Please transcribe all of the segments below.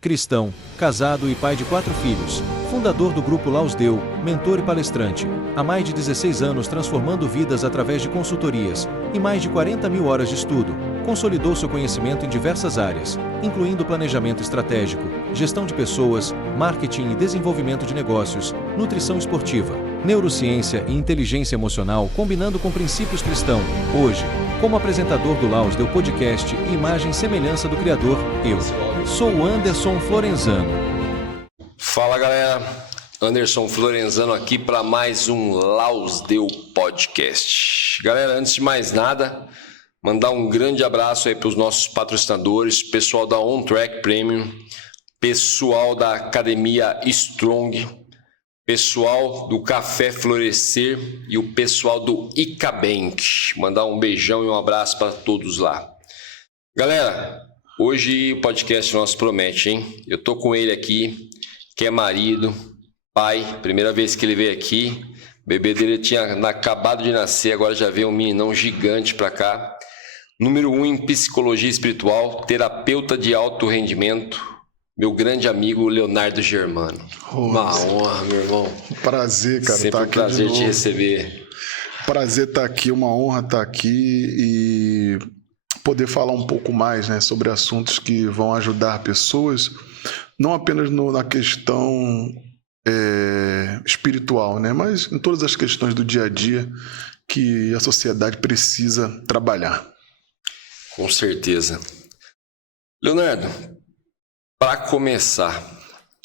cristão, casado e pai de 4 filhos, fundador do Grupo Laus Deu, mentor e palestrante, há mais de 16 anos transformando vidas através de consultorias e mais de 40 mil horas de estudo, consolidou seu conhecimento em diversas áreas, incluindo planejamento estratégico, gestão de pessoas, marketing e desenvolvimento de negócios, nutrição esportiva, neurociência e inteligência emocional combinando com princípios cristãos. Hoje, como apresentador do Laus Deu Podcast e imagem e semelhança do Criador, eu sou o Anderson Florenzano. Fala galera, Anderson Florenzano aqui para mais um Laus Deu Podcast. Galera, antes de mais nada, mandar um grande abraço aí para os nossos patrocinadores, pessoal da On Track Premium, pessoal da Academia Strong, pessoal do Café Florescer e o pessoal do Icabank. Mandar um beijão e um abraço para todos lá. Galera, hoje o podcast nosso promete, hein? Eu tô com ele aqui, que é marido, pai, primeira vez que ele veio aqui. O bebê dele tinha acabado de nascer, agora já veio um meninão gigante pra cá. Número 1 em psicologia espiritual, terapeuta de alto rendimento, meu grande amigo Leonardo Germano. Uma honra, meu irmão. Prazer, cara. Sempre tá um aqui prazer te receber. Prazer estar aqui, uma honra estar aqui e poder falar um pouco mais, né, sobre assuntos que vão ajudar pessoas, não apenas na questão espiritual, né, mas em todas as questões do dia a dia que a sociedade precisa trabalhar. Com certeza. Leonardo, para começar,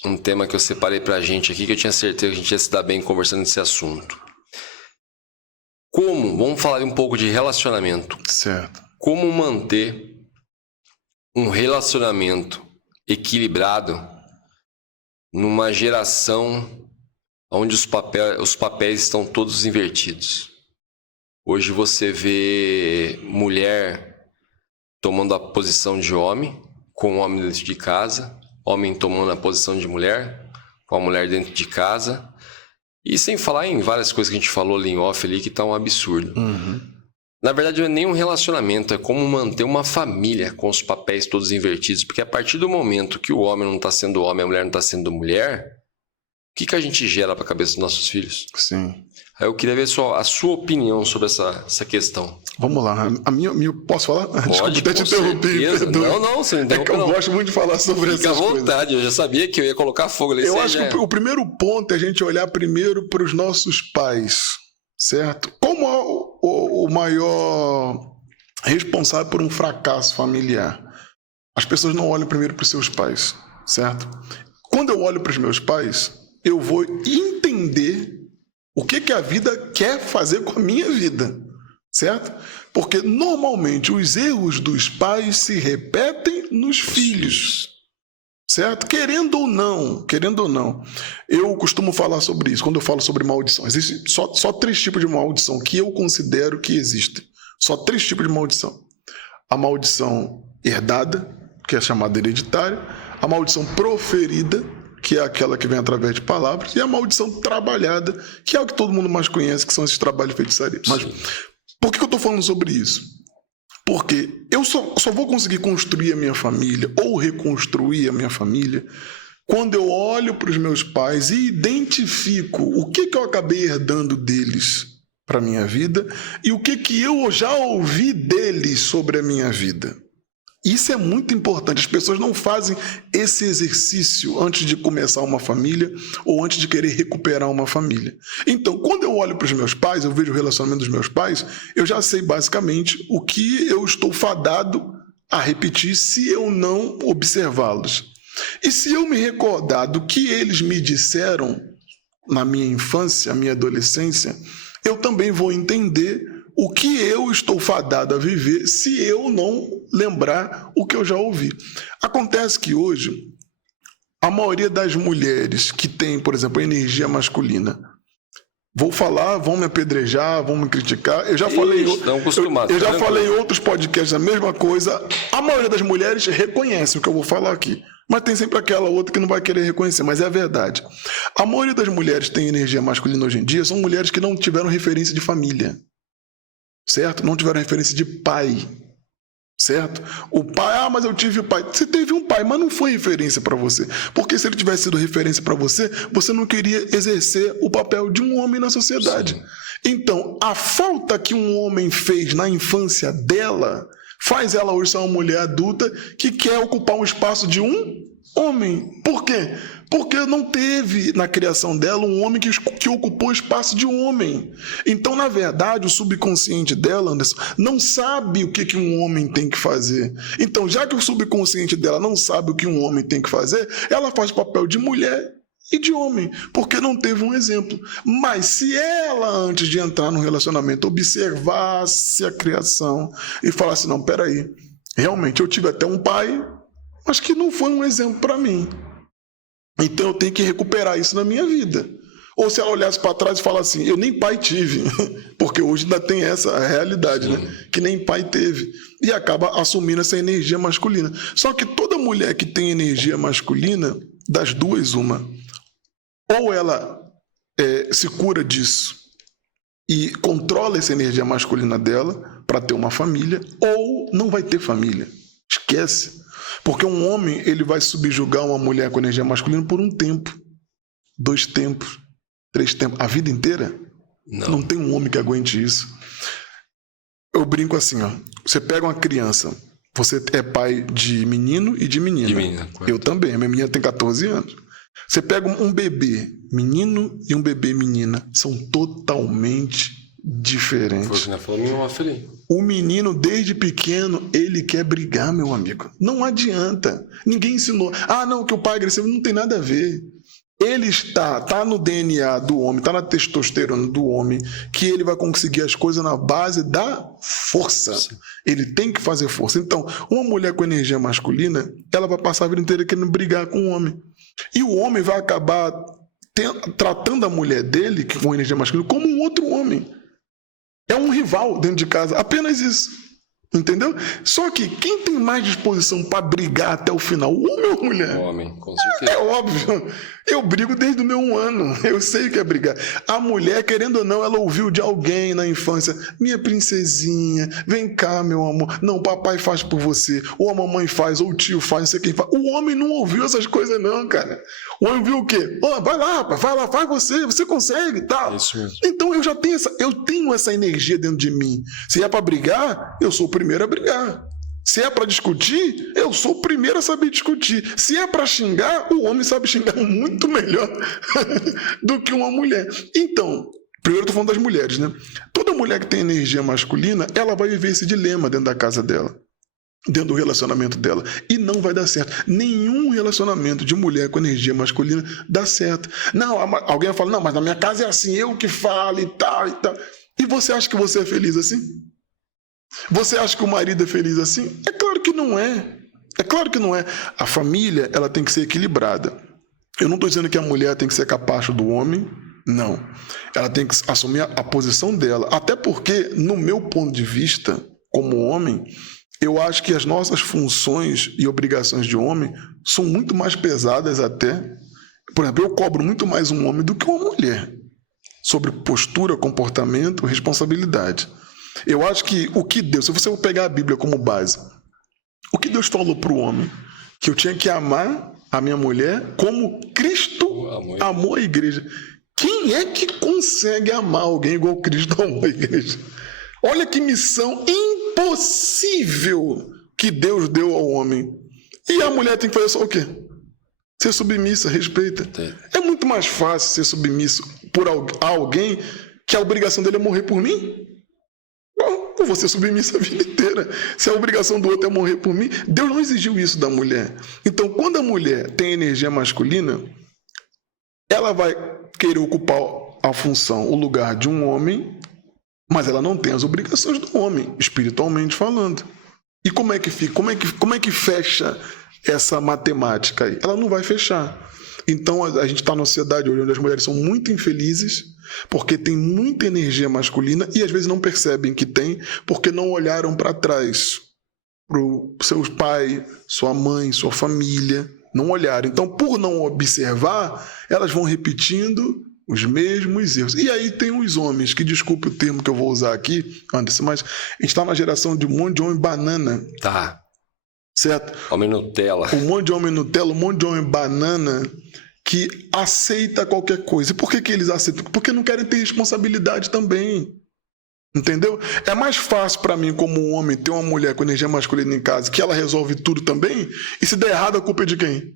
um tema que eu separei pra gente aqui, que eu tinha certeza que a gente ia se dar bem conversando nesse assunto. Vamos falar um pouco de relacionamento. Certo. Como manter um relacionamento equilibrado numa geração onde os papéis estão todos invertidos? Hoje você vê mulher tomando a posição de homem, com o homem dentro de casa, homem tomando a posição de mulher, com a mulher dentro de casa, e sem falar em várias coisas que a gente falou ali em off ali, que tá um absurdo. Na verdade não é nem um relacionamento, é como manter uma família com os papéis todos invertidos, porque a partir do momento que o homem não está sendo homem, a mulher não está sendo mulher, o que a gente gera para a cabeça dos nossos filhos? Sim. Aí eu queria ver a sua opinião sobre essa questão. Vamos lá. A minha posso falar? Pode, Desculpa, até te interrompi. Não, você não interrompe, eu gosto muito de falar sobre essas coisas. Fica à vontade, eu já sabia que eu ia colocar fogo ali. Eu acho que o primeiro ponto é a gente olhar primeiro para os nossos pais, certo? Como o maior responsável por um fracasso familiar? As pessoas não olham primeiro para os seus pais, certo? Quando eu olho para os meus pais, eu vou entender o que a vida quer fazer com a minha vida, certo? Porque normalmente os erros dos pais se repetem nos filhos, certo? Querendo ou não. Eu costumo falar sobre isso, quando eu falo sobre maldição. Existem só 3 tipos de maldição que eu considero que existem. Só 3 tipos de maldição. A maldição herdada, que é chamada hereditária, a maldição proferida, que é aquela que vem através de palavras, e a maldição trabalhada, que é o que todo mundo mais conhece, que são esses trabalhos de feitiçaria. Mas por que eu estou falando sobre isso? Porque eu só vou conseguir construir a minha família ou reconstruir a minha família quando eu olho para os meus pais e identifico o que eu acabei herdando deles para a minha vida e o que eu já ouvi deles sobre a minha vida. Isso é muito importante. As pessoas não fazem esse exercício antes de começar uma família ou antes de querer recuperar uma família. Então, quando eu olho para os meus pais, eu vejo o relacionamento dos meus pais, eu já sei basicamente o que eu estou fadado a repetir se eu não observá-los. E se eu me recordar do que eles me disseram na minha infância, na minha adolescência, eu também vou entender o que eu estou fadado a viver se eu não lembrar o que eu já ouvi. Acontece que hoje, a maioria das mulheres que tem, por exemplo, energia masculina, vou falar, vão me apedrejar, vão me criticar. Eu já falei em outros podcasts a mesma coisa. A maioria das mulheres reconhece o que eu vou falar aqui. Mas tem sempre aquela outra que não vai querer reconhecer, mas é a verdade. A maioria das mulheres que tem energia masculina hoje em dia são mulheres que não tiveram referência de família. Certo? Não tiveram referência de pai. Certo? O pai, mas eu tive pai. Você teve um pai, mas não foi referência para você. Porque se ele tivesse sido referência para você, você não queria exercer o papel de um homem na sociedade. Sim. Então, a falta que um homem fez na infância dela faz ela hoje ser uma mulher adulta que quer ocupar um espaço de um homem. Por quê? Porque não teve na criação dela um homem que ocupou o espaço de um homem. Então, na verdade, o subconsciente dela, Anderson, não sabe o que um homem tem que fazer. Então, já que o subconsciente dela não sabe o que um homem tem que fazer, ela faz papel de mulher e de homem, porque não teve um exemplo. Mas se ela, antes de entrar no relacionamento, observasse a criação e falasse, não, peraí, realmente eu tive até um pai, mas que não foi um exemplo para mim. Então eu tenho que recuperar isso na minha vida. Ou se ela olhasse para trás e falasse assim, eu nem pai tive, porque hoje ainda tem essa realidade, né? Que nem pai teve. E acaba assumindo essa energia masculina. Só que toda mulher que tem energia masculina, das duas, uma. Ou ela se cura disso e controla essa energia masculina dela para ter uma família, ou não vai ter família. Esquece. Porque um homem, ele vai subjugar uma mulher com energia masculina por um tempo, 2 tempos, 3 tempos, a vida inteira. Não tem um homem que aguente isso. Eu brinco assim, ó. Você pega uma criança, você é pai de menino e de menina. De menina, eu também, a minha menina tem 14 anos. Você pega um bebê menino e um bebê menina, são totalmente diferentes. O menino, desde pequeno, ele quer brigar, meu amigo. Não adianta. Ninguém ensinou. Não, que o pai agressivo não tem nada a ver. Ele tá no DNA do homem, tá na testosterona do homem, que ele vai conseguir as coisas na base da força. Sim. Ele tem que fazer força. Então, uma mulher com energia masculina, ela vai passar a vida inteira querendo brigar com o homem. E o homem vai acabar tratando a mulher dele, que com energia masculina, como um outro homem. É um rival dentro de casa, apenas isso. Entendeu? Só que quem tem mais disposição para brigar até o final, o homem ou a mulher? O homem, com certeza. É óbvio. Eu brigo desde o meu 1 ano. Eu sei o que é brigar. A mulher, querendo ou não, ela ouviu de alguém na infância: minha princesinha, vem cá, meu amor. Não, papai faz por você. Ou a mamãe faz, ou o tio faz, não sei quem faz. O homem não ouviu essas coisas não, cara. O homem viu o quê? Vai lá, rapaz, vai lá, faz você consegue e tal. Isso mesmo. Então eu tenho essa energia dentro de mim. Se é para brigar, eu sou o primeiro a brigar. Se é para discutir, eu sou o primeiro a saber discutir. Se é para xingar, o homem sabe xingar muito melhor do que uma mulher. Então, primeiro eu tô falando das mulheres, né? Toda mulher que tem energia masculina, ela vai viver esse dilema dentro da casa dela, dentro do relacionamento dela. E não vai dar certo. Nenhum relacionamento de mulher com energia masculina dá certo. Não, alguém vai falar, não, mas na minha casa é assim, eu que falo e tal e tal. E você acha que você é feliz assim? Você acha que o marido é feliz assim? É claro que não é. É claro que não é. A família, ela tem que ser equilibrada. Eu não estou dizendo que a mulher tem que ser capacho do homem. Não. Ela tem que assumir a posição dela. Até porque, no meu ponto de vista, como homem, eu acho que as nossas funções e obrigações de homem são muito mais pesadas até. Por exemplo, eu cobro muito mais um homem do que uma mulher. Sobre postura, comportamento, responsabilidade. Eu acho que o que Deus, se você pegar a Bíblia como base, o que Deus falou para o homem? Que eu tinha que amar a minha mulher como Cristo amou a igreja. Quem é que consegue amar alguém igual Cristo amou a igreja? Olha que missão impossível que Deus deu ao homem. E a mulher tem que fazer só o quê? Ser submissa, respeita. É muito mais fácil ser submisso por alguém que a obrigação dele é morrer por mim. Eu vou ser submissa a vida inteira. Se a obrigação do outro é morrer por mim, Deus não exigiu isso da mulher. Então, quando a mulher tem energia masculina, ela vai querer ocupar a função, o lugar de um homem, mas ela não tem as obrigações do homem, espiritualmente falando. E como é que fica? Como é que fecha essa matemática aí? Ela não vai fechar. Então, a gente está numa sociedade hoje onde as mulheres são muito infelizes porque tem muita energia masculina e às vezes não percebem que tem porque não olharam para trás, para o seu pai, sua mãe, sua família, não olharam. Então, por não observar, elas vão repetindo Os mesmos erros. E aí tem os homens, que desculpe o termo que eu vou usar aqui, Anderson, mas a gente está na geração de um monte de homem banana. Tá. Certo? Homem Nutella. Um monte de homem Nutella, um monte de homem banana que aceita qualquer coisa. E por que eles aceitam? Porque não querem ter responsabilidade também. Entendeu? É mais fácil para mim, como um homem, ter uma mulher com energia masculina em casa, que ela resolve tudo também, e se der errado, a culpa é de quem?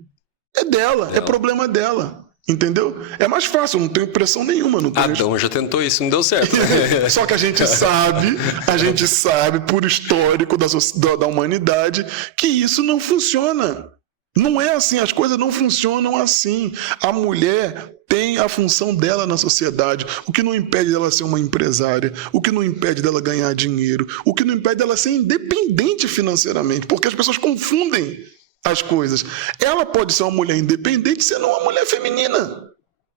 É dela, é problema dela. Entendeu? É mais fácil, eu não tenho pressão nenhuma. Não tenho... Adão já tentou isso, não deu certo. Só que a gente sabe, por histórico da humanidade, que isso não funciona. Não é assim, as coisas não funcionam assim. A mulher tem a função dela na sociedade, o que não impede dela ser uma empresária, o que não impede dela ganhar dinheiro, o que não impede dela ser independente financeiramente, porque as pessoas confundem as coisas. Ela pode ser uma mulher independente sendo uma mulher feminina.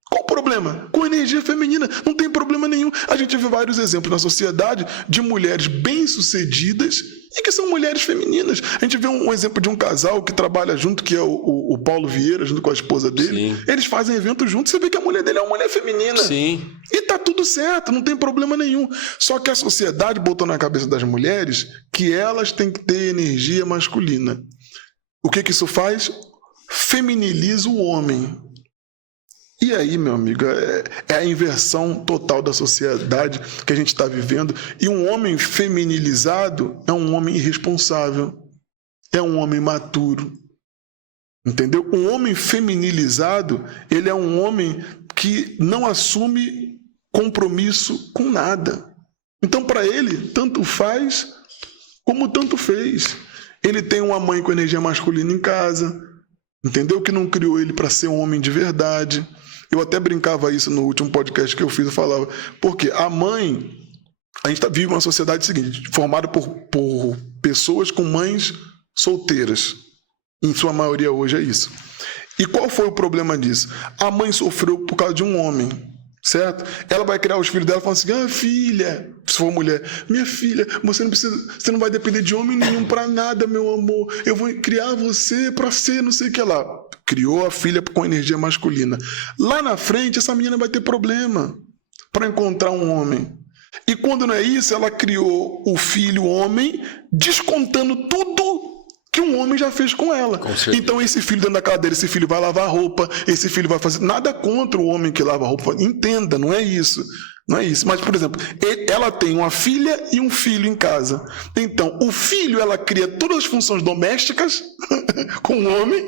Qual o problema? Com energia feminina, não tem problema nenhum. A gente vê vários exemplos na sociedade de mulheres bem-sucedidas e que são mulheres femininas. A gente vê um exemplo de um casal que trabalha junto, que é o Paulo Vieira, junto com a esposa dele. Sim. Eles fazem eventos juntos, você vê que a mulher dele é uma mulher feminina. Sim. E tá tudo certo, não tem problema nenhum. Só que a sociedade botou na cabeça das mulheres que elas têm que ter energia masculina. O que isso faz? Feminiliza o homem. E aí, meu amigo, é a inversão total da sociedade que a gente está vivendo. E um homem feminilizado é um homem irresponsável, é um homem maturo. Entendeu? Um homem feminilizado, ele é um homem que não assume compromisso com nada. Então, para ele, tanto faz como tanto fez. Ele tem uma mãe com energia masculina em casa, entendeu? Que não criou ele para ser um homem de verdade. Eu até brincava isso no último podcast que eu fiz, eu falava, porque a mãe, a gente vive uma sociedade seguinte, formada por pessoas com mães solteiras. Em sua maioria hoje é isso. E qual foi o problema disso? A mãe sofreu por causa de um homem, certo? Ela vai criar os filhos dela falando assim, filha, se for mulher, minha filha, você não vai depender de homem nenhum para nada, meu amor. Eu vou criar você para ser não sei o que lá. Criou a filha com energia masculina. Lá na frente, essa menina vai ter problema para encontrar um homem. E quando não é isso, ela criou o filho homem, descontando tudo que um homem já fez com ela. Então esse filho dentro da casa dele, esse filho vai lavar roupa, esse filho vai fazer... Nada contra o homem que lava roupa. Entenda, não é isso. Não é isso. Mas, por exemplo, ela tem uma filha e um filho em casa. Então, o filho, ela cria todas as funções domésticas com o homem,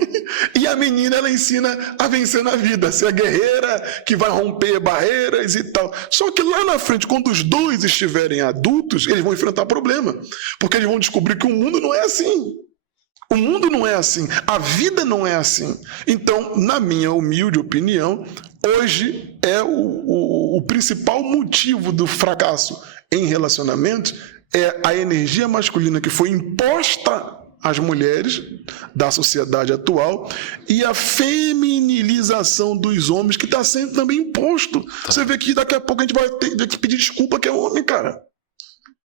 e a menina, ela ensina a vencer na vida, ser a guerreira que vai romper barreiras e tal. Só que lá na frente, quando os dois estiverem adultos, eles vão enfrentar problema. Porque eles vão descobrir que o mundo não é assim. O mundo não é assim, a vida não é assim. Então, na minha humilde opinião, hoje é o principal motivo do fracasso em relacionamentos é a energia masculina que foi imposta às mulheres da sociedade atual e a feminilização dos homens que está sendo também imposto. Você vê que daqui a pouco a gente vai ter que pedir desculpa que é homem, cara.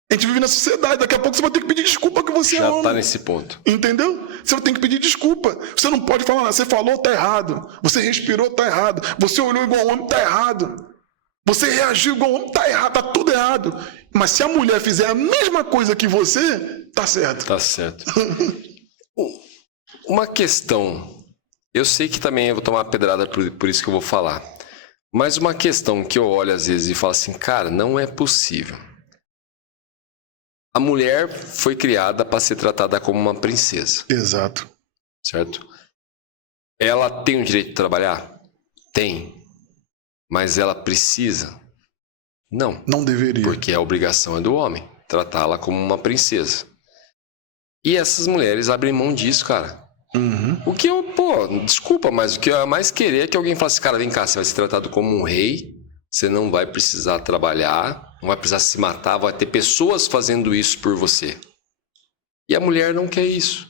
A gente vive na sociedade, daqui a pouco você vai ter que pedir desculpa que você é homem. Já tá nesse ponto. Entendeu? Você vai ter que pedir desculpa. Você não pode falar, você falou, tá errado. Você respirou, tá errado. Você olhou igual homem, tá errado. Você reagiu igual homem, tá errado, tá tudo errado. Mas se a mulher fizer a mesma coisa que você, tá certo. Tá certo. Uma questão, eu sei que também eu vou tomar uma pedrada por isso que eu vou falar. Mas uma questão que eu olho às vezes e falo assim, cara, não é possível. A mulher foi criada para ser tratada como uma princesa. Exato. Certo? Ela tem o direito de trabalhar? Tem. Mas ela precisa? Não. Não deveria. Porque a obrigação é do homem, tratá-la como uma princesa. E essas mulheres abrem mão disso, cara. Uhum. O que eu, desculpa, mas o que eu mais querer é que alguém falasse, cara, vem cá, você vai ser tratado como um rei, você não vai precisar trabalhar, não vai precisar se matar, vai ter pessoas fazendo isso por você. E a mulher não quer isso.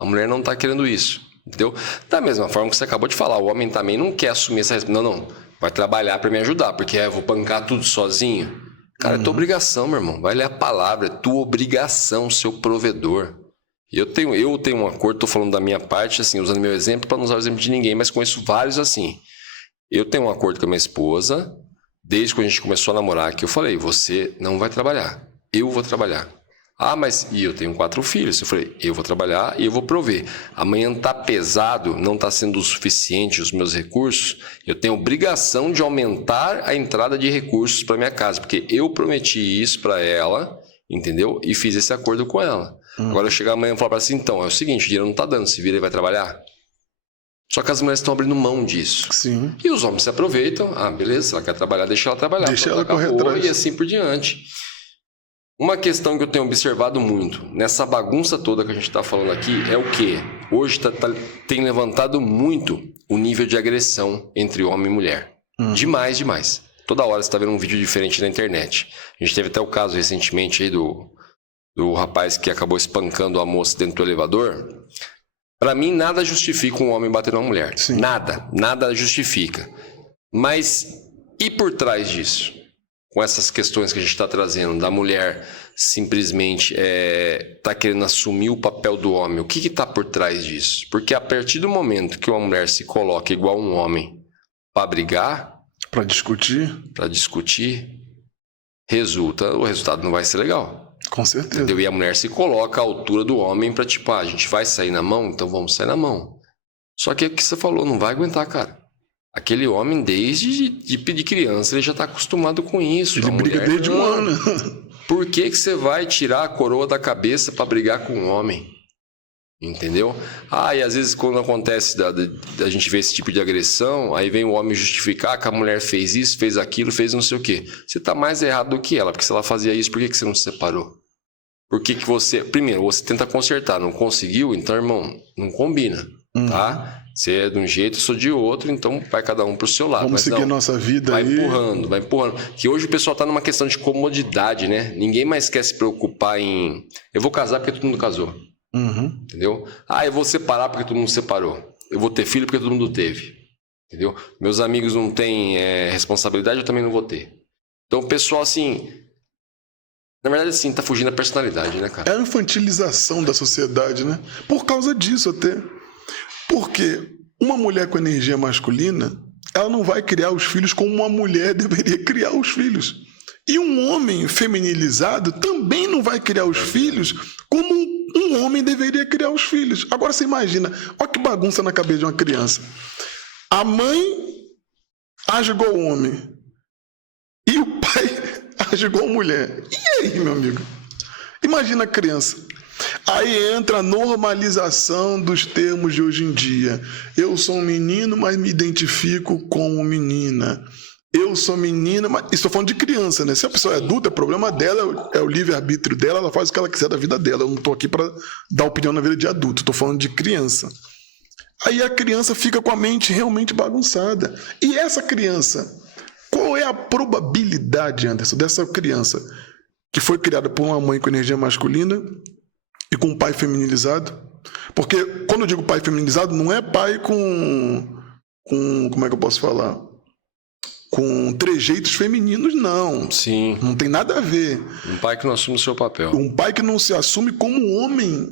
A mulher não tá querendo isso. Entendeu? Da mesma forma que você acabou de falar, o homem também não quer assumir essa responsabilidade. Não, vai trabalhar para me ajudar, porque eu vou bancar tudo sozinho. Cara, é tua obrigação, meu irmão. Vai ler a palavra, é tua obrigação, seu provedor. Eu tenho um acordo, tô falando da minha parte, assim, usando meu exemplo, para não usar o exemplo de ninguém, mas conheço vários assim. Eu tenho um acordo com a minha esposa, desde quando a gente começou a namorar, que eu falei, você não vai trabalhar, eu vou trabalhar. Ah, mas e eu tenho 4 filhos. Eu falei, eu vou trabalhar e eu vou prover. Amanhã tá pesado, não tá sendo o suficiente os meus recursos. Eu tenho obrigação de aumentar a entrada de recursos para minha casa, porque eu prometi isso para ela, entendeu? E fiz esse acordo com ela. Agora eu chegar amanhã e falar para ela assim, então, é o seguinte, o dinheiro não tá dando, se vira e vai trabalhar. Só que as mulheres estão abrindo mão disso. Sim. E os homens se aproveitam. Ah, beleza, se ela quer trabalhar, deixa ela trabalhar. Deixa ela correr atrás. E assim por diante. Uma questão que eu tenho observado muito, nessa bagunça toda que a gente está falando aqui, é o quê? Hoje tem levantado muito o nível de agressão entre homem e mulher. Demais, demais. Toda hora você está vendo um vídeo diferente na internet. A gente teve até o caso recentemente aí do rapaz que acabou espancando a moça dentro do elevador. Para mim, nada justifica um homem bater numa mulher. Sim. Nada justifica. Mas e por trás disso? Com essas questões que a gente está trazendo, da mulher simplesmente tá querendo assumir o papel do homem. O que está por trás disso? Porque a partir do momento que uma mulher se coloca igual um homem para brigar, para discutir, o resultado não vai ser legal. Com certeza. Entendeu? E a mulher se coloca à altura do homem para tipo, a gente vai sair na mão, então vamos sair na mão. Só que é o que você falou, não vai aguentar, cara. Aquele homem, desde de criança, ele já está acostumado com isso. Ele briga desde um ano. Por que você vai tirar a coroa da cabeça para brigar com um homem? Entendeu? E às vezes quando acontece da gente ver esse tipo de agressão, aí vem o homem justificar que a mulher fez isso, fez aquilo, fez não sei o quê. Você está mais errado do que ela, porque se ela fazia isso, por que você não se separou? Por que você... Primeiro, você tenta consertar, não conseguiu? Então, irmão, não combina, tá? Você é de um jeito, eu sou de outro, então vai cada um pro seu lado. Vamos seguir nossa vida vai aí. Vai empurrando. Que hoje o pessoal tá numa questão de comodidade, né? Ninguém mais quer se preocupar em... Eu vou casar porque todo mundo casou. Entendeu? Eu vou separar porque todo mundo separou. Eu vou ter filho porque todo mundo teve. Entendeu? Meus amigos não têm responsabilidade, eu também não vou ter. Então o pessoal, assim... Na verdade, assim, tá fugindo da personalidade, né, cara? É a infantilização da sociedade, né? Por causa disso até. Porque uma mulher com energia masculina, ela não vai criar os filhos como uma mulher deveria criar os filhos. E um homem feminilizado também não vai criar os filhos como um homem deveria criar os filhos. Agora você imagina, olha que bagunça na cabeça de uma criança. A mãe age igual homem e o pai age igual mulher. E aí, meu amigo? Imagina a criança. Aí entra a normalização dos termos de hoje em dia. Eu sou um menino, mas me identifico como menina. Eu sou menina, mas... Estou falando de criança, né? Se a pessoa é adulta, é problema dela, é o livre-arbítrio dela, ela faz o que ela quiser da vida dela. Eu não estou aqui para dar opinião na vida de adulto, estou falando de criança. Aí a criança fica com a mente realmente bagunçada. E essa criança, qual é a probabilidade, Anderson, dessa criança que foi criada por uma mãe com energia masculina e com um pai feminilizado? Porque quando eu digo pai feminilizado, não é pai com como é que eu posso falar? Com trejeitos femininos, não. Sim. Não tem nada a ver. Um pai que não assume o seu papel. Um pai que não se assume como homem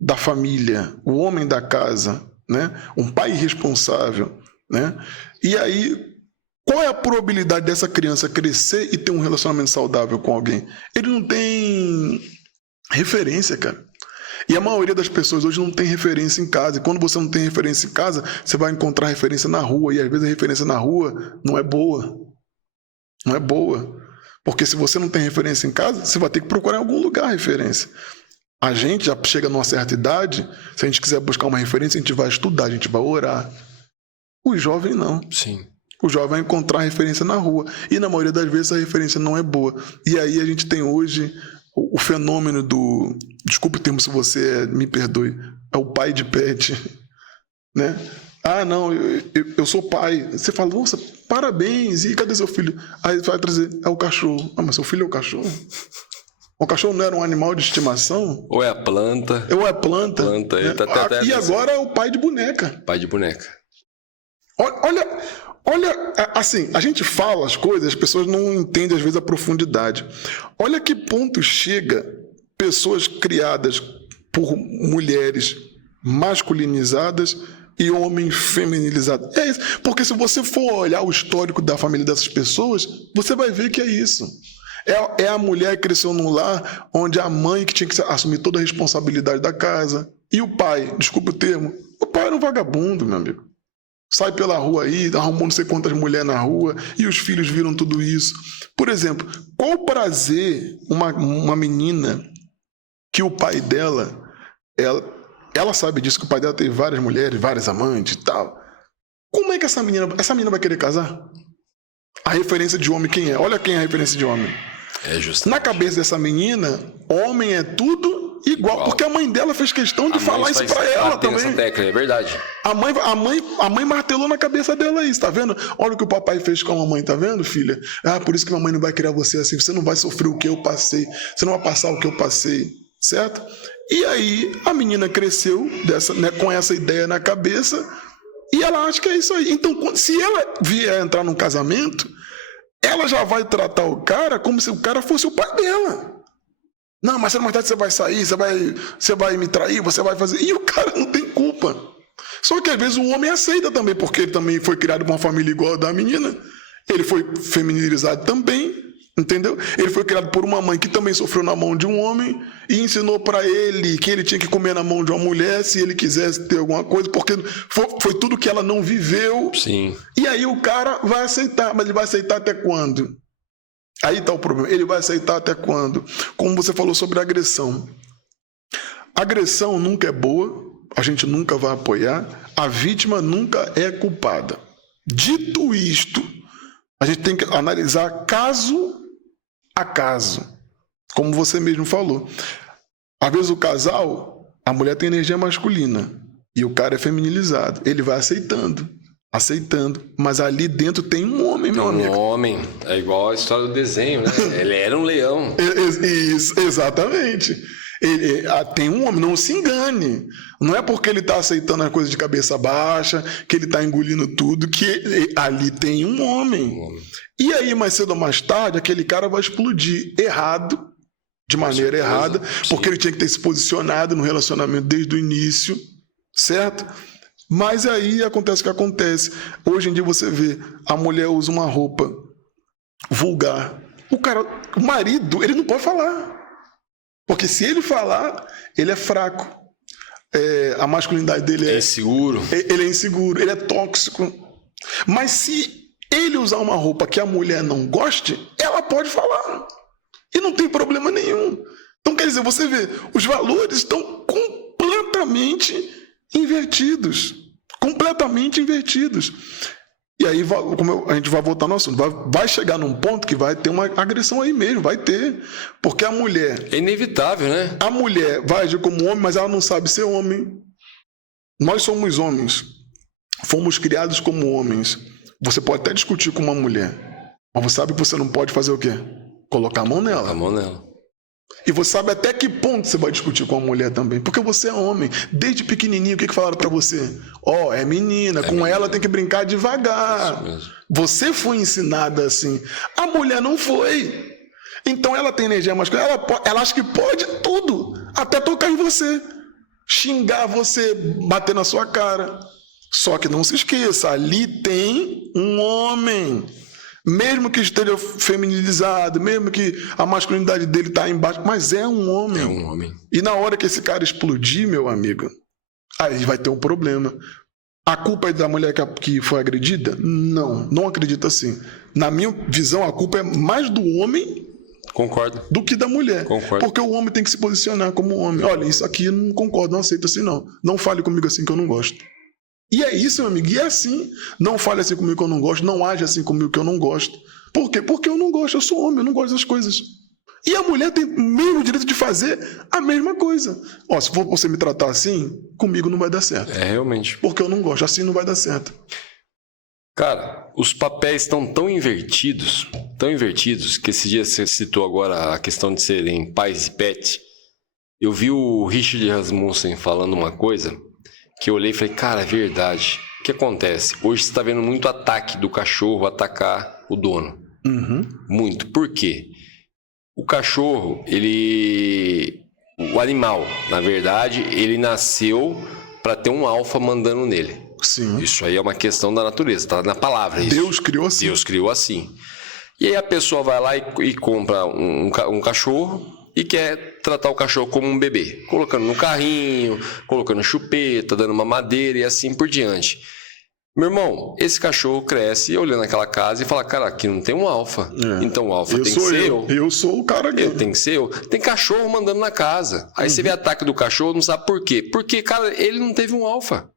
da família, o homem da casa, né? Um pai irresponsável, né? E aí, qual é a probabilidade dessa criança crescer e ter um relacionamento saudável com alguém? Ele não tem referência, cara. E a maioria das pessoas hoje não tem referência em casa. E quando você não tem referência em casa, você vai encontrar referência na rua. E às vezes a referência na rua não é boa. Não é boa. Porque se você não tem referência em casa, você vai ter que procurar em algum lugar a referência. A gente já chega numa certa idade, se a gente quiser buscar uma referência, a gente vai estudar, a gente vai orar. O jovem não. Sim. O jovem vai encontrar referência na rua. E na maioria das vezes a referência não é boa. E aí a gente tem hoje o fenômeno do... Desculpe o termo se você me perdoe. É o pai de pet. Né? Não, eu sou pai. Você fala, nossa, parabéns. E cadê seu filho? Aí vai trazer, é o cachorro. Mas seu filho é o cachorro? O cachorro não era um animal de estimação? Ou é a planta. Ou é a planta. Né? E agora é o pai de boneca. Pai de boneca. Olha, assim, a gente fala as coisas, as pessoas não entendem às vezes a profundidade. Olha que ponto chega pessoas criadas por mulheres masculinizadas e homem feminilizado. É isso. Porque se você for olhar o histórico da família dessas pessoas, você vai ver que é isso. É a mulher que cresceu num lar onde a mãe que tinha que assumir toda a responsabilidade da casa. E o pai, desculpa o termo, o pai era um vagabundo, meu amigo. Sai pela rua aí, arrumou não sei quantas mulheres na rua, e os filhos viram tudo isso. Por exemplo, qual prazer uma menina que o pai dela, ela sabe disso, que o pai dela teve várias mulheres, várias amantes e tal. Como é que essa menina vai querer casar? A referência de homem quem é? Olha quem é a referência de homem. É justamente. Na cabeça dessa menina, homem é tudo igual. Porque a mãe dela fez questão de falar isso pra ela também. Essa tecla, é verdade. A mãe martelou na cabeça dela isso, tá vendo? Olha o que o papai fez com a mamãe, tá vendo, filha? Por isso que a mamãe não vai criar você assim. Você não vai sofrer o que eu passei. Você não vai passar o que eu passei, certo? E aí, a menina cresceu com essa ideia na cabeça e ela acha que é isso aí. Então, se ela vier entrar num casamento, ela já vai tratar o cara como se o cara fosse o pai dela. Não, mas mais tarde você vai sair, você vai me trair, você vai fazer... E o cara não tem culpa. Só que às vezes o homem aceita também, porque ele também foi criado por uma família igual a da menina. Ele foi feminilizado também, entendeu? Ele foi criado por uma mãe que também sofreu na mão de um homem e ensinou pra ele que ele tinha que comer na mão de uma mulher se ele quisesse ter alguma coisa, porque foi tudo que ela não viveu. Sim. E aí o cara vai aceitar, mas ele vai aceitar até quando? Aí está o problema. Ele vai aceitar até quando? Como você falou sobre agressão. Agressão nunca é boa, a gente nunca vai apoiar, a vítima nunca é culpada. Dito isto, a gente tem que analisar caso a caso. Como você mesmo falou. Às vezes o casal, a mulher tem energia masculina e o cara é feminilizado. Ele vai aceitando, mas ali dentro tem um homem, meu amigo. Um homem, é igual a história do desenho, né? Ele era um leão. Isso, exatamente. Tem um homem, não se engane. Não é porque ele está aceitando a coisa de cabeça baixa, que ele está engolindo tudo, que ali tem um homem. E aí, mais cedo ou mais tarde, aquele cara vai explodir errado, de maneira errada, porque ele tinha que ter se posicionado no relacionamento desde o início, certo? Mas aí acontece o que acontece. Hoje em dia você vê, a mulher usa uma roupa vulgar. O marido, ele não pode falar. Porque se ele falar, ele é fraco. A masculinidade dele é inseguro. Ele é inseguro, ele é tóxico. Mas se ele usar uma roupa que a mulher não goste, ela pode falar. E não tem problema nenhum. Então, quer dizer, você vê, os valores estão completamente invertidos. Completamente invertidos. E aí, a gente vai voltar no assunto. Vai chegar num ponto que vai ter uma agressão aí mesmo. Vai ter. Porque a mulher... É inevitável, né? A mulher vai agir como homem, mas ela não sabe ser homem. Nós somos homens. Fomos criados como homens. Você pode até discutir com uma mulher. Mas você sabe que você não pode fazer o quê? Colocar a mão nela. Colocar a mão nela. E você sabe até que ponto você vai discutir com a mulher também. Porque você é homem. Desde pequenininho, o que falaram pra você? É menina, com ela tem que brincar devagar. Isso mesmo. Você foi ensinada assim. A mulher não foi. Então ela tem energia masculina. Ela acha que pode tudo. Até tocar em você. Xingar você, bater na sua cara. Só que não se esqueça, ali tem um homem. Mesmo que esteja feminilizado, mesmo que a masculinidade dele está embaixo, mas é um homem. É um homem. E na hora que esse cara explodir, meu amigo, aí vai ter um problema. A culpa é da mulher que foi agredida? Não acredito assim. Na minha visão, a culpa é mais do homem. Concordo. Do que da mulher. Concordo. Porque o homem tem que se posicionar como homem. Olha, isso aqui eu não concordo, não aceito assim não. Não fale comigo assim que eu não gosto. E é isso, meu amigo, e é assim. Não fale assim comigo que eu não gosto, não age assim comigo que eu não gosto. Por quê? Porque eu não gosto, eu sou homem, eu não gosto das coisas. E a mulher tem o mesmo direito de fazer a mesma coisa. Se for você me tratar assim, comigo não vai dar certo. Realmente. Porque eu não gosto, assim não vai dar certo. Cara, os papéis estão tão invertidos, que esse dia você citou agora a questão de serem pais e pet. Eu vi o Richard Rasmussen falando uma coisa que eu olhei e falei, cara, é verdade. O que acontece? Hoje você está vendo muito ataque do cachorro atacar o dono. Uhum. Muito. Por quê? O cachorro, o animal, na verdade, ele nasceu para ter um alfa mandando nele. Sim. Isso aí é uma questão da natureza, tá na palavra isso. Deus criou assim. Deus criou assim. E aí a pessoa vai lá e compra um cachorro e quer tratar o cachorro como um bebê, colocando no carrinho, colocando chupeta, dando mamadeira e assim por diante. Meu irmão, esse cachorro cresce olhando aquela casa e fala, cara, aqui não tem um alfa. Então o alfa tem que ser eu. Eu sou o cara aqui. Tem que ser eu. Tem cachorro mandando na casa. Aí você vê ataque do cachorro, não sabe por quê. Porque, cara, ele não teve um alfa.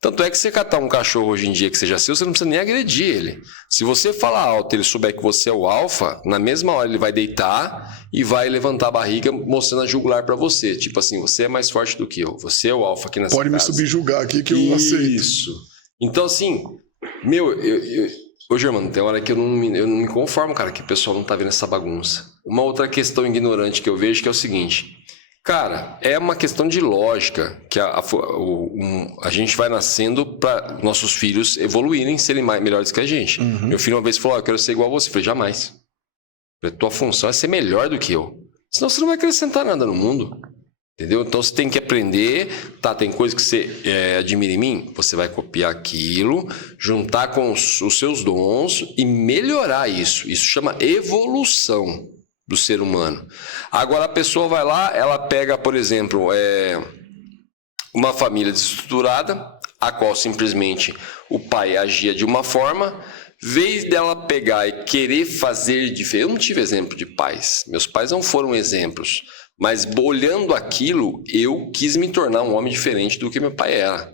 Tanto é que você catar um cachorro hoje em dia que seja seu, você não precisa nem agredir ele. Se você falar alto e ele souber que você é o alfa, na mesma hora ele vai deitar e vai levantar a barriga mostrando a jugular pra você. Tipo assim, você é mais forte do que eu. Você é o alfa aqui nessa casa. Pode me subjugar aqui que eu aceito. Isso. Então, assim, ô Germano, tem hora que eu não me conformo, cara, que o pessoal não tá vendo essa bagunça. Uma outra questão ignorante que eu vejo que é o seguinte, cara, é uma questão de lógica que a gente vai nascendo para nossos filhos evoluírem, serem melhores que a gente. Meu filho uma vez falou, eu quero ser igual a você. Eu falei, jamais. A tua função é ser melhor do que eu. Senão você não vai acrescentar nada no mundo. Entendeu? Então você tem que aprender, tá? Tem coisa que você admira em mim, você vai copiar aquilo, juntar com os seus dons e melhorar isso. Isso chama evolução do ser humano. Agora a pessoa vai lá, ela pega, por exemplo, uma família desestruturada, a qual simplesmente o pai agia de uma forma, vez dela pegar e querer fazer diferente. Eu não tive exemplo de pais, meus pais não foram exemplos. Mas olhando aquilo, eu quis me tornar um homem diferente do que meu pai era.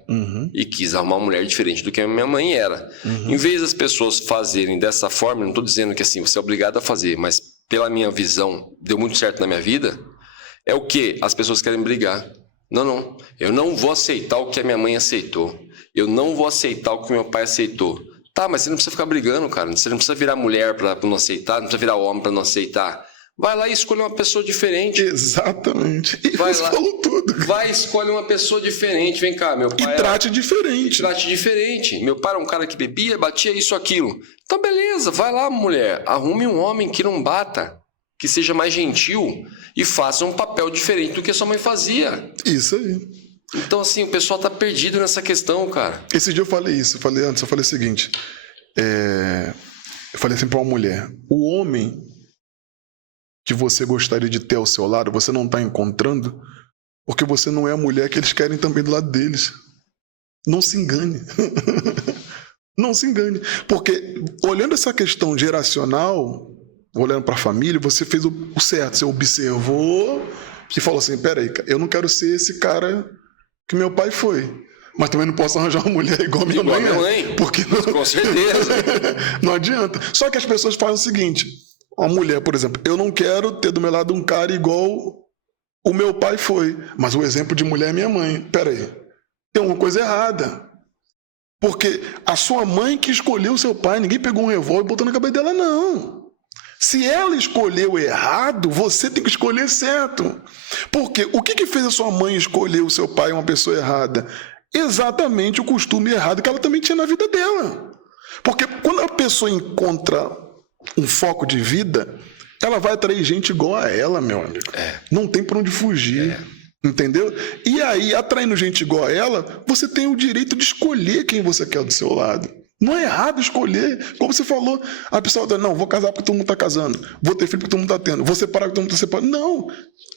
E quis arrumar uma mulher diferente do que a minha mãe era. Em vez das pessoas fazerem dessa forma, eu não estou dizendo que assim, você é obrigado a fazer, mas pela minha visão, deu muito certo na minha vida, é o que as pessoas querem brigar. Não, eu não vou aceitar o que a minha mãe aceitou. Eu não vou aceitar o que meu pai aceitou. Tá, mas você não precisa ficar brigando, cara. Você não precisa virar mulher para não aceitar, não precisa virar homem para não aceitar. Vai lá e escolhe uma pessoa diferente. Exatamente. E vai você lá, falou tudo. Vai, escolhe uma pessoa diferente. Vem cá, meu pai. E trate diferente. Trate diferente. Meu pai era um cara que bebia, batia isso, aquilo. Então, beleza, vai lá, mulher. Arrume um homem que não bata, que seja mais gentil e faça um papel diferente do que a sua mãe fazia. Isso aí. Então, assim, o pessoal tá perdido nessa questão, cara. Esse dia eu falei isso. Eu falei o seguinte. Eu falei assim pra uma mulher. O homem que você gostaria de ter ao seu lado, você não está encontrando, porque você não é a mulher que eles querem também do lado deles. Não se engane. Não se engane. Porque, olhando essa questão geracional, olhando para a família, você fez o certo. Você observou e falou assim, peraí, eu não quero ser esse cara que meu pai foi. Mas também não posso arranjar uma mulher igual a minha mãe. Porque não... Com certeza. Não adianta. Só que as pessoas fazem o seguinte... Uma mulher, por exemplo, eu não quero ter do meu lado um cara igual o meu pai foi, mas o exemplo de mulher é minha mãe. Pera aí, tem uma coisa errada. Porque a sua mãe que escolheu o seu pai, ninguém pegou um revólver e botou na cabeça dela, não. Se ela escolheu errado, você tem que escolher certo. Porque o que fez a sua mãe escolher o seu pai uma pessoa errada? Exatamente o costume errado que ela também tinha na vida dela. Porque quando a pessoa encontra um foco de vida, ela vai atrair gente igual a ela, meu amigo. Não tem por onde fugir. Entendeu? E aí, atraindo gente igual a ela, você tem o direito de escolher quem você quer do seu lado. Não é errado escolher. Como você falou, a pessoa fala, não, vou casar porque todo mundo está casando. Vou ter filho porque todo mundo está tendo. Vou separar porque todo mundo está separando. Não.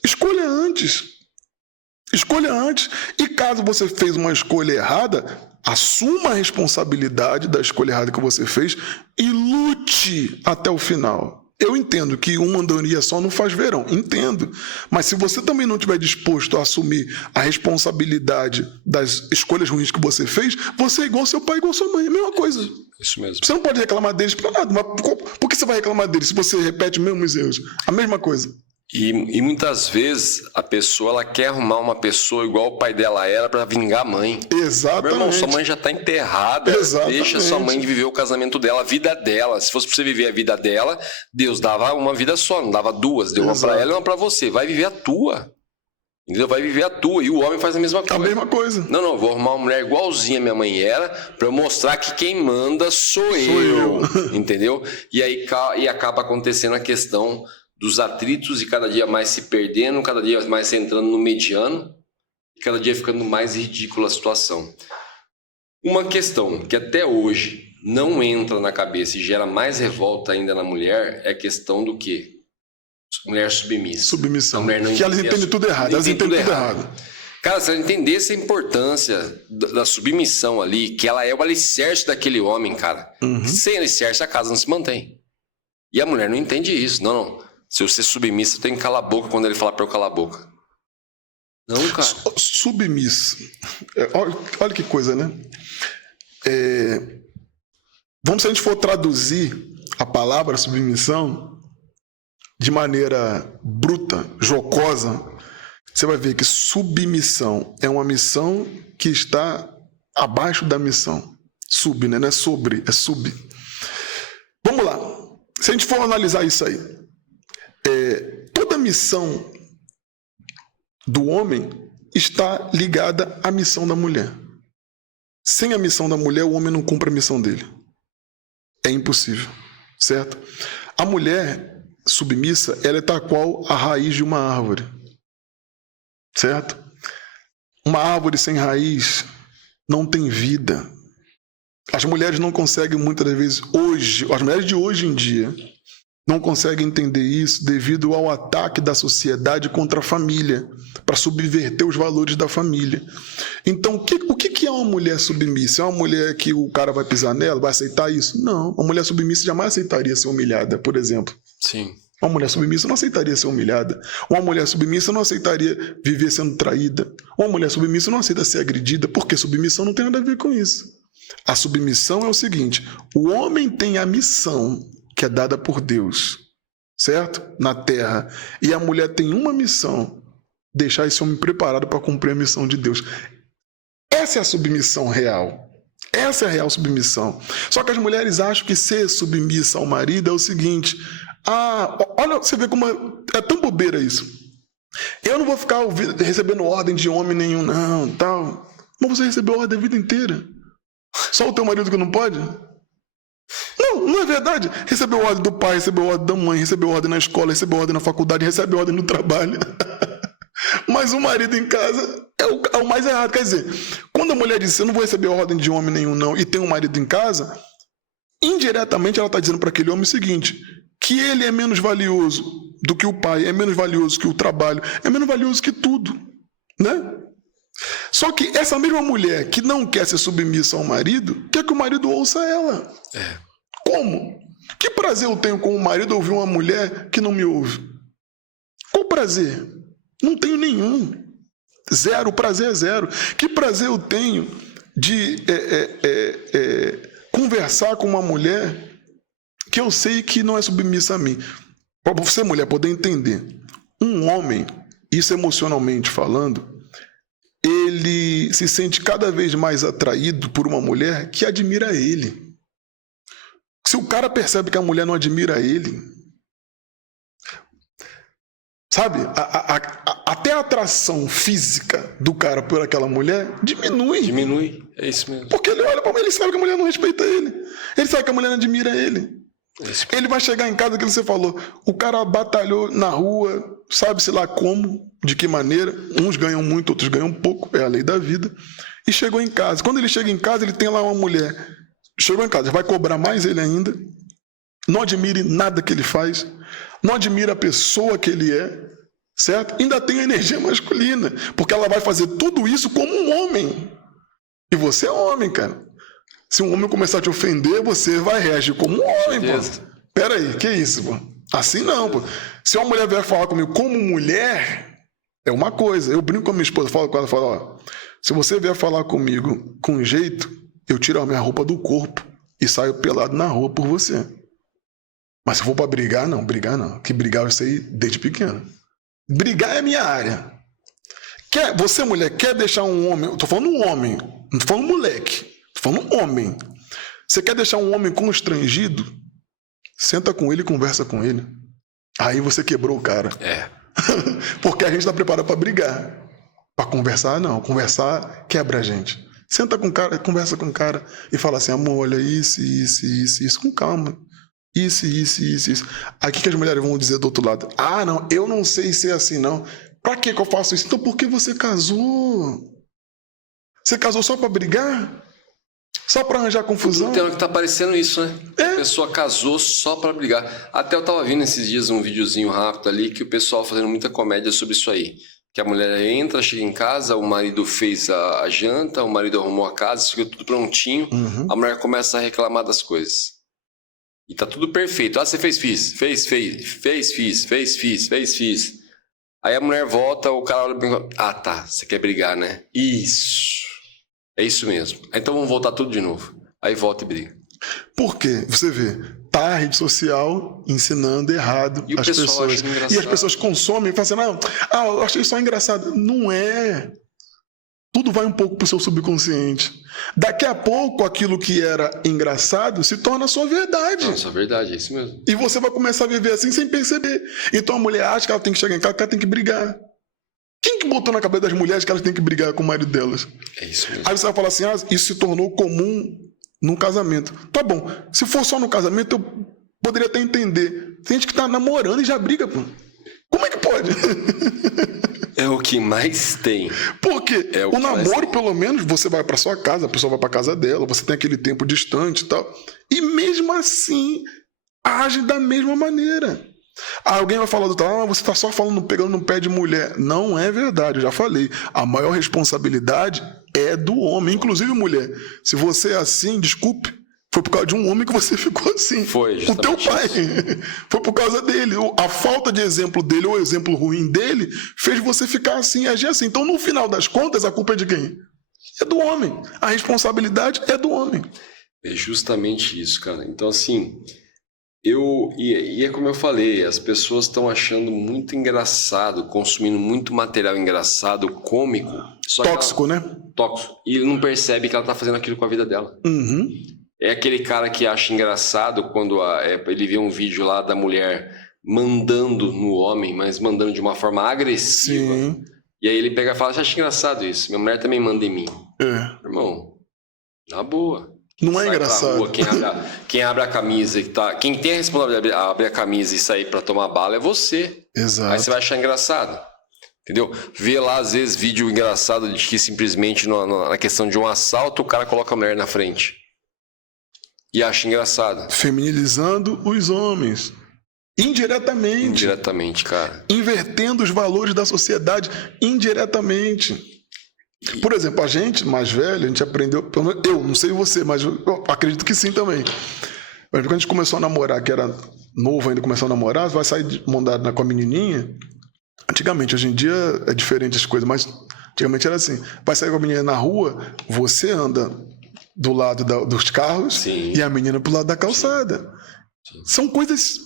Escolha antes. Escolha antes. E caso você fez uma escolha errada, assuma a responsabilidade da escolha errada que você fez e lute até o final. Eu entendo que uma andorinha só não faz verão, entendo. Mas se você também não estiver disposto a assumir a responsabilidade das escolhas ruins que você fez, você é igual seu pai, igual sua mãe, é a mesma coisa. Isso mesmo. Você não pode reclamar deles para nada, mas por que você vai reclamar deles se você repete os mesmos erros? A mesma coisa. E muitas vezes a pessoa ela quer arrumar uma pessoa igual o pai dela era para vingar a mãe. Exatamente. Meu irmão, sua mãe já está enterrada. Exatamente. Deixa sua mãe viver o casamento dela, a vida dela. Se fosse para você viver a vida dela, Deus dava uma vida só, não dava duas. Deu uma para ela e uma para você. Vai viver a tua. Entendeu? Vai viver a tua. E o homem faz a mesma coisa. A mesma coisa. Não, vou arrumar uma mulher igualzinha a minha mãe era para eu mostrar que quem manda sou eu. Entendeu? E aí acaba acontecendo a questão dos atritos e cada dia mais se perdendo, cada dia mais entrando no mediano e cada dia ficando mais ridícula a situação. Uma questão que até hoje não entra na cabeça e gera mais revolta ainda na mulher é a questão do quê? Mulher submissa. Submissão. A mulher não Que elas entendem tudo errado. Elas entendem tudo errado. Cara, se ela entendesse a importância da submissão ali, que ela é o alicerce daquele homem, cara. Sem alicerce, a casa não se mantém. E a mulher não entende isso. Não. Se eu ser submissa, eu tenho que calar a boca quando ele falar pra eu calar a boca. Não, cara. Submissa. Olha que coisa, né? Vamos, se a gente for traduzir a palavra submissão de maneira bruta, jocosa, você vai ver que submissão é uma missão que está abaixo da missão. Sub, né? Não é sobre, é sub. Vamos lá. Se a gente for analisar isso aí, toda missão do homem está ligada à missão da mulher. Sem a missão da mulher, o homem não cumpre a missão dele. É impossível, certo? A mulher submissa, ela é tal qual a raiz de uma árvore, certo? Uma árvore sem raiz não tem vida. As mulheres não conseguem muitas das vezes hoje, as mulheres de hoje em dia não conseguem entender isso devido ao ataque da sociedade contra a família, para subverter os valores da família. Então, o que é uma mulher submissa? É uma mulher que o cara vai pisar nela, vai aceitar isso? Não. Uma mulher submissa jamais aceitaria ser humilhada, por exemplo. Sim. Uma mulher submissa não aceitaria ser humilhada. Uma mulher submissa não aceitaria viver sendo traída. Uma mulher submissa não aceita ser agredida, porque submissão não tem nada a ver com isso. A submissão é o seguinte: o homem tem a missão que é dada por Deus, certo? Na terra. E a mulher tem uma missão: deixar esse homem preparado para cumprir a missão de Deus. Essa é a submissão real. Essa é a real submissão. Só que as mulheres acham que ser submissa ao marido é o seguinte: olha, você vê como é tão bobeira isso. Eu não vou ficar recebendo ordem de homem nenhum, não, tal. Mas você recebeu ordem a vida inteira. Só o teu marido que não pode? Não é verdade. Recebeu ordem do pai, recebeu ordem da mãe, recebeu ordem na escola, recebeu ordem na faculdade, recebeu ordem no trabalho. Mas o marido em casa é o mais errado. Quer dizer, quando a mulher diz eu não vou receber ordem de homem nenhum não, e tem um marido em casa, indiretamente ela está dizendo para aquele homem o seguinte: que ele é menos valioso do que o pai, é menos valioso que o trabalho, é menos valioso que tudo, né? Só que essa mesma mulher que não quer ser submissa ao marido, quer que o marido ouça ela. Como? Que prazer eu tenho com o marido ouvir uma mulher que não me ouve? Qual prazer? Não tenho nenhum. Zero, o prazer é zero. Que prazer eu tenho de conversar com uma mulher que eu sei que não é submissa a mim? Para você, mulher, poder entender. Um homem, isso emocionalmente falando, ele se sente cada vez mais atraído por uma mulher que admira ele. Se o cara percebe que a mulher não admira ele, sabe, até a atração física do cara por aquela mulher diminui. Diminui, é isso mesmo. Porque ele olha pra mulher, ele sabe que a mulher não respeita ele. Ele sabe que a mulher não admira ele. Ele vai chegar em casa, aquilo que você falou, o cara batalhou na rua, sabe-se lá como, de que maneira, uns ganham muito, outros ganham pouco, é a lei da vida, e chegou em casa. Quando ele chega em casa, ele tem lá uma mulher, chegou em casa, vai cobrar mais ele ainda, não admire nada que ele faz, não admira a pessoa que ele é, certo? Ainda tem a energia masculina, porque ela vai fazer tudo isso como um homem, e você é homem, cara. Se um homem começar a te ofender, você vai reagir como um homem, pô. Pera aí, que isso, pô? Assim não, pô. Se uma mulher vier falar comigo como mulher, é uma coisa. Eu brinco com a minha esposa, falo com ela, falo, ó, se você vier falar comigo com jeito, eu tiro a minha roupa do corpo e saio pelado na rua por você. Mas se for pra brigar não. Que brigar eu sei desde pequeno. Brigar é minha área. Você, mulher, quer deixar um homem... Eu tô falando um homem, não tô falando moleque. Tô falando um homem. Você quer deixar um homem constrangido? Senta com ele e conversa com ele. Aí você quebrou o cara. Porque a gente está preparado para brigar. Para conversar, não. Conversar quebra a gente. Senta com o cara, conversa com o cara e fala assim, amor, olha isso, com calma. Isso. Aí o que as mulheres vão dizer do outro lado? Ah, não, eu não sei ser assim, não. Pra que eu faço isso? Então por que você casou? Você casou só para brigar? Só pra arranjar confusão. Tem hora que tá parecendo isso, né? A pessoa casou só pra brigar. Até eu tava vendo esses dias um videozinho rápido ali que o pessoal fazendo muita comédia sobre isso aí. Que a mulher entra, chega em casa, o marido fez a janta, o marido arrumou a casa, fica tudo prontinho. A mulher começa a reclamar das coisas. E tá tudo perfeito. Ah, você fez, fiz. Fiz. Aí a mulher volta, o cara olha e pensa, ah, tá, você quer brigar, né? Isso. É isso mesmo. Então vamos voltar tudo de novo. Aí volta e briga. Por quê? Você vê, tá a rede social ensinando errado as pessoas. E as pessoas consomem e falam assim, eu achei só engraçado. Não é. Tudo vai um pouco pro seu subconsciente. Daqui a pouco, aquilo que era engraçado se torna a sua verdade. Nossa, verdade, é isso mesmo. E você vai começar a viver assim sem perceber. Então a mulher acha que ela tem que chegar em casa, que ela tem que brigar. Quem que botou na cabeça das mulheres que elas têm que brigar com o marido delas? É isso mesmo. Aí você vai falar assim, isso se tornou comum num casamento. Tá bom, se for só no casamento, eu poderia até entender. Tem gente que tá namorando e já briga, pô. Como é que pode? É o que mais tem. Porque o namoro, pelo menos, você vai pra sua casa, a pessoa vai pra casa dela, você tem aquele tempo distante e tal. E mesmo assim, age da mesma maneira. Alguém vai falar você tá só pegando no pé de mulher. Não é verdade, eu já falei. A maior responsabilidade é do homem. Inclusive, mulher, se você é assim, desculpe, foi por causa de um homem que você ficou assim. Foi, o teu pai. Foi por causa dele. A falta de exemplo dele, ou o exemplo ruim dele, fez você ficar assim, agir assim. Então, no final das contas, a culpa é de quem? É do homem. A responsabilidade é do homem. É justamente isso, cara. Então, assim, é como eu falei, as pessoas estão achando muito engraçado, consumindo muito material engraçado, cômico. Tóxico, né? Tóxico. E não percebe que ela tá fazendo aquilo com a vida dela. Uhum. É aquele cara que acha engraçado quando ele vê um vídeo lá da mulher mandando no homem, mas mandando de uma forma agressiva. Sim. E aí ele pega e fala, acha engraçado isso, minha mulher também manda em mim. Irmão, na boa. Não é engraçado. Rua, quem abre a camisa e tá. Quem tem a responsabilidade de abrir a camisa e sair pra tomar bala é você. Exato. Aí você vai achar engraçado. Entendeu? Vê lá, às vezes, vídeo engraçado de que simplesmente na questão de um assalto, o cara coloca a mulher na frente. E acha engraçado. Feminilizando os homens. Indiretamente. Indiretamente, cara. Invertendo os valores da sociedade indiretamente. Por exemplo, a gente, mais velho, a gente aprendeu... Eu, não sei você, mas eu acredito que sim também. Mas quando a gente começou a namorar, que era novo ainda, começou a namorar, vai sair de mão dada com a menininha. Antigamente, hoje em dia é diferente as coisas, mas antigamente era assim. Vai sair com a menina na rua, você anda do lado dos carros. Sim. E a menina pro lado da calçada. Sim. São coisas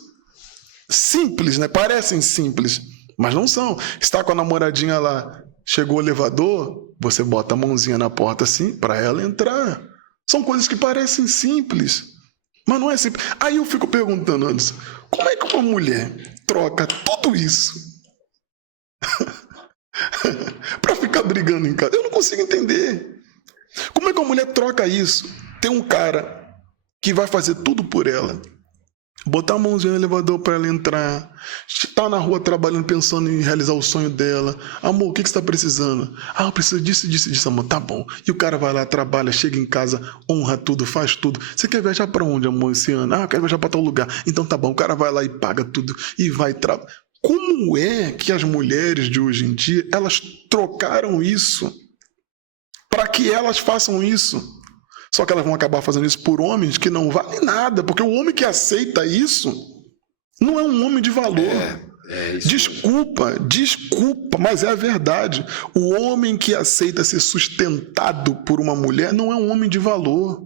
simples, né? Parecem simples, mas não são. Está com a namoradinha lá, chegou o elevador, você bota a mãozinha na porta assim para ela entrar. São coisas que parecem simples, mas não é simples. Aí eu fico perguntando, Anderson, como é que uma mulher troca tudo isso para ficar brigando em casa? Eu não consigo entender. Como é que uma mulher troca isso? Tem um cara que vai fazer tudo por ela, botar a mãozinha no elevador para ela entrar, tá na rua trabalhando, pensando em realizar o sonho dela. Amor, o que você tá precisando? Eu preciso disso, amor. Tá bom. E o cara vai lá, trabalha, chega em casa, honra tudo, faz tudo. Você quer viajar para onde, amor, esse ano? Eu quero viajar para tal lugar. Então tá bom. O cara vai lá e paga tudo e vai trabalhar. Como é que as mulheres de hoje em dia, elas trocaram isso para que elas façam isso? Só que elas vão acabar fazendo isso por homens que não valem nada, porque o homem que aceita isso não é um homem de valor. Isso desculpa, mas é a verdade. O homem que aceita ser sustentado por uma mulher não é um homem de valor.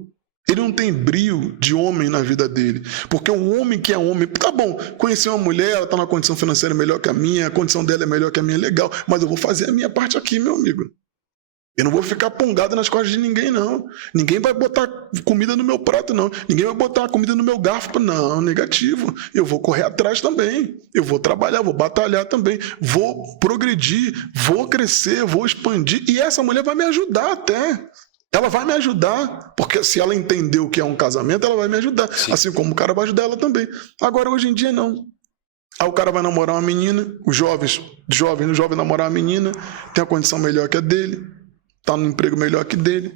Ele não tem brio de homem na vida dele. Porque um homem que é homem, tá bom, conheci uma mulher, ela tá numa condição financeira melhor que a minha, a condição dela é melhor que a minha, legal, mas eu vou fazer a minha parte aqui, meu amigo. Eu não vou ficar pongado nas costas de ninguém, não. Ninguém vai botar comida no meu prato, não. Ninguém vai botar comida no meu garfo. Não, negativo. Eu vou correr atrás também. Eu vou trabalhar, vou batalhar também. Vou progredir, vou crescer, vou expandir. E essa mulher vai me ajudar até. Ela vai me ajudar. Porque se ela entender o que é um casamento, ela vai me ajudar. Sim. Assim como o cara vai ajudar ela também. Agora, hoje em dia, não. Aí o cara vai namorar uma menina. Os jovens namorar uma menina. Tem a condição melhor que a dele. Tá num emprego melhor que dele.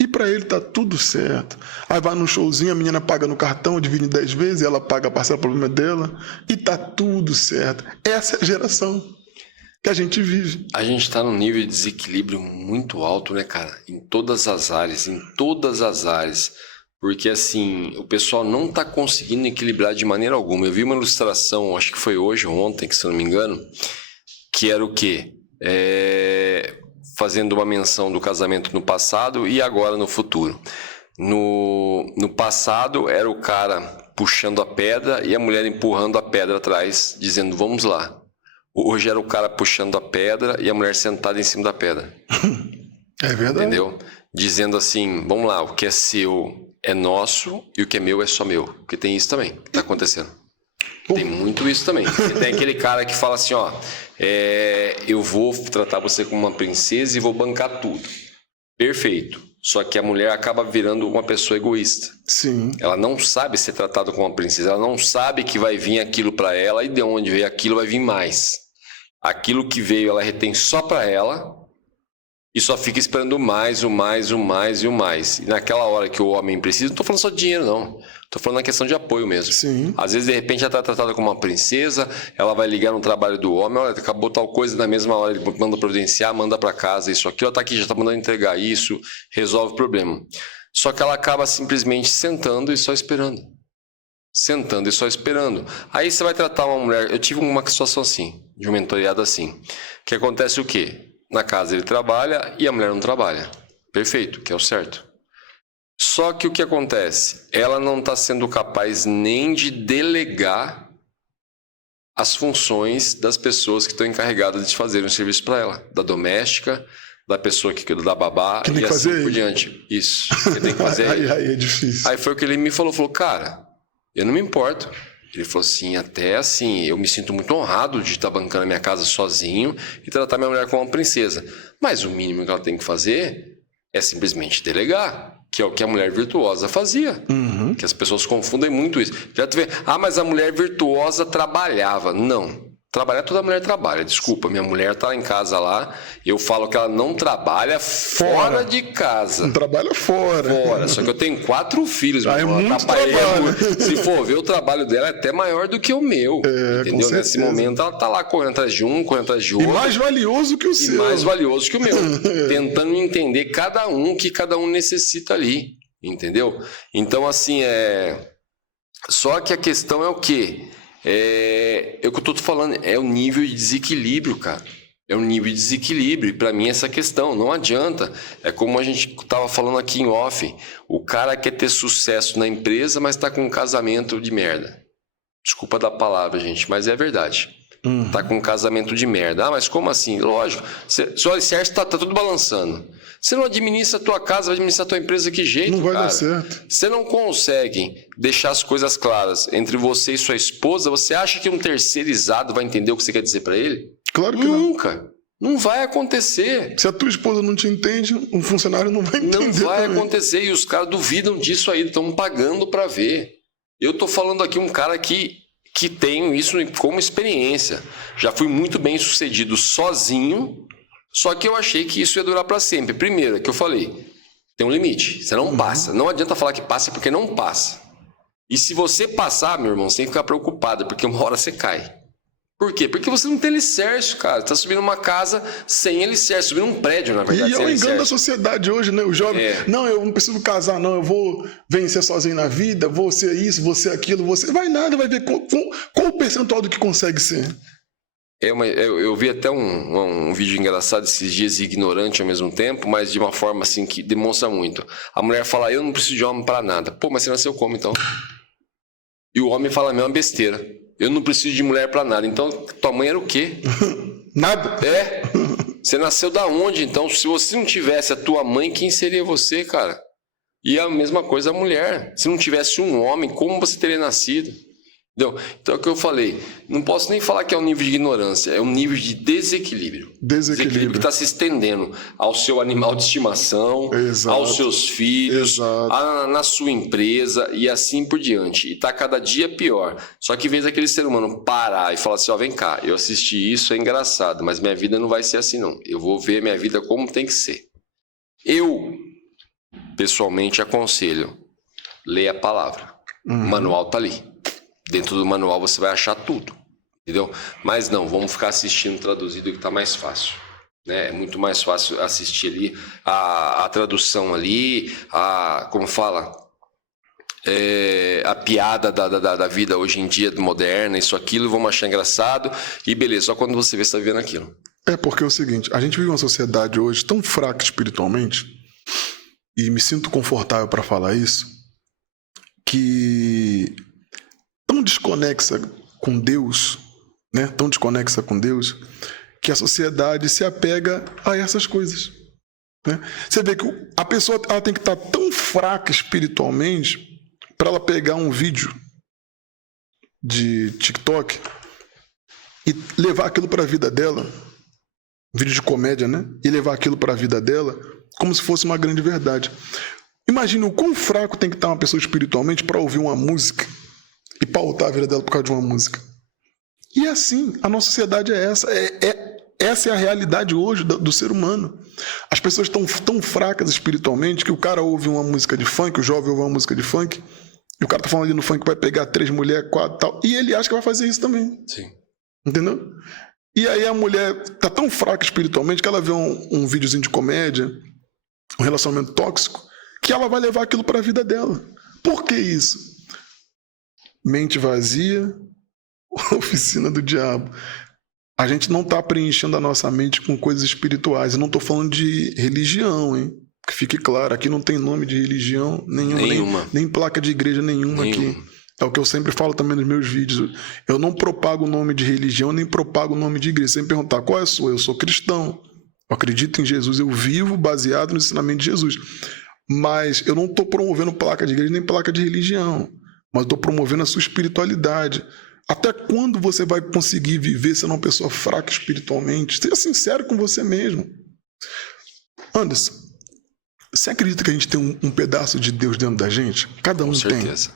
E pra ele tá tudo certo. Aí vai num showzinho, a menina paga no cartão, divide em 10 vezes, ela paga a parcela, problema dela, e tá tudo certo. Essa é a geração que a gente vive. A gente tá num nível de desequilíbrio muito alto, né, cara? Em todas as áreas, Porque, assim, o pessoal não tá conseguindo equilibrar de maneira alguma. Eu vi uma ilustração, acho que foi hoje ou ontem, que se eu não me engano, que era o quê? Fazendo uma menção do casamento no passado e agora no futuro. No passado, era o cara puxando a pedra e a mulher empurrando a pedra atrás, dizendo, vamos lá. Hoje era o cara puxando a pedra e a mulher sentada em cima da pedra. É verdade. Entendeu? Dizendo assim, vamos lá, o que é seu é nosso e o que é meu é só meu. Porque tem isso também que tá acontecendo. Tem muito isso também. E tem aquele cara que fala assim, ó, eu vou tratar você como uma princesa e vou bancar tudo. Perfeito. Só que a mulher acaba virando uma pessoa egoísta. Sim. Ela não sabe ser tratada como uma princesa. Ela não sabe que vai vir aquilo para ela e de onde veio aquilo vai vir mais. Aquilo que veio ela retém só para ela e só fica esperando mais, o mais. E naquela hora que o homem precisa, não estou falando só de dinheiro não. Estou falando na questão de apoio mesmo. Sim. Às vezes, de repente, ela está tratada como uma princesa, ela vai ligar no trabalho do homem, olha, acabou tal coisa, na mesma hora ele manda providenciar, manda para casa, isso aqui, ela está aqui, já está mandando entregar isso, resolve o problema. Só que ela acaba simplesmente sentando e só esperando. Aí você vai tratar uma mulher... Eu tive uma situação assim, de um mentoriado assim, que acontece o quê? Na casa ele trabalha e a mulher não trabalha. Perfeito, que é o certo. Só que o que acontece? Ela não está sendo capaz nem de delegar as funções das pessoas que estão encarregadas de fazer um serviço para ela. Da doméstica, da pessoa da babá que e assim por diante. Isso, que tem que fazer. Aí é difícil. Aí foi o que ele me falou, cara, eu não me importo. Ele falou assim, até assim, eu me sinto muito honrado de estar bancando a minha casa sozinho e tratar minha mulher como uma princesa. Mas o mínimo que ela tem que fazer é simplesmente delegar. Que é o que a mulher virtuosa fazia. Uhum. Que as pessoas confundem muito isso. Já tu vê, mas a mulher virtuosa trabalhava. Não. Trabalhar, toda mulher trabalha. Desculpa, minha mulher tá em casa lá. Eu falo que ela não trabalha fora de casa. Não trabalha fora. Só que eu tenho 4 filhos. É muito trabalho. Se for ver, o trabalho dela é até maior do que o meu. Entendeu? Nesse momento, ela tá lá correndo atrás de um, correndo atrás de outro. E mais valioso que o seu. E mais valioso que o meu. Tentando entender o que cada um necessita ali. Entendeu? Então, assim, Só que a questão é o quê? É o que eu tô falando, é o nível de desequilíbrio, cara. É um nível de desequilíbrio. E para mim essa questão, não adianta. É como a gente tava falando aqui em off. O cara quer ter sucesso na empresa, mas tá com um casamento de merda. Desculpa da palavra, gente, mas é verdade. Tá com um casamento de merda. Mas como assim? Lógico. Seu alicerce tá tudo balançando. Você não administra a tua casa, vai administrar a tua empresa, que jeito, não vai cara? Dar certo. Você não consegue deixar as coisas claras entre você e sua esposa. Você acha que um terceirizado vai entender o que você quer dizer para ele? Claro que Nunca. Não vai acontecer. Se a tua esposa não te entende, um funcionário não vai entender. Não vai também. acontecer. E os caras duvidam disso aí, estão pagando para ver. Eu tô falando aqui um cara que tenho isso como experiência. Já fui muito bem sucedido sozinho. Só que eu achei que isso ia durar para sempre. Primeiro, é que eu falei, tem um limite. Você não passa. Não adianta falar que passa porque não passa. E se você passar, meu irmão, você tem que ficar preocupado, porque uma hora você cai. Por quê? Porque você não tem alicerce, cara. Você tá subindo uma casa sem alicerce, subindo um prédio, na verdade. E é o engano da sociedade hoje, né? O jovem, não, eu não preciso casar, não. Eu vou vencer sozinho na vida, vou ser isso, vou ser aquilo, vai nada, vai ver qual o percentual do que consegue ser. Eu vi até um vídeo engraçado esses dias, ignorante ao mesmo tempo, mas de uma forma assim que demonstra muito. A mulher fala, eu não preciso de homem pra nada. Pô, mas você nasceu como então? E o homem fala a mesma besteira. Eu não preciso de mulher pra nada. Então, tua mãe era o quê? Nada. Você nasceu da onde então? Se você não tivesse a tua mãe, quem seria você, cara? E a mesma coisa a mulher. Se não tivesse um homem, como você teria nascido? Entendeu? Então é o que eu falei, não posso nem falar que é um nível de ignorância, é um nível de desequilíbrio. Desequilíbrio que está se estendendo ao seu animal de estimação, aos seus filhos, na sua empresa e assim por diante. E está cada dia pior. Só que vez aquele ser humano parar e falar assim, vem cá, eu assisti isso, é engraçado, mas minha vida não vai ser assim não. Eu vou ver minha vida como tem que ser. Eu pessoalmente aconselho, leia a palavra. O manual tá ali. Dentro do manual você vai achar tudo, entendeu? Mas não, vamos ficar assistindo traduzido que tá mais fácil. Né? É muito mais fácil assistir ali a tradução ali, como fala, a piada da vida hoje em dia moderna, isso, aquilo, vamos achar engraçado e beleza, só quando você vê, você tá vendo aquilo. Porque é o seguinte, a gente vive uma sociedade hoje tão fraca espiritualmente, e me sinto confortável para falar isso, que tão desconexa com Deus, né? Tão desconexa com Deus, que a sociedade se apega a essas coisas. Né? Você vê que a pessoa ela tem que estar tão fraca espiritualmente para ela pegar um vídeo de TikTok e levar aquilo para a vida dela, vídeo de comédia, né? E levar aquilo para a vida dela como se fosse uma grande verdade. Imagina o quão fraco tem que estar uma pessoa espiritualmente para ouvir uma música e pautar a vida dela por causa de uma música. E assim, a nossa sociedade é essa. Essa é a realidade hoje do ser humano. As pessoas estão tão fracas espiritualmente que o cara ouve uma música de funk, o jovem ouve uma música de funk, e o cara tá falando ali no funk que vai pegar 3 mulheres, 4 tal, e ele acha que vai fazer isso também. Sim. Entendeu? E aí a mulher tá tão fraca espiritualmente que ela vê um videozinho de comédia, um relacionamento tóxico, que ela vai levar aquilo para a vida dela. Por que isso? Mente vazia, oficina do diabo. A gente não está preenchendo a nossa mente com coisas espirituais. Eu não estou falando de religião, hein? Que fique claro, aqui não tem nome de religião nenhuma. Nem placa de igreja nenhuma aqui. É o que eu sempre falo também nos meus vídeos. Eu não propago o nome de religião, nem propago o nome de igreja. Sem perguntar qual é a sua, eu sou cristão. Eu acredito em Jesus, eu vivo baseado no ensinamento de Jesus. Mas eu não estou promovendo placa de igreja nem placa de religião. Mas estou promovendo a sua espiritualidade. Até quando você vai conseguir viver sendo uma pessoa fraca espiritualmente? Seja sincero com você mesmo. Anderson, você acredita que a gente tem um pedaço de Deus dentro da gente? Cada um tem. Com certeza.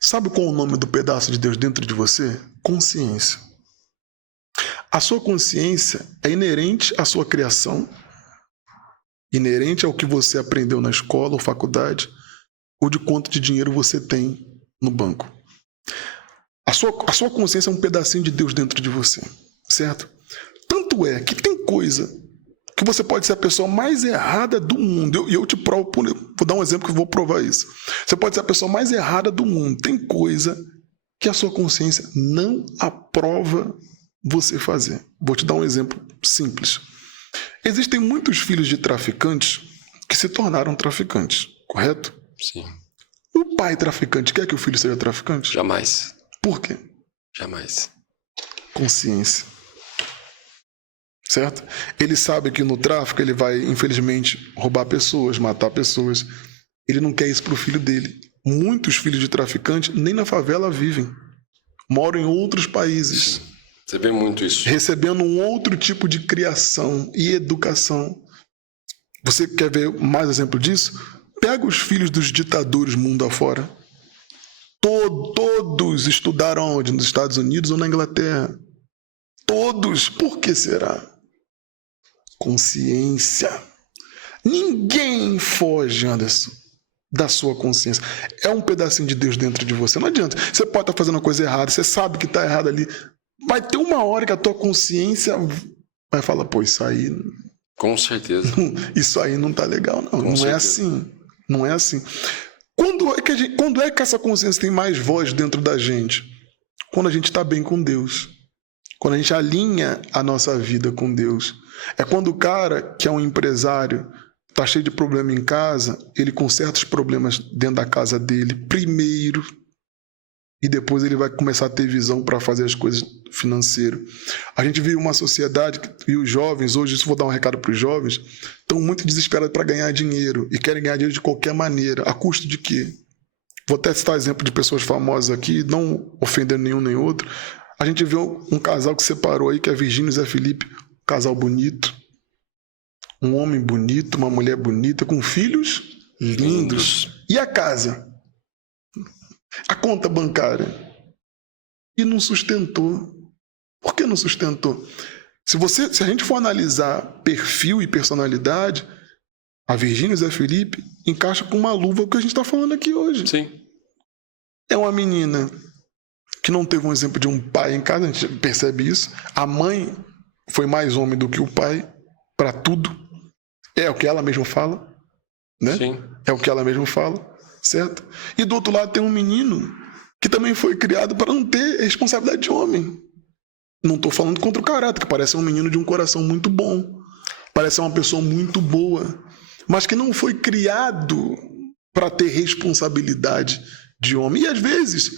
Sabe qual é o nome do pedaço de Deus dentro de você? Consciência. A sua consciência é inerente à sua criação, inerente ao que você aprendeu na escola ou faculdade, ou de quanto de dinheiro você tem no banco. A sua consciência é um pedacinho de Deus dentro de você, certo? Tanto é que tem coisa que você pode ser a pessoa mais errada do mundo. E eu te provo, vou dar um exemplo que eu vou provar isso. Você pode ser a pessoa mais errada do mundo. Tem coisa que a sua consciência não aprova você fazer. Vou te dar um exemplo simples. Existem muitos filhos de traficantes que se tornaram traficantes, correto? Sim. O pai traficante quer que o filho seja traficante? Jamais. Por quê? Jamais. Consciência. Certo? Ele sabe que no tráfico ele vai, infelizmente, roubar pessoas, matar pessoas. Ele não quer isso para o filho dele. Muitos filhos de traficante nem na favela vivem. Moram em outros países. Sim. Você vê muito isso. Recebendo um outro tipo de criação e educação. Você quer ver mais exemplo disso? Pega os filhos dos ditadores mundo afora. Todos estudaram onde? Nos Estados Unidos ou na Inglaterra? Todos. Por que será? Consciência. Ninguém foge, Anderson, da sua consciência. É um pedacinho de Deus dentro de você. Não adianta. Você pode estar fazendo uma coisa errada, você sabe que está errado ali. Vai ter uma hora que a tua consciência vai falar, pô, isso aí... Com certeza. Isso aí não tá legal, não. Não é assim. Não é assim. Quando é que essa consciência tem mais voz dentro da gente? Quando a gente está bem com Deus. Quando a gente alinha a nossa vida com Deus. É quando o cara, que é um empresário, está cheio de problema em casa, ele conserta os problemas dentro da casa dele primeiro, e depois ele vai começar a ter visão para fazer as coisas financeiras. A gente vive uma sociedade, e os jovens, hoje, isso vou dar um recado para os jovens, estão muito desesperados para ganhar dinheiro, e querem ganhar dinheiro de qualquer maneira. A custo de quê? Vou até citar exemplo de pessoas famosas aqui, não ofendendo nenhum nem outro. A gente vê um casal que separou aí, que é Virgínia e Zé Felipe, um casal bonito, um homem bonito, uma mulher bonita, com filhos lindos. E a casa? A conta bancária? E não sustentou. Por que não sustentou? Se a gente for analisar perfil e personalidade, A Virgínia e o Zé Felipe encaixa com uma luva o que a gente está falando aqui hoje. Sim. É uma menina que não teve um exemplo de um pai em casa, a gente percebe isso. A mãe foi mais homem do que o pai para tudo. É o que ela mesma fala, né? Sim. É o que ela mesma fala, certo? E do outro lado tem um menino que também foi criado para não ter responsabilidade de homem. Não estou falando contra o caráter, que parece um menino de um coração muito bom, parece uma pessoa muito boa, mas que não foi criado para ter responsabilidade de homem. E às vezes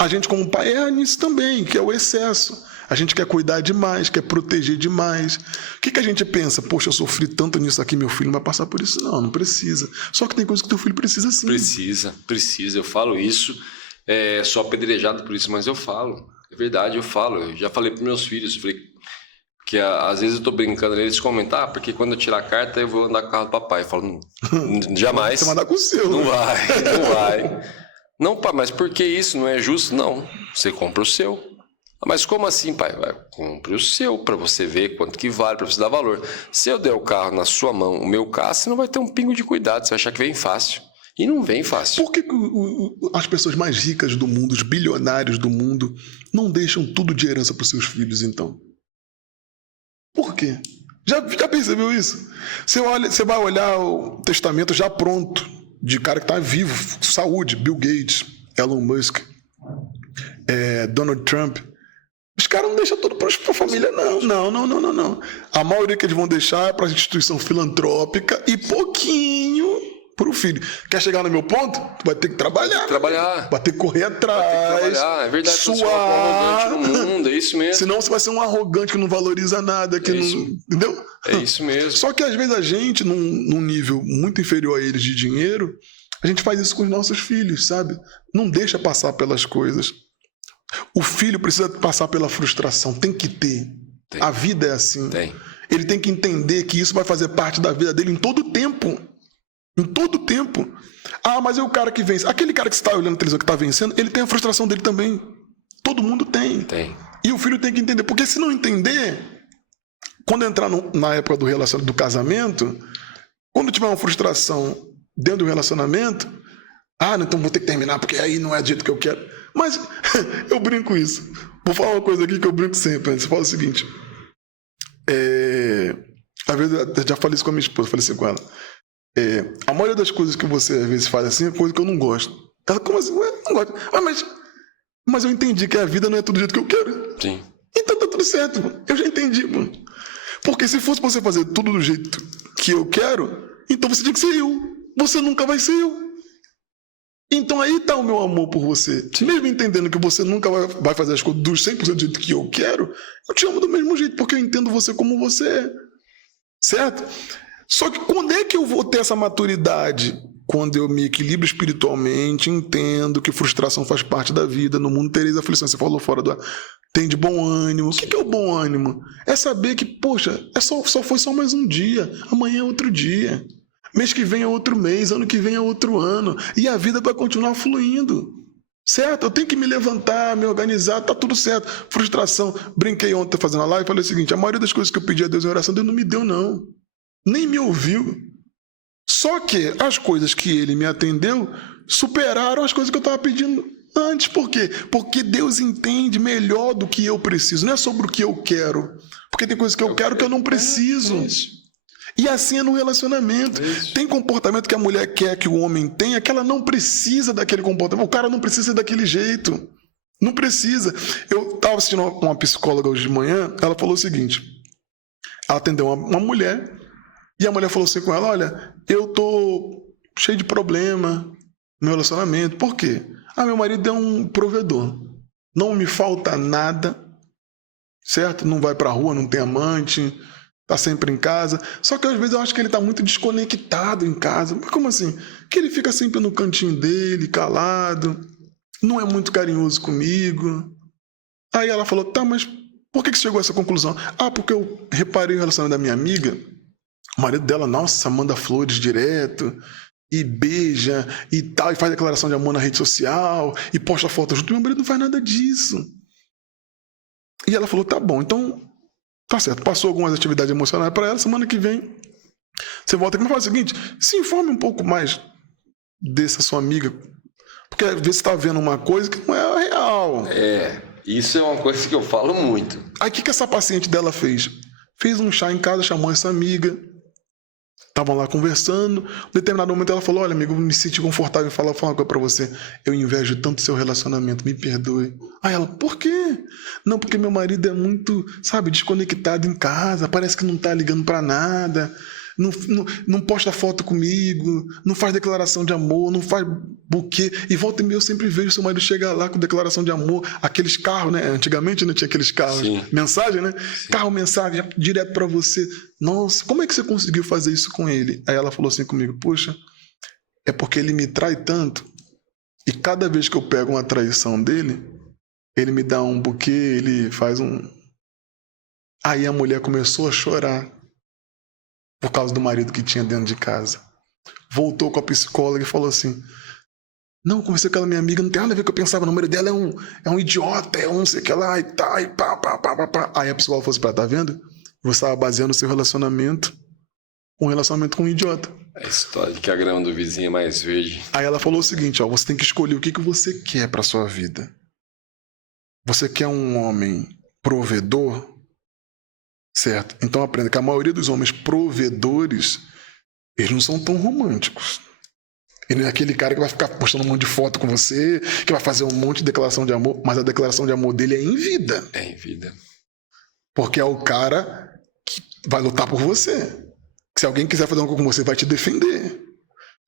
a gente como pai erra nisso também, que é o excesso. A gente quer cuidar demais, quer proteger demais. O que a gente pensa? Poxa, eu sofri tanto nisso aqui, meu filho não vai passar por isso. Não precisa. Só que tem coisas que teu filho precisa sim. Precisa. Eu falo isso, sou apedrejado por isso, mas eu falo. É verdade, eu falo. Eu já falei para meus filhos, eu falei que às vezes eu tô brincando, eles comentam, porque quando eu tirar a carta eu vou andar com o carro do papai. Eu falo, jamais. Você vai andar com o seu. Não vai. Não, pai, mas por que isso? Não é justo? Não, você compra o seu. Mas como assim, pai? Compre o seu para você ver quanto que vale, para você dar valor. Se eu der o carro na sua mão, o meu carro, você não vai ter um pingo de cuidado, você vai achar que vem fácil. E não vem fácil. Por que as pessoas mais ricas do mundo, os bilionários do mundo, não deixam tudo de herança para os seus filhos, então? Por quê? Já percebeu isso? Você vai olhar o testamento já pronto, de cara que está vivo, saúde, Bill Gates, Elon Musk, Donald Trump. Os caras não deixam tudo para a família, não. A maioria que eles vão deixar é para a instituição filantrópica e pouquinho para o filho. Quer chegar no meu ponto? Tu vai ter que trabalhar. Vai ter que correr atrás. É verdade, suar. Você é um arrogante no mundo, é isso mesmo. Senão você vai ser um arrogante que não valoriza nada. Que não, entendeu? É isso mesmo. Só que às vezes a gente, num nível muito inferior a eles de dinheiro, a gente faz isso com os nossos filhos, sabe? Não deixa passar pelas coisas. O filho precisa passar pela frustração, tem que ter. Tem. A vida é assim. Tem. Ele tem que entender que isso vai fazer parte da vida dele em todo o tempo. Em todo o tempo. Mas é o cara que vence. Aquele cara que você está olhando na televisão que está vencendo, ele tem a frustração dele também. Todo mundo tem. Tem. E o filho tem que entender. Porque se não entender, quando entrar na época do casamento, quando tiver uma frustração dentro do relacionamento, então vou ter que terminar, porque aí não é do jeito que eu quero. Mas eu brinco isso. Vou falar uma coisa aqui que eu brinco sempre. Você fala o seguinte. Às vezes, eu já falei isso com a minha esposa, falei assim com ela. A maioria das coisas que você às vezes faz assim é coisa que eu não gosto. Ela, como assim? Não gosto. Mas eu entendi que a vida não é tudo do jeito que eu quero. Sim. Então tá tudo certo. Eu já entendi, mano. Porque se fosse pra você fazer tudo do jeito que eu quero, então você tinha que ser eu. Você nunca vai ser eu. Então aí tá o meu amor por você. Mesmo entendendo que você nunca vai fazer as coisas do 100% do jeito que eu quero, eu te amo do mesmo jeito, porque eu entendo você como você é. Certo? Só que quando é que eu vou ter essa maturidade? Quando eu me equilibro espiritualmente, entendo que frustração faz parte da vida, no mundo tereis aflição. Você falou fora do ar. Tem de bom ânimo. O que é o bom ânimo? É saber que, poxa, só foi só mais um dia. Amanhã é outro dia. Mês que vem é outro mês, ano que vem é outro ano. E a vida vai continuar fluindo. Certo? Eu tenho que me levantar, me organizar, tá tudo certo. Frustração. Brinquei ontem fazendo a live e falei o seguinte, a maioria das coisas que eu pedi a Deus em oração, Deus não me deu, não. Nem me ouviu. Só que as coisas que ele me atendeu superaram as coisas que eu estava pedindo antes. Por quê? Porque Deus entende melhor do que eu preciso. Não é sobre o que eu quero. Porque tem coisas que eu quero que eu não preciso. E assim é no relacionamento. Tem comportamento que a mulher quer que o homem tenha, que ela não precisa daquele comportamento. O cara não precisa daquele jeito. Não precisa. Eu estava assistindo uma psicóloga hoje de manhã, ela falou o seguinte. Ela atendeu uma mulher, e a mulher falou assim com ela, olha, eu tô cheio de problema no meu relacionamento. Por quê? Meu marido é um provedor. Não me falta nada, certo? Não vai pra rua, não tem amante, tá sempre em casa. Só que às vezes eu acho que ele tá muito desconectado em casa. Mas como assim? Que ele fica sempre no cantinho dele, calado, não é muito carinhoso comigo. Aí ela falou, tá, mas por que você chegou a essa conclusão? Porque eu reparei no relacionamento da minha amiga, o marido dela, nossa, manda flores direto, e beija, e tal, e faz declaração de amor na rede social, e posta foto junto. Meu marido não faz nada disso. E ela falou, tá bom, então tá certo. Passou algumas atividades emocionais para ela, semana que vem Você volta aqui e fala o seguinte, se informe um pouco mais dessa sua amiga, porque às vezes você tá vendo uma coisa que não é a real. Isso é uma coisa que eu falo muito. Aí o que essa paciente dela fez? Fez um chá em casa, chamou essa amiga, estavam lá conversando. Em determinado momento ela falou, olha amigo, eu me senti confortável em falar uma coisa pra você. Eu invejo tanto seu relacionamento, me perdoe. Aí ela, por quê? Não, porque meu marido é muito, sabe, desconectado em casa, parece que não tá ligando pra nada. Não posta foto comigo, não faz declaração de amor, não faz buquê. E volta e meia eu sempre vejo seu marido chegar lá com declaração de amor, aqueles carros, né? Antigamente não tinha aqueles carros, Sim. mensagem, né? Sim. Carro, mensagem, direto pra você. Nossa, como é que você conseguiu fazer isso com ele? Aí ela falou assim comigo, poxa, é porque ele me trai tanto. E cada vez que eu pego uma traição dele, ele me dá um buquê, ele faz um... Aí a mulher começou a chorar. Por causa do marido que tinha dentro de casa. Voltou com a psicóloga e falou assim, não, conversei com aquela minha amiga, não tem nada a ver com o que eu pensava, o número dela é um idiota, é um não sei o que lá, e tá, e pá. Aí a psicóloga falou assim, tá vendo? Você estava baseando o seu relacionamento com um idiota. A história de que a grama do vizinho é mais verde. Aí ela falou o seguinte, ó, você tem que escolher o que você quer pra sua vida. Você quer um homem provedor? Certo? Então aprenda que a maioria dos homens provedores, eles não são tão românticos. Ele não é aquele cara que vai ficar postando um monte de foto com você, que vai fazer um monte de declaração de amor, mas a declaração de amor dele é em vida. É em vida. Porque é o cara que vai lutar por você. Se alguém quiser fazer uma coisa com você, vai te defender.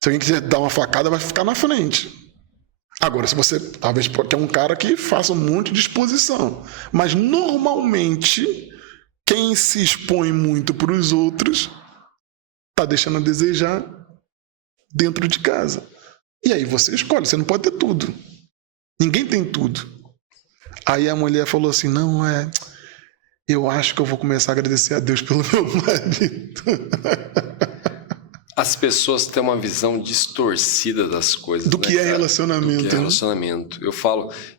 Se alguém quiser dar uma facada, vai ficar na frente. Agora, se você talvez quer um cara que faça um monte de exposição. Mas normalmente... Quem se expõe muito para os outros está deixando a desejar dentro de casa. E aí você escolhe, você não pode ter tudo. Ninguém tem tudo. Aí a mulher falou assim, não, eu acho que eu vou começar a agradecer a Deus pelo meu marido. As pessoas têm uma visão distorcida das coisas. Do que é relacionamento. Do que é relacionamento.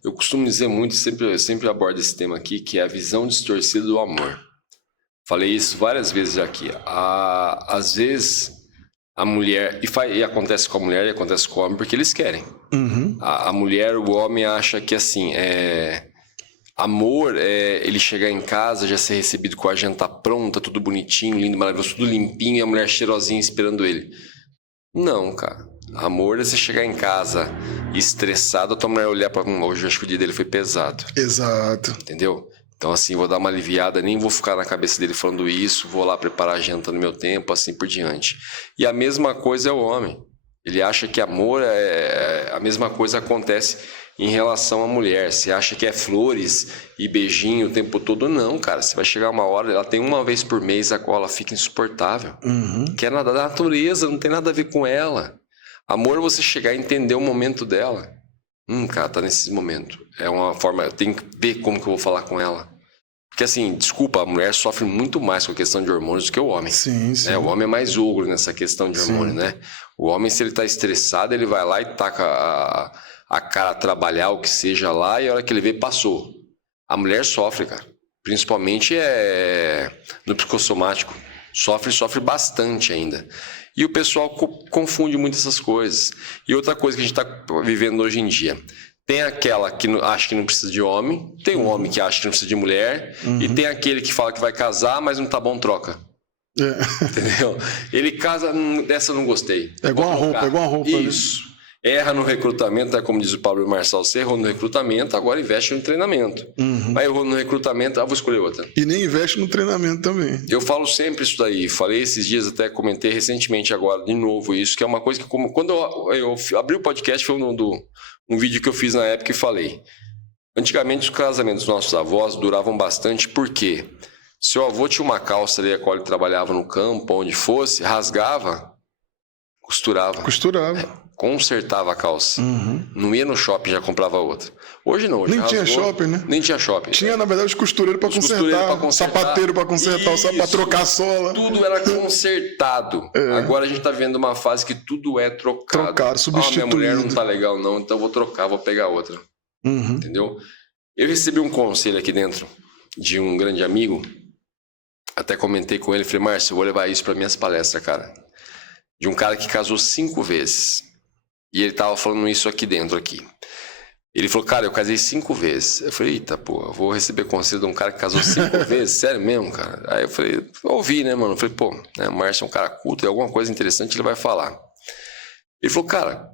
Eu costumo dizer muito, eu sempre abordo esse tema aqui, que é a visão distorcida do amor. Falei isso várias vezes aqui. Às vezes, a mulher... E acontece com a mulher e acontece com o homem porque eles querem. Uhum. A mulher, o homem acha que assim... Amor é ele chegar em casa, já ser recebido com a janta pronta, tudo bonitinho, lindo, maravilhoso, tudo limpinho e a mulher cheirosinha esperando ele. Não, cara. Amor é você chegar em casa estressado, a tua mulher olhar pra... hoje acho que o dia dele foi pesado. Exato. Entendeu? Então, assim, vou dar uma aliviada, nem vou ficar na cabeça dele falando isso, vou lá preparar a janta no meu tempo, assim por diante. E a mesma coisa é o homem. Ele acha que amor a mesma coisa acontece em relação à mulher. Você acha que é flores e beijinho o tempo todo? Não, cara. Você vai chegar uma hora, ela tem uma vez por mês a qual ela fica insuportável. Uhum. Que é nada da natureza, não tem nada a ver com ela. Amor é você chegar e entender o momento dela. Cara, tá nesse momento. É uma forma... Eu tenho que ver como que eu vou falar com ela. Porque assim, desculpa, a mulher sofre muito mais com a questão de hormônios do que o homem. Sim, sim. O homem é mais ogro nessa questão de hormônio, né? O homem, se ele tá estressado, ele vai lá e taca a cara a trabalhar, o que seja lá, e a hora que ele vê, passou. A mulher sofre, cara. Principalmente no psicossomático. Sofre bastante ainda. E o pessoal confunde muito essas coisas. E outra coisa que a gente está vivendo hoje em dia. Tem aquela que acha que não precisa de homem, tem um homem que acha que não precisa de mulher, e tem aquele que fala que vai casar, mas não tá bom, troca. Entendeu? Ele casa, dessa eu não gostei. É igual a roupa. Isso. Né? Erra no recrutamento, como diz o Pablo Marçal, você errou no recrutamento, agora investe no treinamento. Mas errou no recrutamento, vou escolher outra. E nem investe no treinamento também. Eu falo sempre isso daí, falei esses dias, até comentei recentemente agora, de novo isso, que é uma coisa que, quando eu abri o podcast, foi um vídeo que eu fiz na época e falei. Antigamente os casamentos dos nossos avós duravam bastante, porque seu avô tinha uma calça ali, a qual ele trabalhava no campo, onde fosse, rasgava, costurava. Consertava a calça. Não ia no shopping, já comprava outra. Hoje não. Hoje nem tinha shopping, né? Nem tinha shopping. Tinha, na verdade, os costureiros para consertar, sapateiro para consertar, para trocar a sola. Tudo era consertado. Agora a gente tá vendo uma fase que tudo é trocado. Trocado, substituído. Minha mulher não tá legal não, então vou trocar, vou pegar outra. Entendeu? Eu recebi um conselho aqui dentro de um grande amigo. até comentei com ele, falei, Márcio, eu vou levar isso para minhas palestras, cara. De um cara que casou 5 vezes. E ele tava falando isso aqui dentro, aqui. Ele falou, cara, eu casei 5 vezes. Eu falei, eita, pô, eu vou receber conselho de um cara que casou 5 vezes? Sério mesmo, cara? Aí eu falei, ouvi, né, mano? Eu falei, pô, né, o Márcio é um cara culto, e alguma coisa interessante ele vai falar. Ele falou, cara,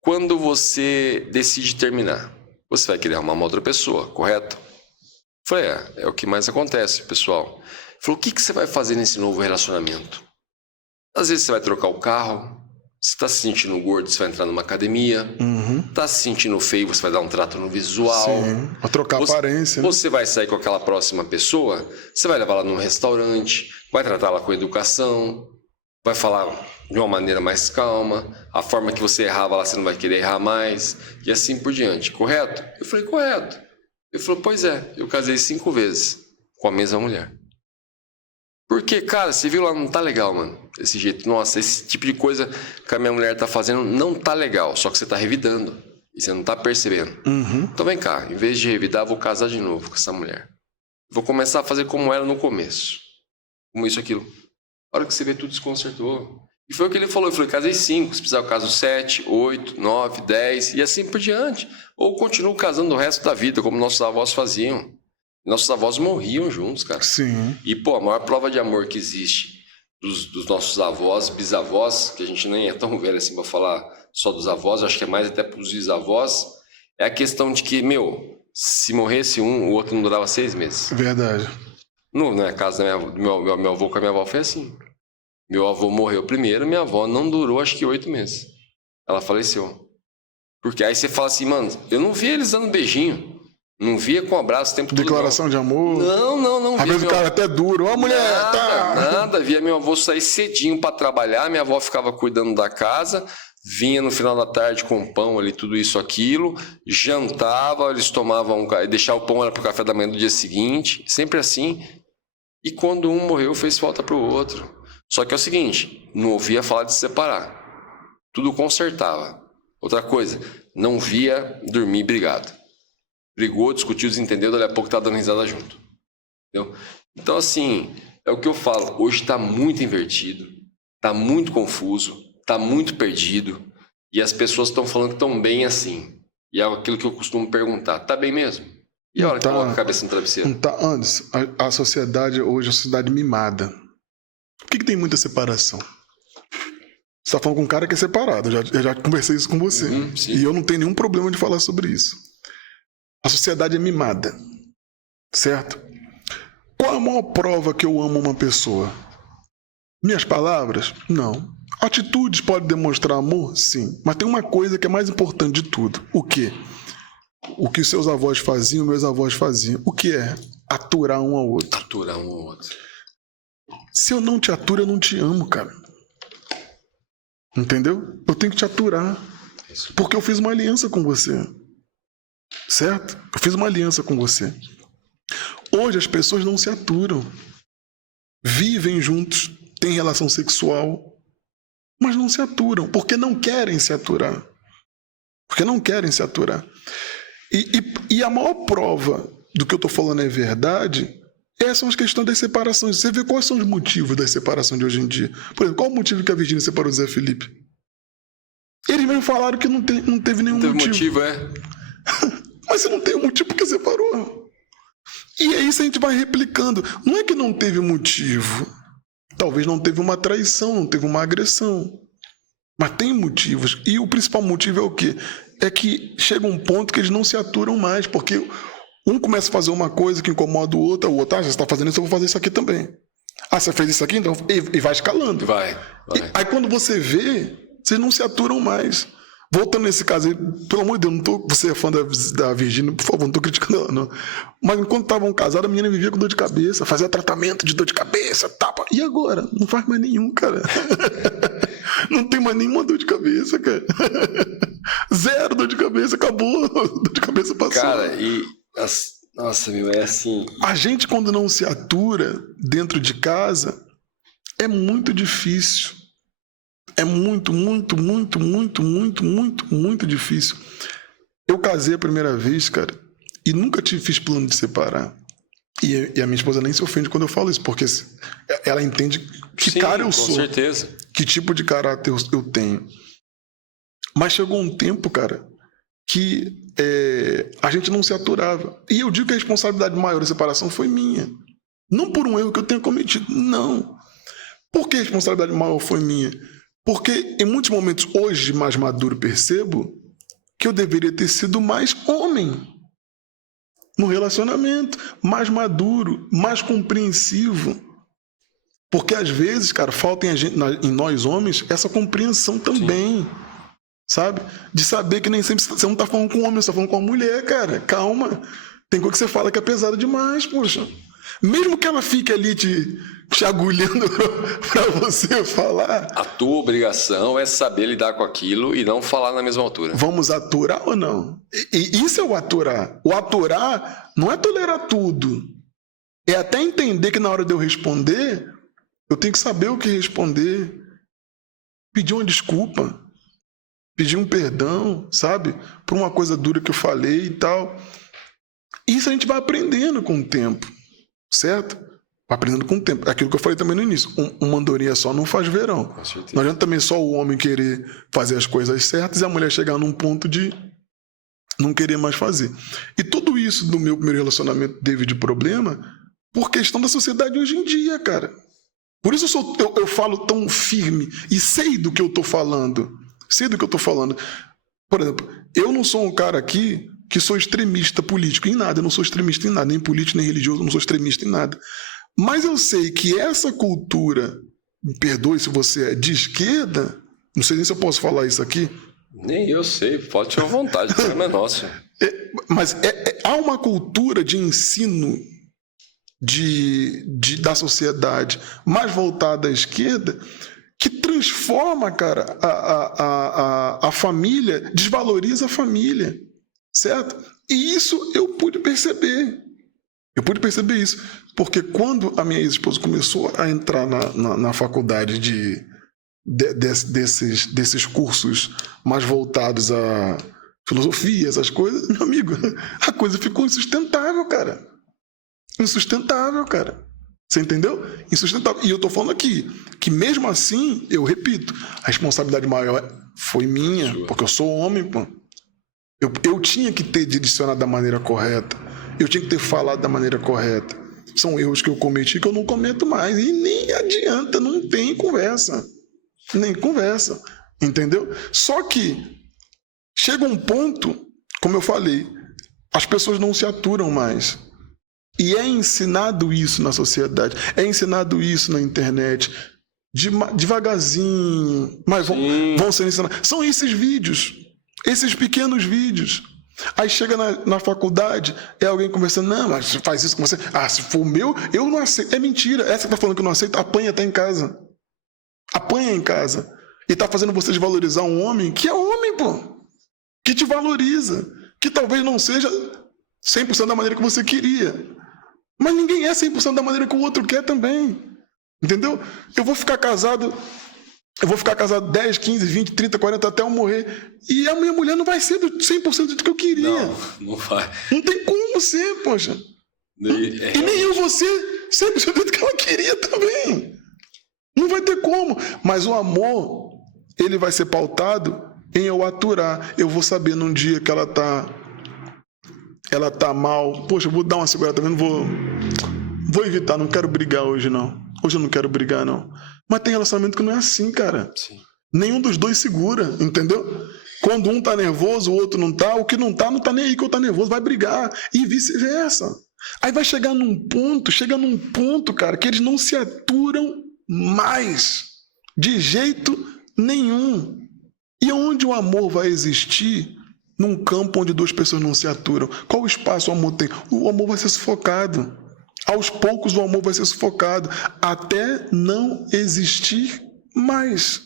quando você decide terminar, você vai querer arrumar uma outra pessoa, correto? Eu falei, é o que mais acontece, pessoal. Ele falou, o que você vai fazer nesse novo relacionamento? Às vezes você vai trocar o carro, você está se sentindo gordo, você vai entrar numa academia, está se sentindo feio, você vai dar um trato no visual. Sim, vai trocar aparência. Você vai sair com aquela próxima pessoa, você vai levar ela num restaurante, vai tratá-la com educação, vai falar de uma maneira mais calma, a forma que você errava lá, você não vai querer errar mais, e assim por diante, correto? Eu falei, correto. Ele falou, pois é, eu casei 5 vezes com a mesma mulher. Porque, cara, você viu lá, não tá legal, mano. Esse jeito, nossa, esse tipo de coisa que a minha mulher tá fazendo não tá legal. Só que você tá revidando. E você não tá percebendo. Então vem cá, em vez de revidar, eu vou casar de novo com essa mulher. Vou começar a fazer como era no começo. Como isso, aquilo. A hora que você vê, tudo se consertou. E foi o que ele falou. Eu falei, casei 5, se precisar eu caso 7, 8, 9, 10 e assim por diante. Ou continuo casando o resto da vida, como nossos avós faziam. Nossos avós morriam juntos, cara. Sim. E, pô, a maior prova de amor que existe dos nossos avós, bisavós, que a gente nem é tão velho assim pra falar só dos avós, acho que é mais até pros bisavós, é a questão de que, se morresse um, o outro não durava 6 meses. Verdade. Na casa do meu avô com a minha avó foi assim. Meu avô morreu primeiro, minha avó não durou acho que 8 meses. Ela faleceu. Porque aí você fala assim, mano, eu não vi eles dando beijinho. Não via com abraço o tempo todo. Declaração de amor. Não. Às vezes o cara até duro. Ó, mulher, Nada. Via meu avô sair cedinho para trabalhar. Minha avó ficava cuidando da casa. Vinha no final da tarde com pão ali, tudo isso, aquilo. Jantava, eles tomavam... Deixar o pão era pro café da manhã do dia seguinte. Sempre assim. E quando um morreu, fez falta pro outro. Só que é o seguinte, não ouvia falar de se separar. Tudo consertava. Outra coisa, não via dormir brigado. Brigou, discutiu, desentendeu, dali a pouco tá dando risada junto. Entendeu? Então, assim, é o que eu falo. Hoje tá muito invertido, tá muito confuso, tá muito perdido. E as pessoas estão falando que estão bem assim. E é aquilo que eu costumo perguntar. Tá bem mesmo? E a hora que coloca a cabeça no travesseiro? Não tá, Anderson, a sociedade hoje é uma sociedade mimada. Por que tem muita separação? Você tá falando com um cara que é separado. Eu já conversei isso com você. E eu não tenho nenhum problema de falar sobre isso. A sociedade é mimada, certo? Qual a maior prova que eu amo uma pessoa? Minhas palavras? Não. Atitudes podem demonstrar amor? Sim. Mas tem uma coisa que é mais importante de tudo. O quê? O que seus avós faziam, meus avós faziam. O que é? Aturar um ao outro. Aturar um ao outro. Se eu não te aturo, eu não te amo, cara. Entendeu? Eu tenho que te aturar. Porque eu fiz uma aliança com você. Certo? Eu fiz uma aliança com você. Hoje as pessoas não se aturam. Vivem juntos, têm relação sexual, mas não se aturam, porque não querem se aturar. Porque não querem se aturar. E a maior prova do que eu estou falando é verdade, essas são as questões das separações. Você vê quais são os motivos da separação de hoje em dia. Por exemplo, qual o motivo que a Virgínia separou do Zé Felipe? Eles mesmo falaram que não teve nenhum motivo. Motivo, é? Mas você não tem um motivo porque separou. E é isso, a gente vai replicando. Não é que não teve motivo. Talvez não teve uma traição, não teve uma agressão. Mas tem motivos. E o principal motivo é o quê? É que chega um ponto que eles não se aturam mais. Porque um começa a fazer uma coisa que incomoda o outro você está fazendo isso, eu vou fazer isso aqui também. Você fez isso aqui? Então, e vai escalando. Vai. Aí quando você vê, vocês não se aturam mais. Voltando nesse caso aí, pelo amor de Deus, você é fã da Virgínia, por favor, não tô criticando ela, não. Mas enquanto estavam casados, a menina vivia com dor de cabeça, fazia tratamento de dor de cabeça, tapa. E agora? Não faz mais nenhum, cara. Não tem mais nenhuma dor de cabeça, cara. 0 dor de cabeça, acabou. Dor de cabeça passou. Cara, nossa, meu, é assim. A gente, quando não se atura dentro de casa, é muito difícil. É muito difícil. Eu casei a primeira vez, cara, e nunca fiz plano de separar. E a minha esposa nem se ofende quando eu falo isso, porque ela entende que cara eu sou. Com certeza. Que tipo de caráter eu tenho. Mas chegou um tempo, cara, que a gente não se aturava. E eu digo que a responsabilidade maior da separação foi minha. Não por um erro que eu tenha cometido, não. Por que a responsabilidade maior foi minha? Porque em muitos momentos, hoje, mais maduro, percebo que eu deveria ter sido mais homem no relacionamento, mais maduro, mais compreensivo. Porque às vezes, cara, falta em nós homens essa compreensão também. Sim. Sabe? De saber que nem sempre você não tá falando com um homem, você tá falando com uma mulher, cara. Calma. Tem coisa que você fala que é pesada demais, poxa. Mesmo que ela fique ali te agulhando pra você falar. A tua obrigação é saber lidar com aquilo e não falar na mesma altura. Vamos aturar ou não? E isso é o aturar. O aturar não é tolerar tudo. É até entender que na hora de eu responder, eu tenho que saber o que responder. Pedir uma desculpa. Pedir um perdão, sabe? Por uma coisa dura que eu falei e tal. Isso a gente vai aprendendo com o tempo. Certo? Vai aprendendo com o tempo. Aquilo que eu falei também no início. Uma andorinha só não faz verão. Não adianta também só o homem querer fazer as coisas certas e a mulher chegar num ponto de não querer mais fazer. E tudo isso do meu primeiro relacionamento teve de problema por questão da sociedade hoje em dia, cara. Por isso eu falo tão firme e sei do que eu tô falando. Sei do que eu tô falando. Por exemplo, eu não sou um cara aqui que sou extremista político em nada. Eu não sou extremista em nada, nem político, nem religioso, eu não sou extremista em nada. Mas eu sei que essa cultura, me perdoe se você é de esquerda, não sei nem se eu posso falar isso aqui. Nem eu sei, pode ter vontade, o problema é nosso. Mas há uma cultura de ensino da sociedade mais voltada à esquerda que transforma, cara, a família, desvaloriza a família. Certo? E isso eu pude perceber. Eu pude perceber isso. Porque quando a minha ex-esposa começou a entrar na faculdade desses cursos mais voltados a filosofia, essas coisas, meu amigo, a coisa ficou insustentável, cara. Insustentável, cara. Você entendeu? Insustentável. E eu tô falando aqui que mesmo assim, eu repito, a responsabilidade maior foi minha, porque eu sou homem, pô. Eu tinha que ter direcionado da maneira correta. Eu tinha que ter falado da maneira correta. São erros que eu cometi que eu não cometo mais. E nem adianta, não tem conversa. Nem conversa. Entendeu? Só que chega um ponto, como eu falei, as pessoas não se aturam mais. E é ensinado isso na sociedade. É ensinado isso na internet. Devagarzinho. Mas vão ser ensinados. São esses vídeos. Esses pequenos vídeos. Aí chega na faculdade, é alguém conversando, não, mas faz isso com você. Ah, se for o meu, eu não aceito. É mentira. Essa que tá falando que não aceita, apanha até em casa. Apanha em casa. E tá fazendo você desvalorizar um homem que é homem, pô. Que te valoriza. Que talvez não seja 100% da maneira que você queria. Mas ninguém é 100% da maneira que o outro quer também. Entendeu? Eu vou ficar casado 10, 15, 20, 30, 40 até eu morrer. E a minha mulher não vai ser do 100% do que eu queria. Não vai. Não tem como ser, poxa. E nem eu vou ser 100% do que ela queria também. Não vai ter como. Mas o amor, ele vai ser pautado em eu aturar. Eu vou saber num dia que ela tá mal. Poxa, eu vou dar uma segurada também. Vou evitar, não quero brigar hoje, não. Hoje eu não quero brigar, não. Mas tem relacionamento que não é assim, cara. Sim. Nenhum dos dois segura, entendeu? Quando um tá nervoso, o outro não tá. O que não tá nem aí que eu tá nervoso, vai brigar. E vice-versa. Aí vai chegar num ponto, cara, que eles não se aturam mais. De jeito nenhum. E onde o amor vai existir? Num campo onde duas pessoas não se aturam. Qual espaço o amor tem? O amor vai ser sufocado. Aos poucos o amor vai ser sufocado. Até não existir mais.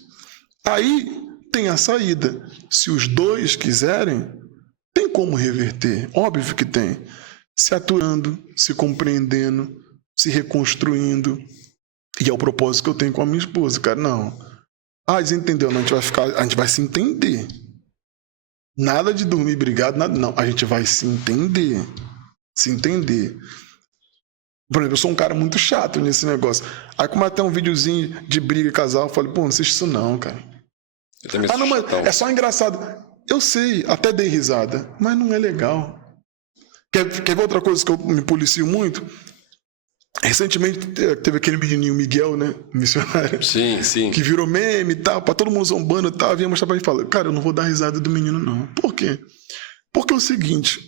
Aí tem a saída. Se os dois quiserem, tem como reverter. Óbvio que tem. Se aturando, se compreendendo, se reconstruindo. E é o propósito que eu tenho com a minha esposa, cara. Não. Ah, desentendeu? Não, a gente vai se entender. Nada de dormir brigado, nada. Não, a gente vai se entender. Se entender. Por exemplo, eu sou um cara muito chato nesse negócio. Aí como até um videozinho de briga e casal, eu falei, pô, não assiste isso não, cara. Eu também sou Mas chatão. é só engraçado. Eu sei, até dei risada, mas não é legal. Quer ver outra coisa que eu me policio muito? Recentemente teve aquele menininho Miguel, né? Missionário. Sim, sim. Que virou meme e tal, pra todo mundo zombando e tal. Vinha mostrar pra ele e falar, cara, eu não vou dar risada do menino, não. Por quê? Porque é o seguinte,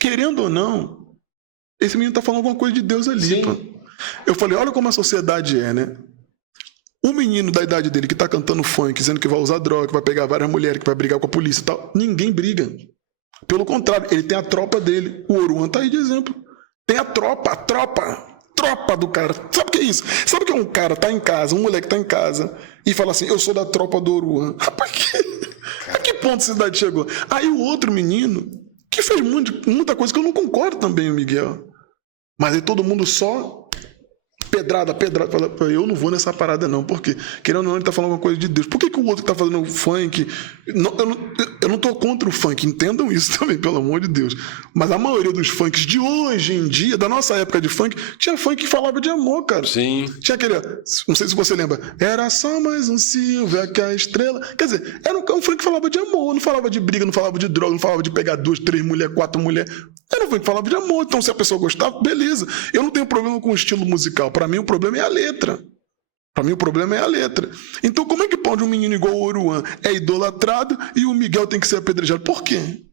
querendo ou não, esse menino tá falando alguma coisa de Deus ali. Sim. Pô. Eu falei, olha como a sociedade é, né? O menino da idade dele que tá cantando funk, dizendo que vai usar droga, que vai pegar várias mulheres, que vai brigar com a polícia e tal, ninguém briga. Pelo contrário, ele tem a tropa dele. O Oruan tá aí de exemplo. Tem a tropa do cara. Sabe o que é isso? Sabe o que é um cara tá em casa, um moleque tá em casa e fala assim, eu sou da tropa do Oruan. Rapaz, a que ponto a cidade chegou? Aí o outro menino, que fez muita coisa que eu não concordo também, o Miguel. Mas aí todo mundo só pedrada. Fala, eu não vou nessa parada não. Por quê? Querendo ou não, ele tá falando alguma coisa de Deus. Por que o outro que tá fazendo funk... Eu não tô contra o funk, entendam isso também, pelo amor de Deus. Mas a maioria dos funks de hoje em dia, da nossa época de funk, tinha funk que falava de amor, cara. Sim. Tinha aquele... Não sei se você lembra. Era só mais um Silvia que a estrela... Quer dizer, era um funk que falava de amor. Não falava de briga, não falava de droga, não falava de pegar 2, 3 mulheres, 4 mulheres. Era um funk que falava de amor. Então, se a pessoa gostava, beleza. Eu não tenho problema com o estilo musical. Para mim, o problema é a letra. Para mim, o problema é a letra. Então, como é que pode um menino igual o Oruan é idolatrado e o Miguel tem que ser apedrejado? Por quê?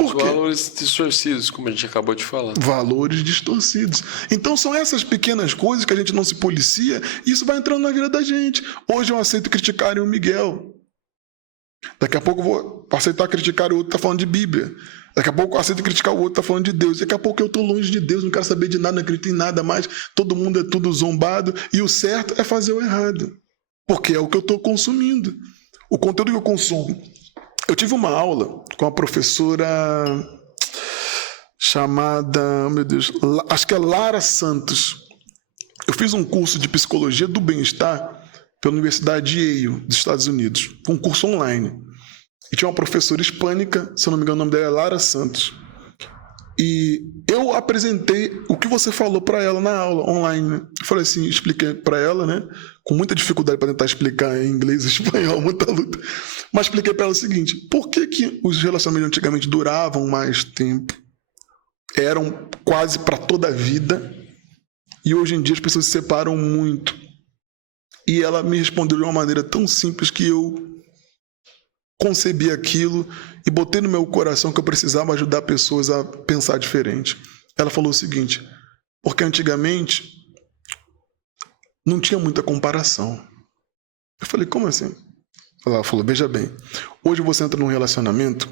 Os valores distorcidos, como a gente acabou de falar. Valores distorcidos. Então, são essas pequenas coisas que a gente não se policia e isso vai entrando na vida da gente. Hoje eu aceito criticarem o Miguel. Daqui a pouco eu vou aceitar criticar o outro que está falando de Bíblia. Daqui a pouco eu aceito criticar o outro que está falando de Deus. Daqui a pouco eu estou longe de Deus, não quero saber de nada, não acredito em nada mais. Todo mundo é tudo zombado. E o certo é fazer o errado. Porque é o que eu estou consumindo. O conteúdo que eu consumo. Eu tive uma aula com uma professora chamada, meu Deus, acho que é Lara Santos. Eu fiz um curso de psicologia do bem-estar pela Universidade de Yale, dos Estados Unidos. Um curso online. E tinha uma professora hispânica, se eu não me engano o nome dela é Lara Santos. E eu apresentei o que você falou para ela na aula online. Né? Eu falei assim, expliquei para ela, né? Com muita dificuldade para tentar explicar em inglês e espanhol, muita luta. Mas expliquei para ela o seguinte, por que os relacionamentos antigamente duravam mais tempo? Eram quase para toda a vida. E hoje em dia as pessoas se separam muito. E ela me respondeu de uma maneira tão simples que eu concebi aquilo e botei no meu coração que eu precisava ajudar pessoas a pensar diferente. Ela falou o seguinte, porque antigamente não tinha muita comparação. Eu falei, como assim? Ela falou, veja bem, hoje você entra num relacionamento,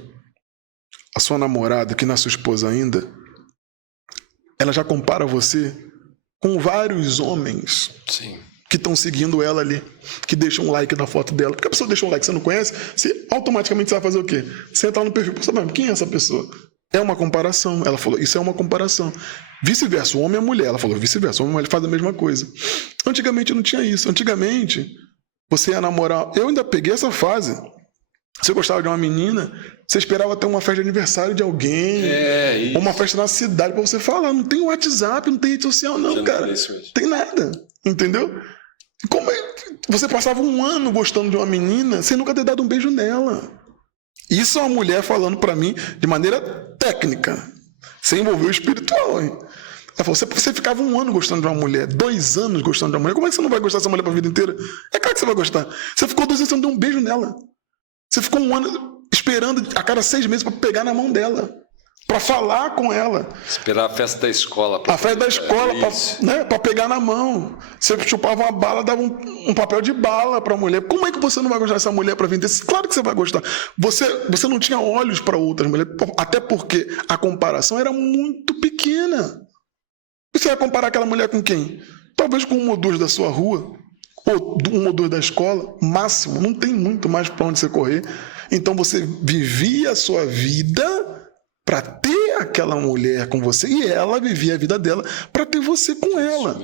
a sua namorada, que não é sua esposa ainda, ela já compara você com vários homens. Sim. Que estão seguindo ela ali, que deixam um like na foto dela. Porque a pessoa deixa um like que você não conhece, você automaticamente vai fazer o quê? Você entra no perfil, sabe quem é essa pessoa? É uma comparação. Ela falou, isso é uma comparação. Vice-versa, o homem e a mulher. Ela falou, vice-versa, o homem e a mulher fazem a mesma coisa. Antigamente não tinha isso. Antigamente, você ia namorar... Eu ainda peguei essa fase. Você gostava de uma menina, você esperava ter uma festa de aniversário de alguém, ou uma festa na cidade pra você falar. Não tem WhatsApp, não tem rede social, não, cara. Tem nada, entendeu? Como é que você passava um ano gostando de uma menina sem nunca ter dado um beijo nela? Isso é uma mulher falando pra mim de maneira técnica, sem envolver o espiritual, hein? Ela falou, você ficava um ano gostando de uma mulher, 2 anos gostando de uma mulher, como é que você não vai gostar dessa mulher pra vida inteira? É claro que você vai gostar. Você ficou 2 anos sem dar um beijo nela. Você ficou um ano esperando a cada 6 meses pra pegar na mão dela. Pra falar com ela. Esperar a festa da escola. A festa da escola, pra pegar na mão. Você chupava uma bala, dava um papel de bala pra mulher. Como é que você não vai gostar dessa mulher pra vender? Claro que você vai gostar. Você não tinha olhos pra outras mulheres, até porque a comparação era muito pequena. Você vai comparar aquela mulher com quem? Talvez com 1 ou 2 da sua rua, ou 1 ou 2 da escola, máximo. Não tem muito mais pra onde você correr. Então você vivia a sua vida para ter aquela mulher com você e ela vivia a vida dela para ter você com ela.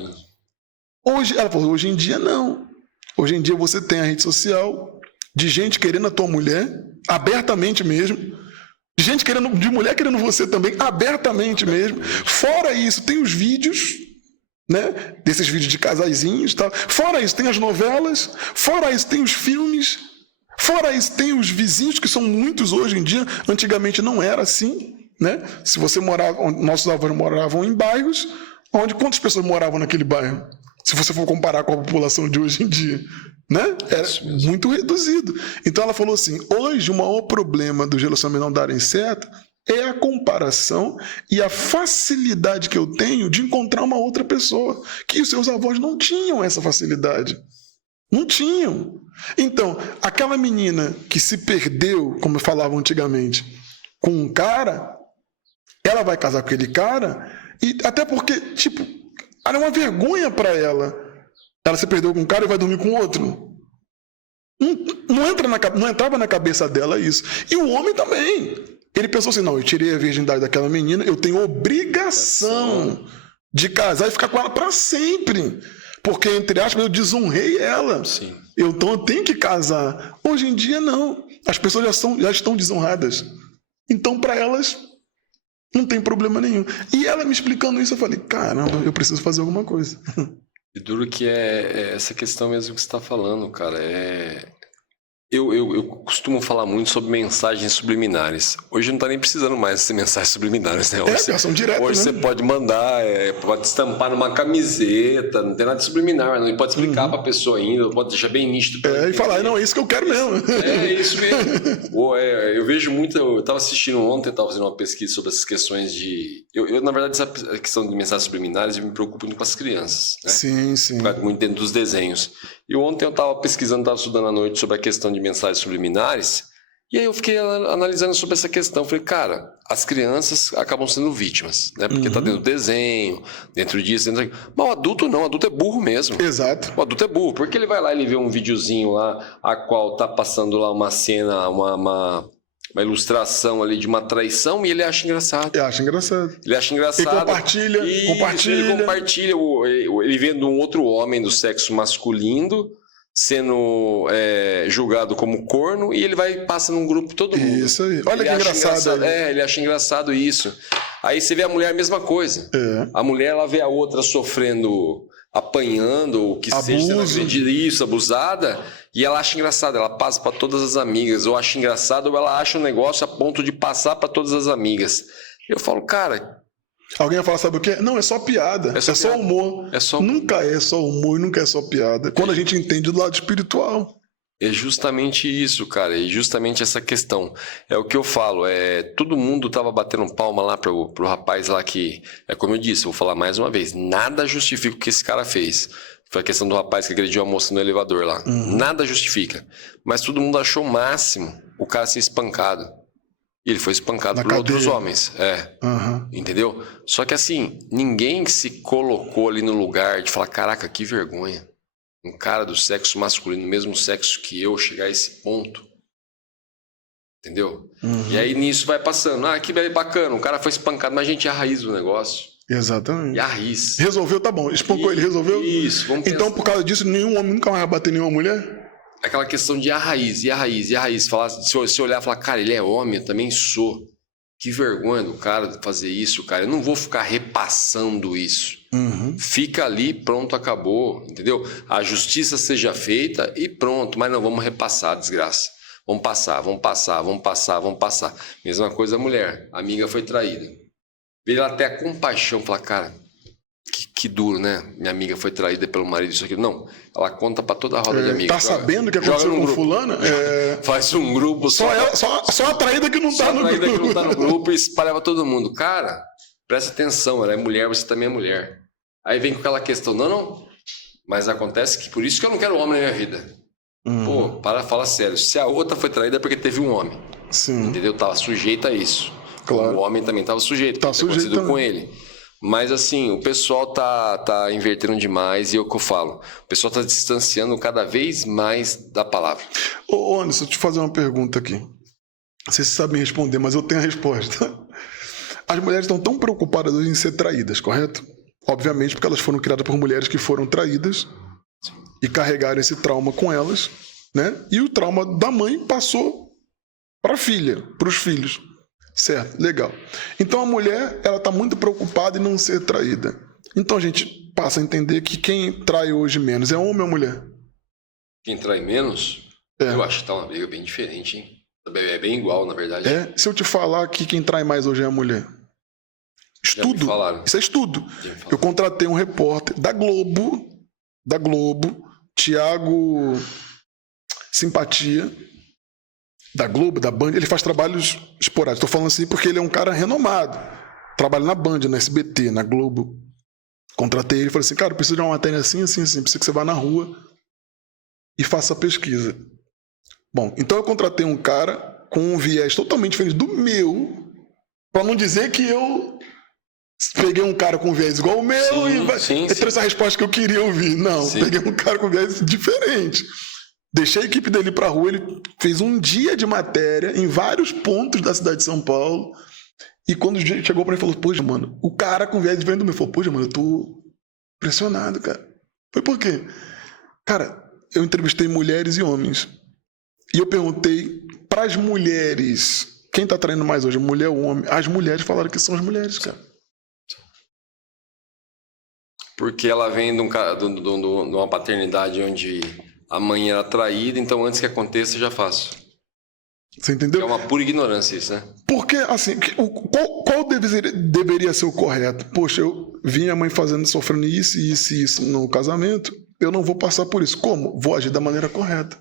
Ela falou, hoje em dia não. Hoje em dia você tem a rede social de gente querendo a tua mulher, abertamente mesmo, Gente de mulher querendo você também, abertamente mesmo. Fora isso, tem os vídeos, né? Desses vídeos de casaizinhos e tal. Fora isso, tem as novelas. Fora isso, tem os filmes. Fora isso, tem os vizinhos, que são muitos hoje em dia. Antigamente não era assim, né? Se você morava, nossos avós moravam em bairros, onde quantas pessoas moravam naquele bairro? Se você for comparar com a população de hoje em dia, né? Era muito reduzido. Então ela falou assim, hoje o maior problema dos relacionamentos não darem certo é a comparação e a facilidade que eu tenho de encontrar uma outra pessoa, que os seus avós não tinham essa facilidade. Não tinham. Então, aquela menina que se perdeu, como falavam antigamente, com um cara, ela vai casar com aquele cara, e até porque, tipo, era uma vergonha para ela. Ela se perdeu com um cara e vai dormir com outro. Não entrava na cabeça dela isso. E o homem também. Ele pensou assim, não, eu tirei a virgindade daquela menina, eu tenho obrigação de casar e ficar com ela para sempre. Porque, entre aspas, eu desonrei ela. Sim. Então eu tenho que casar. Hoje em dia, não. As pessoas já estão desonradas. Então, para elas, não tem problema nenhum. E ela me explicando isso, eu falei, caramba, eu preciso fazer alguma coisa. E duro que é essa questão mesmo que você está falando, cara. Eu costumo falar muito sobre mensagens subliminares. Hoje não está nem precisando mais ser mensagens subliminares, né? Hoje, são diretas, hoje né? você pode mandar, pode estampar numa camiseta, não tem nada de subliminar, não pode explicar para a pessoa ainda, pode deixar bem nítido. E falar, não, é isso que eu quero mesmo. É isso mesmo. Eu vejo muito, eu estava assistindo ontem, estava fazendo uma pesquisa sobre essas questões de... Eu, na verdade, essa questão de mensagens subliminares, eu me preocupo muito com as crianças, né? Sim, sim. Muito dentro dos desenhos. E ontem eu estava pesquisando, estava estudando à noite sobre a questão de mensagens subliminares, e aí eu fiquei analisando sobre essa questão. Falei, cara, as crianças acabam sendo vítimas, né? Porque tá dentro do desenho, dentro disso, dentro daquilo. Mas o adulto não, o adulto é burro mesmo. Exato. O adulto é burro, porque ele vai lá, ele vê um videozinho lá, a qual tá passando lá uma cena, uma ilustração ali de uma traição, e ele acha engraçado. Eu acho engraçado. Ele acha engraçado. Ele compartilha. Ele compartilha, ele vendo um outro homem do sexo masculino sendo julgado como corno, e ele vai e passa num grupo todo mundo. Isso aí. Olha que engraçado. Ele acha engraçado isso. Aí você vê a mulher a mesma coisa. A mulher, ela vê a outra sofrendo, apanhando, o que seja, isso, abusada, e ela acha engraçado, ela passa para todas as amigas, ou acha engraçado, ou ela acha um negócio a ponto de passar para todas as amigas. Eu falo, cara... Alguém vai falar, sabe o quê? Não, é só piada, é só humor. Nunca é só humor e nunca é só piada. Quando a gente entende do lado espiritual. É justamente isso, cara, é justamente essa questão. É o que eu falo, todo mundo tava batendo palma lá pro rapaz lá que, como eu disse, vou falar mais uma vez, nada justifica o que esse cara fez. Foi a questão do rapaz que agrediu a moça no elevador lá. Nada justifica. Mas todo mundo achou o máximo o cara ser espancado. E ele foi espancado por outros homens. Entendeu? Só que assim, ninguém se colocou ali no lugar de falar, caraca, que vergonha. Um cara do sexo masculino, mesmo sexo que eu, chegar a esse ponto. Entendeu? E aí nisso vai passando. Ah, que bacana, o cara foi espancado, mas a gente, é a raiz do negócio. Exatamente. E a raiz. Resolveu, tá bom. Espancou ele, resolveu? Isso, vamos pensar. Então, por causa disso, nenhum homem nunca mais vai bater nenhuma mulher? Aquela questão de a raiz. Falar, se olhar e falar, cara, ele é homem, eu também sou. Que vergonha do cara fazer isso, cara. Eu não vou ficar repassando isso. Fica ali, pronto, acabou, entendeu? A justiça seja feita e pronto. Mas não, vamos repassar, desgraça. Vamos passar. Mesma coisa a mulher. A amiga foi traída. Veio ela até a compaixão, falar, cara, que duro, né? Minha amiga foi traída pelo marido, isso aqui. Não, ela conta pra toda a roda de amigos. Tá sabendo o que aconteceu com fulana? Faz um grupo. Só a traída que não tá no grupo. Só a traída que não tá no grupo e espalha pra todo mundo. Cara, presta atenção, ela é mulher, você também é mulher. Aí vem com aquela questão, não, mas acontece que por isso que eu não quero homem na minha vida. Pô, fala sério. Se a outra foi traída é porque teve um homem. Sim. Entendeu? Tava sujeita a isso. Claro. O homem também tava sujeito. Tá sujeito com ele. Mas assim, o pessoal tá invertendo demais, e é o que eu falo. O pessoal tá distanciando cada vez mais da palavra. Ô, Anderson, deixa eu te fazer uma pergunta aqui. Não sei se você sabe me responder, mas eu tenho a resposta. As mulheres estão tão preocupadas hoje em ser traídas, correto? Obviamente porque elas foram criadas por mulheres que foram traídas e carregaram esse trauma com elas, né? E o trauma da mãe passou para a filha, para os filhos. Certo, legal. Então a mulher, ela tá muito preocupada em não ser traída. Então a gente passa a entender que quem trai hoje menos é homem ou mulher? Quem trai menos? Eu acho que tá uma briga bem diferente, hein? É bem igual, na verdade. Se eu te falar que quem trai mais hoje é a mulher. Estudo. Isso é estudo. Eu contratei um repórter da Globo, Tiago Simpatia, da Globo, da Band. Ele faz trabalhos esporádicos. Estou falando assim porque ele é um cara renomado. Trabalha na Band, na SBT, na Globo. Contratei ele e falei assim, cara, eu preciso de uma matéria assim. Preciso que você vá na rua e faça a pesquisa. Bom, então eu contratei um cara com um viés totalmente diferente do meu, para não dizer que eu peguei um cara com um viés igual o meu e trouxe a resposta que eu queria ouvir. Não, peguei um cara com um viés diferente. Deixei a equipe dele pra rua, ele fez um dia de matéria em vários pontos da cidade de São Paulo. E quando chegou pra mim, falou, poxa, mano, o cara com viés diferente do meu, falou, poxa, mano, eu tô impressionado, cara. Foi por quê? Cara, eu entrevistei mulheres e homens. E eu perguntei pras mulheres, quem tá traindo mais hoje, mulher ou homem? As mulheres falaram que são as mulheres, cara. Porque ela vem de uma paternidade onde a mãe era traída, então antes que aconteça, já faço. Você entendeu? É uma pura ignorância isso, né? Porque, assim, qual deveria ser o correto? Poxa, eu vi a mãe sofrendo isso no casamento, eu não vou passar por isso. Como? Vou agir da maneira correta.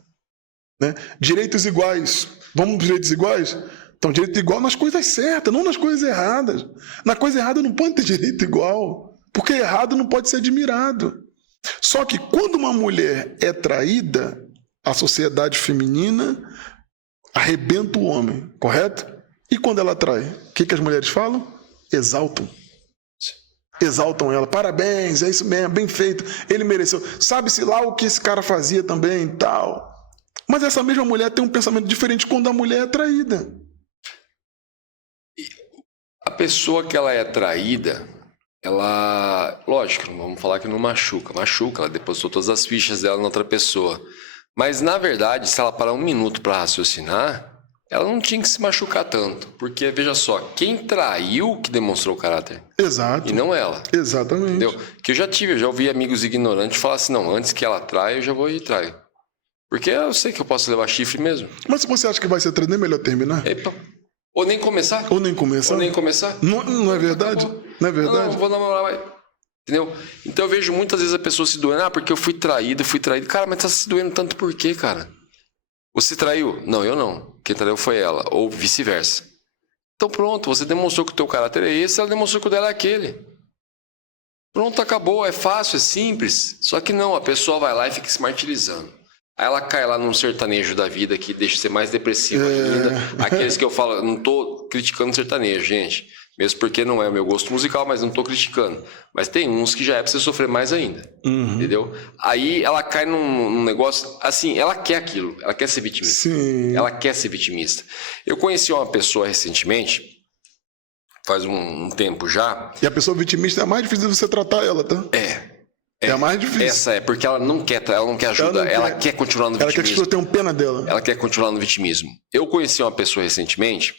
Né? Direitos iguais. Vamos para direitos iguais? Então, direito igual nas coisas certas, não nas coisas erradas. Na coisa errada não pode ter direito igual, porque errado não pode ser admirado. Só que quando uma mulher é traída, a sociedade feminina arrebenta o homem, correto? E quando ela trai, o que as mulheres falam? Exaltam. Exaltam ela. Parabéns, é isso mesmo, bem feito. Ele mereceu. Sabe-se lá o que esse cara fazia também e tal. Mas essa mesma mulher tem um pensamento diferente quando a mulher é traída. A pessoa que ela é traída, ela, lógico, não vamos falar que não machuca, ela depositou todas as fichas dela na outra pessoa. Mas, na verdade, se ela parar um minuto para raciocinar, ela não tinha que se machucar tanto. Porque, veja só, quem traiu que demonstrou o caráter. Exato. E não ela. Exatamente. Entendeu? Que eu já ouvi amigos ignorantes falar assim, não, antes que ela traia, eu já vou e traio. Porque eu sei que eu posso levar chifre mesmo. Mas se você acha que vai ser traído, é melhor terminar? Epa. Ou nem começar. Não é verdade? Não é verdade? Não, vou namorar, vai. Entendeu? Então eu vejo muitas vezes a pessoa se doendo. Porque eu fui traído. Cara, mas tá se doendo tanto por quê, cara? Você traiu? Não, eu não. Quem traiu foi ela. Ou vice-versa. Então pronto, você demonstrou que o teu caráter é esse, ela demonstrou que o dela é aquele. Pronto, acabou. É fácil, é simples. Só que não, a pessoa vai lá e fica se martirizando. Aí ela cai lá num sertanejo da vida que deixa ser mais depressiva ainda. Aqueles que eu falo, não tô criticando sertanejo, gente. Mesmo porque não é o meu gosto musical, mas não tô criticando. Mas tem uns que já é pra você sofrer mais ainda. Entendeu? Aí ela cai num negócio, assim, ela quer aquilo. Ela quer ser vitimista. Sim. Ela quer ser vitimista. Eu conheci uma pessoa recentemente, faz um tempo já. E a pessoa vitimista é mais difícil de você tratar ela, tá? É a mais difícil. Essa é, porque ela não quer ajuda, ela quer continuar no vitimismo. Ela quer que as pessoas tenham pena dela. Ela quer continuar no vitimismo. Eu conheci uma pessoa recentemente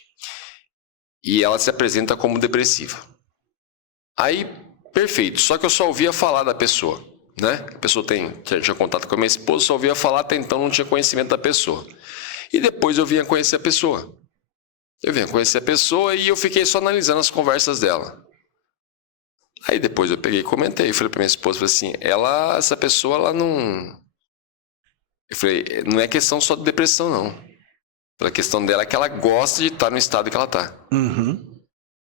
e ela se apresenta como depressiva. Aí, perfeito, só que eu só ouvia falar da pessoa, né? A pessoa tinha contato com a minha esposa, só ouvia falar, até então não tinha conhecimento da pessoa. E depois eu vinha conhecer a pessoa. E eu fiquei só analisando as conversas dela. Aí depois eu peguei e comentei, falei pra minha esposa, falei assim, essa pessoa, ela não... Eu falei, não é questão só de depressão, não. A questão dela é que ela gosta de estar no estado que ela tá. Minha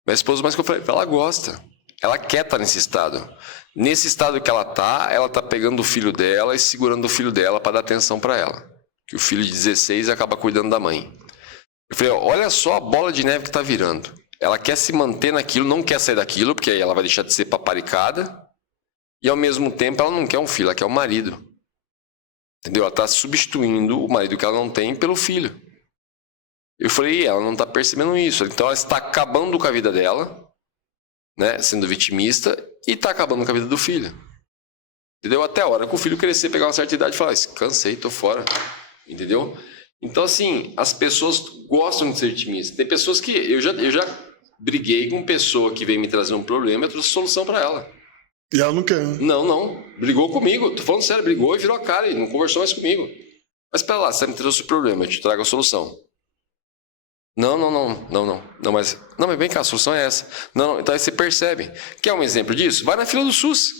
esposa, mas que eu falei, ela gosta. Ela quer estar nesse estado. Nesse estado que ela tá pegando o filho dela e segurando o filho dela para dar atenção para ela. Que o filho de 16 acaba cuidando da mãe. Eu falei, olha só a bola de neve que tá virando. Ela quer se manter naquilo, não quer sair daquilo, porque aí ela vai deixar de ser paparicada. E ao mesmo tempo ela não quer um filho, ela quer um marido. Entendeu? Ela está substituindo o marido que ela não tem pelo filho. Eu falei, ela não está percebendo isso. Então ela está acabando com a vida dela, né, sendo vitimista, e está acabando com a vida do filho. Entendeu? Até a hora que o filho crescer, pegar uma certa idade e falar, cansei, tô fora. Entendeu? Então, assim, as pessoas gostam de ser vitimistas. Tem pessoas que... Eu já briguei com pessoa que veio me trazer um problema, eu trouxe solução para ela. E ela não quer. Não. Brigou comigo. Tô falando sério, brigou e virou a cara e não conversou mais comigo. Mas pera lá, você me trouxe o problema, eu te trago a solução. Não, mas vem cá, a solução é essa. Não, então aí você percebe. Quer um exemplo disso? Vai na fila do SUS.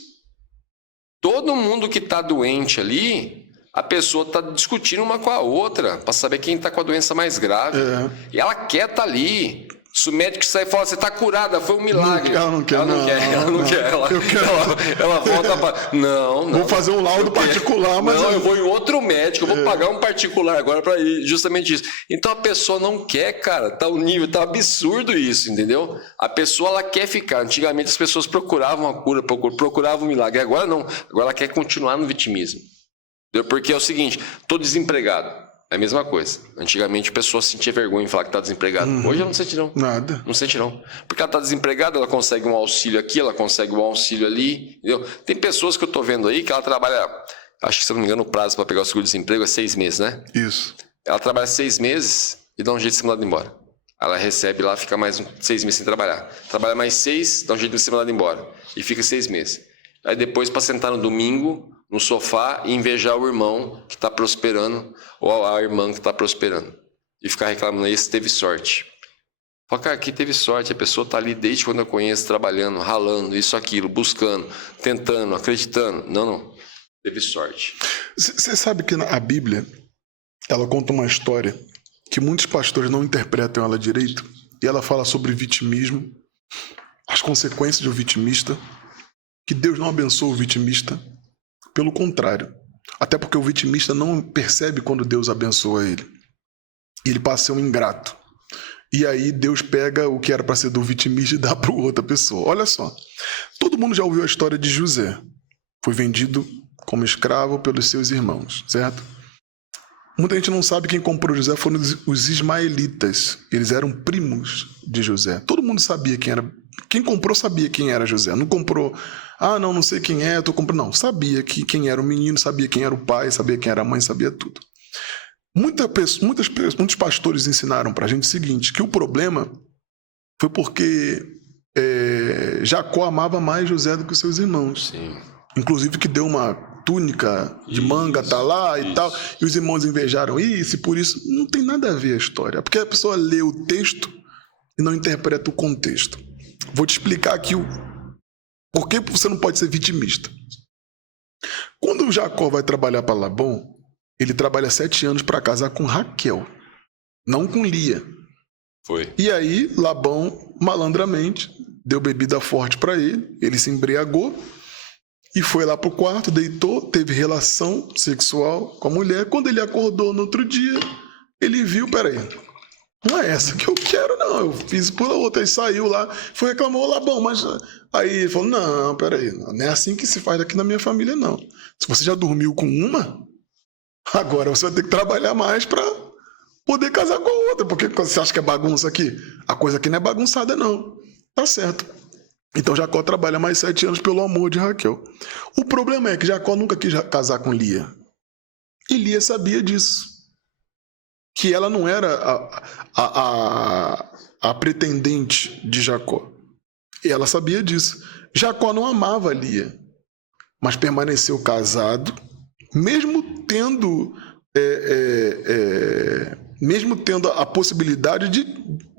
Todo mundo que tá doente ali, a pessoa tá discutindo uma com a outra para saber quem tá com a doença mais grave. E ela quer tá ali. Se o médico sai e fala, você tá curada, foi um milagre. Ela não quer. Eu quero. Ela volta para... Não. Vou fazer um laudo particular, mas... Não, eu vou em outro médico, eu vou pagar um particular agora para ir, justamente isso. Então a pessoa não quer, cara, tá o nível, tá absurdo isso, entendeu? A pessoa, ela quer ficar. Antigamente as pessoas procuravam a cura, procuravam um milagre. Agora não, agora ela quer continuar no vitimismo. Entendeu? Porque é o seguinte, tô desempregado. É a mesma coisa. Antigamente a pessoa sentia vergonha em falar que está desempregada. Hoje ela não sente não. Nada. Não sente não. Porque ela está desempregada, ela consegue um auxílio aqui, ela consegue um auxílio ali. Entendeu? Tem pessoas que eu estou vendo aí que ela trabalha, acho que se não me engano o prazo para pegar o seguro-desemprego é 6 meses, né? Isso. Ela trabalha 6 meses e dá um jeito de ser mandada embora. Ela recebe lá, fica mais 6 meses sem trabalhar. Trabalha mais 6, dá um jeito de ser mandada embora. E fica 6 meses. Aí depois para sentar no domingo... no sofá e invejar o irmão que está prosperando ou a irmã que está prosperando. E ficar reclamando, esse teve sorte. Fala, cara, aqui teve sorte, a pessoa está ali desde quando eu conheço, trabalhando, ralando, isso, aquilo, buscando, tentando, acreditando. Não, teve sorte. Você sabe que a Bíblia, ela conta uma história que muitos pastores não interpretam ela direito, e ela fala sobre vitimismo, as consequências do vitimista, que Deus não abençoa o vitimista. Pelo contrário, até porque o vitimista não percebe quando Deus abençoa ele. Ele passa a ser um ingrato. E aí Deus pega o que era para ser do vitimista e dá para outra pessoa. Olha só, todo mundo já ouviu a história de José. Foi vendido como escravo pelos seus irmãos, certo? Muita gente não sabe quem comprou José foram os ismaelitas. Eles eram primos de José. Todo mundo sabia quem era. Quem comprou sabia quem era José. Não comprou, não sei quem é, tô comprando. Não, sabia quem era o menino, sabia quem era o pai, sabia quem era a mãe, sabia tudo. Muitos pastores ensinaram pra gente o seguinte, que o problema foi porque Jacó amava mais José do que os seus irmãos. Sim. Inclusive que deu uma túnica de manga, tá lá e tal, e os irmãos invejaram isso e por isso. Não tem nada a ver a história, porque a pessoa lê o texto e não interpreta o contexto. Vou te explicar aqui por que você não pode ser vitimista. Quando o Jacó vai trabalhar para Labão, ele trabalha 7 anos para casar com Raquel, não com Lia. Foi. E aí Labão, malandramente, deu bebida forte para ele se embriagou e foi lá pro quarto, deitou, teve relação sexual com a mulher. Quando ele acordou no outro dia, ele viu, peraí, não é essa que eu quero, não. Eu fiz por outra. Aí saiu lá, foi reclamou, Labão, mas... Aí ele falou, não, peraí, não é assim que se faz aqui na minha família, não. Se você já dormiu com uma, agora você vai ter que trabalhar mais para poder casar com a outra. Porque você acha que é bagunça aqui? A coisa aqui não é bagunçada, não. Tá certo. Então Jacó trabalha mais 7 anos pelo amor de Raquel. O problema é que Jacó nunca quis casar com Lia. E Lia sabia disso. Que ela não era a pretendente de Jacó. E ela sabia disso. Jacó não amava Lia, mas permaneceu casado, mesmo tendo a possibilidade de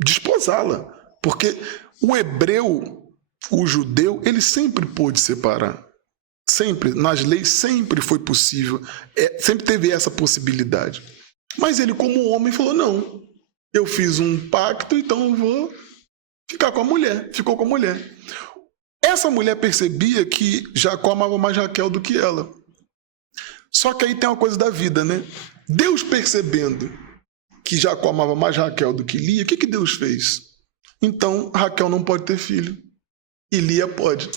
desposá-la. Porque o hebreu, o judeu, ele sempre pôde separar. Sempre, nas leis sempre foi possível, sempre teve essa possibilidade. Mas ele, como homem, falou, não, eu fiz um pacto, então eu vou ficar com a mulher. Ficou com a mulher. Essa mulher percebia que Jacó amava mais Raquel do que ela. Só que aí tem uma coisa da vida, né? Deus percebendo que Jacó amava mais Raquel do que Lia, o que Deus fez? Então, Raquel não pode ter filho. E Lia pode.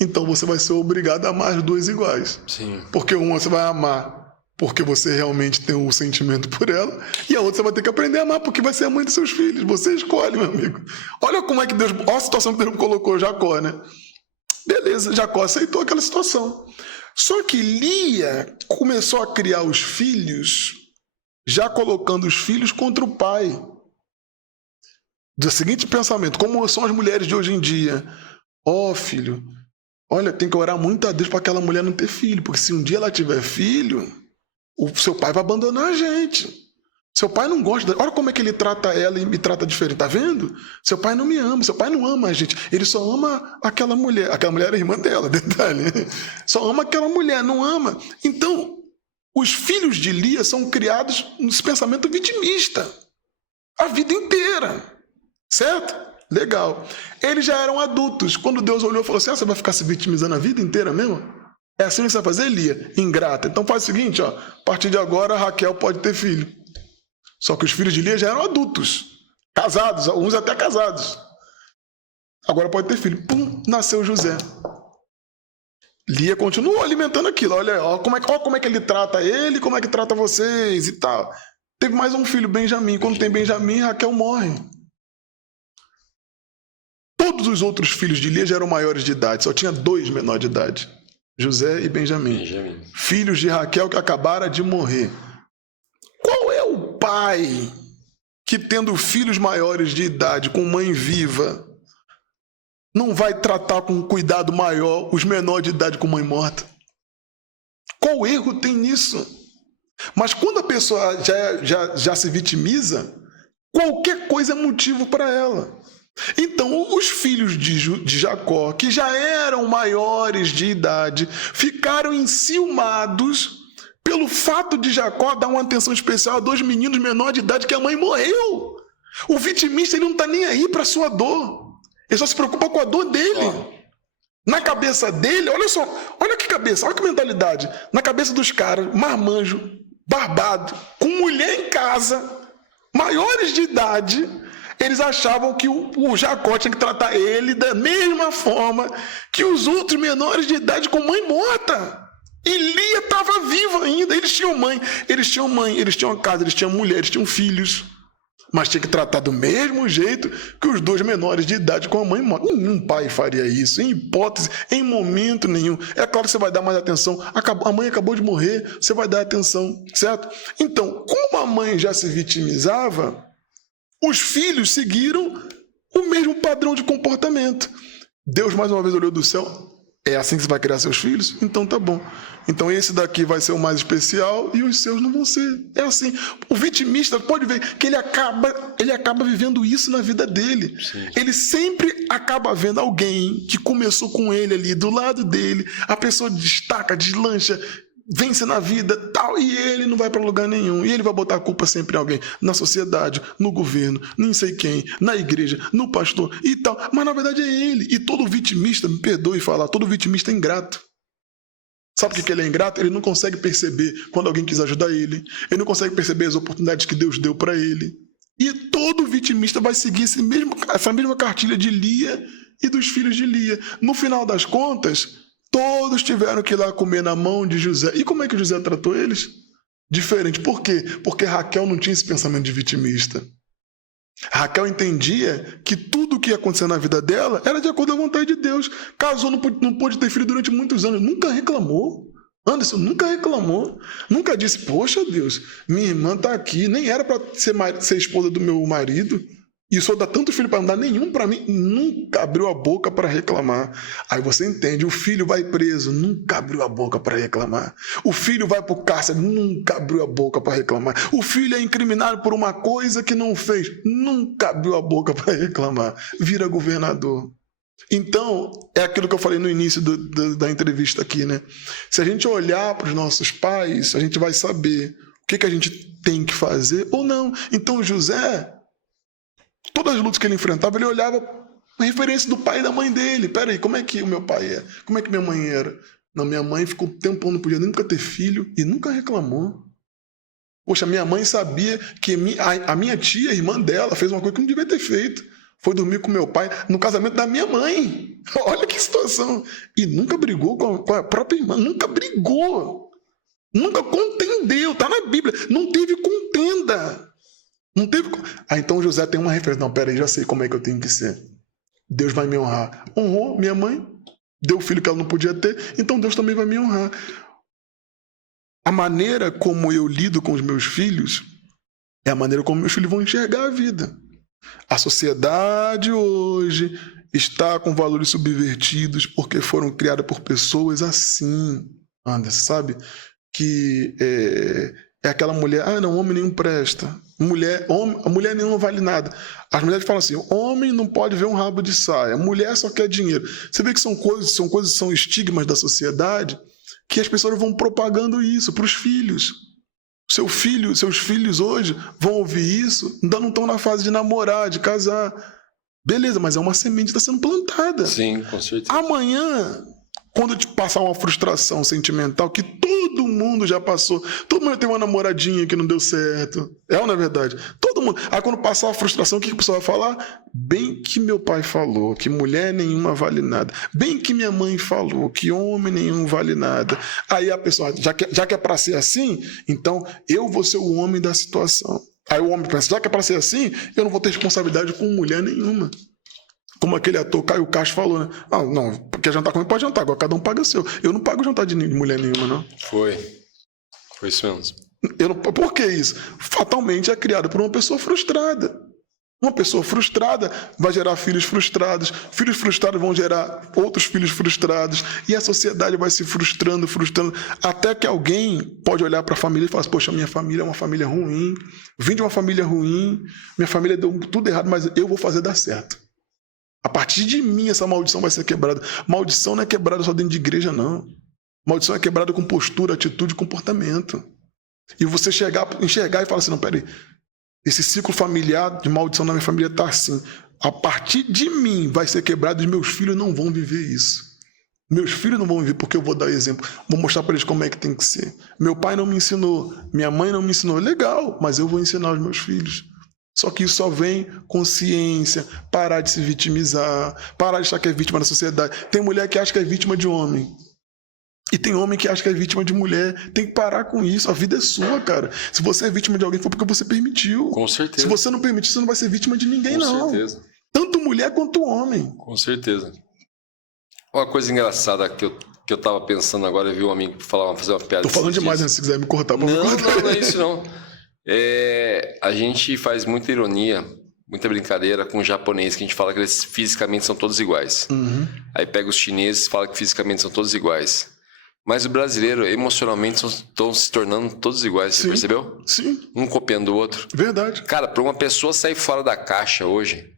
Então você vai ser obrigado a amar as duas iguais. Sim. Porque uma você vai amar porque você realmente tem um sentimento por ela, e a outra você vai ter que aprender a amar porque vai ser a mãe dos seus filhos. Você escolhe, meu amigo. Olha como é que Deus... Olha a situação que Deus colocou Jacó, né? Beleza, Jacó aceitou aquela situação. Só que Lia começou a criar os filhos já colocando os filhos contra o pai. Do seguinte pensamento, como são as mulheres de hoje em dia. Filho, olha, tem que orar muito a Deus para aquela mulher não ter filho, porque se um dia ela tiver filho, o seu pai vai abandonar a gente. Seu pai não gosta. Olha como é que ele trata ela e me trata diferente. Tá vendo? Seu pai não me ama. Seu pai não ama a gente. Ele só ama aquela mulher. Aquela mulher é a irmã dela, detalhe. Só ama aquela mulher, não ama. Então, os filhos de Lia são criados nesse pensamento vitimista. A vida inteira. Certo? Legal. Eles já eram adultos. Quando Deus olhou e falou assim, você vai ficar se vitimizando a vida inteira mesmo? É assim que você vai fazer, Lia? Ingrata. Então faz o seguinte, a partir de agora, Raquel pode ter filho. Só que os filhos de Lia já eram adultos, casados, alguns até casados. Agora pode ter filho. Pum, nasceu José. Lia continuou alimentando aquilo. Olha como é que ele trata ele, como é que trata vocês e tal. Teve mais um filho, Benjamim. Quando tem Benjamim, Raquel morre. Todos os outros filhos de Lia já eram maiores de idade. Só tinha 2 menores de idade. José e Benjamim. Filhos de Raquel que acabaram de morrer. Qual é o pai que, tendo filhos maiores de idade, com mãe viva, não vai tratar com cuidado maior os menores de idade com mãe morta? Qual erro tem nisso? Mas quando a pessoa já se vitimiza, qualquer coisa é motivo para ela. Então, os filhos de Jacó, que já eram maiores de idade, ficaram enciumados pelo fato de Jacó dar uma atenção especial a 2 meninos menores de idade que a mãe morreu. O vitimista, ele não está nem aí para a sua dor. Ele só se preocupa com a dor dele. Na cabeça dele, olha só, olha que cabeça, olha que mentalidade. Na cabeça dos caras, marmanjo, barbado, com mulher em casa, maiores de idade, eles achavam que o Jacó tinha que tratar ele da mesma forma que os outros menores de idade com mãe morta. E Lia estava viva ainda. Eles tinham mãe, eles tinham casa, eles tinham mulher, eles tinham filhos. Mas tinha que tratar do mesmo jeito que os 2 menores de idade com a mãe morta. Nenhum pai faria isso, em hipótese, em momento nenhum. É claro que você vai dar mais atenção. A mãe acabou de morrer, você vai dar atenção, certo? Então, como a mãe já se vitimizava, os filhos seguiram o mesmo padrão de comportamento. Deus mais uma vez olhou do céu. É assim que você vai criar seus filhos? Então tá bom. Então esse daqui vai ser o mais especial e os seus não vão ser. É assim. O vitimista pode ver que ele acaba vivendo isso na vida dele. Sim. Ele sempre acaba vendo alguém que começou com ele ali do lado dele. A pessoa destaca, deslancha, vence na vida, tal, e ele não vai para lugar nenhum. E ele vai botar a culpa sempre em alguém, na sociedade, no governo, nem sei quem, na igreja, no pastor e tal. Mas na verdade é ele. E todo vitimista, me perdoe falar, todo vitimista é ingrato. Sabe por que ele é ingrato? Ele não consegue perceber quando alguém quis ajudar ele. Ele não consegue perceber as oportunidades que Deus deu para ele. E todo vitimista vai seguir essa mesma cartilha de Lia e dos filhos de Lia. No final das contas, todos tiveram que ir lá comer na mão de José. E como é que José tratou eles? Diferente. Por quê? Porque Raquel não tinha esse pensamento de vitimista. Raquel entendia que tudo o que ia acontecer na vida dela era de acordo com a vontade de Deus. Casou, não pôde ter filho durante muitos anos. Nunca reclamou. Anderson nunca reclamou. Nunca disse, poxa Deus, minha irmã está aqui. Nem era para ser esposa do meu marido. E só dá tanto filho para não dar nenhum para mim. Nunca abriu a boca para reclamar. Aí você entende, o filho vai preso, nunca abriu a boca para reclamar. O filho vai para o cárcere, nunca abriu a boca para reclamar. O filho é incriminado por uma coisa que não fez, nunca abriu a boca para reclamar. Vira governador. Então, é aquilo que eu falei no início da entrevista aqui, né? Se a gente olhar para os nossos pais, a gente vai saber o que a gente tem que fazer ou não. Então, José, todas as lutas que ele enfrentava, ele olhava a referência do pai e da mãe dele. Peraí, como é que o meu pai é? Como é que minha mãe era? Não, minha mãe ficou um tempão, não podia nunca ter filho e nunca reclamou. Poxa, minha mãe sabia que a minha tia, a irmã dela, fez uma coisa que não devia ter feito. Foi dormir com meu pai no casamento da minha mãe. Olha que situação. E nunca brigou com a própria irmã. Nunca brigou. Nunca contendeu. Está na Bíblia. Não teve contenda. Não teve... então José tem uma referência. Não, peraí, já sei como é que eu tenho que ser. Deus vai me honrar. Honrou minha mãe. Deu o filho que ela não podia ter. Então Deus também vai me honrar. A maneira como eu lido com os meus filhos É a maneira como meus filhos vão enxergar a vida. A sociedade hoje está com valores subvertidos porque foram criadas por pessoas assim, Anderson, sabe? Que é aquela mulher, não, homem nenhum presta. A mulher nenhuma vale nada. As mulheres falam assim, homem não pode ver um rabo de saia, mulher só quer dinheiro. Você vê que são estigmas da sociedade que as pessoas vão propagando isso para os filhos. Seus filhos hoje vão ouvir isso, ainda não estão na fase de namorar, de casar. Beleza, mas é uma semente que está sendo plantada. Sim, com certeza. Amanhã, quando te passar uma frustração sentimental que todo mundo já passou, todo mundo tem uma namoradinha que não deu certo. É ou não é verdade? Todo mundo. Aí quando passar a frustração, o que a pessoa vai falar? Bem que meu pai falou que mulher nenhuma vale nada. Bem que minha mãe falou que homem nenhum vale nada. Aí a pessoa, já que é para ser assim, então eu vou ser o homem da situação. Aí o homem pensa, já que é para ser assim, eu não vou ter responsabilidade com mulher nenhuma. Como aquele ator Caio Castro falou, né? Não, quer jantar comigo, pode jantar, agora cada um paga o seu. Eu não pago jantar de mulher nenhuma, não. Foi isso mesmo. Por que isso? Fatalmente é criado por uma pessoa frustrada. Uma pessoa frustrada vai gerar filhos frustrados vão gerar outros filhos frustrados, e a sociedade vai se frustrando, até que alguém pode olhar para a família e falar assim, poxa, minha família é uma família ruim, vim de uma família ruim, minha família deu tudo errado, mas eu vou fazer dar certo. A partir de mim essa maldição vai ser quebrada. Maldição não é quebrada só dentro de igreja, não. Maldição é quebrada com postura, atitude, comportamento. E você enxergar e falar assim, não, peraí, esse ciclo familiar de maldição na minha família está assim. A partir de mim vai ser quebrado e meus filhos não vão viver isso. Meus filhos não vão viver porque eu vou dar exemplo. Vou mostrar para eles como é que tem que ser. Meu pai não me ensinou, minha mãe não me ensinou. Legal, mas eu vou ensinar os meus filhos. Só que isso só vem consciência, parar de se vitimizar, parar de achar que é vítima da sociedade. Tem mulher que acha que é vítima de homem. E tem homem que acha que é vítima de mulher. Tem que parar com isso. A vida é sua, cara. Se você é vítima de alguém, foi porque você permitiu. Com certeza. Se você não permitir, você não vai ser vítima de ninguém, não. Com certeza. Tanto mulher quanto homem. Com certeza. Uma coisa engraçada que eu tava pensando agora, eu vi um amigo fazer uma piada. Tô falando demais, né? Se quiser me cortar. Não é isso, não. A gente faz muita ironia, muita brincadeira com o japonês, que a gente fala que eles fisicamente são todos iguais. Uhum. Aí pega os chineses e fala que fisicamente são todos iguais. Mas o brasileiro, emocionalmente, estão se tornando todos iguais, você percebeu? Sim. Um copiando o outro. Verdade. Cara, para uma pessoa sair fora da caixa hoje,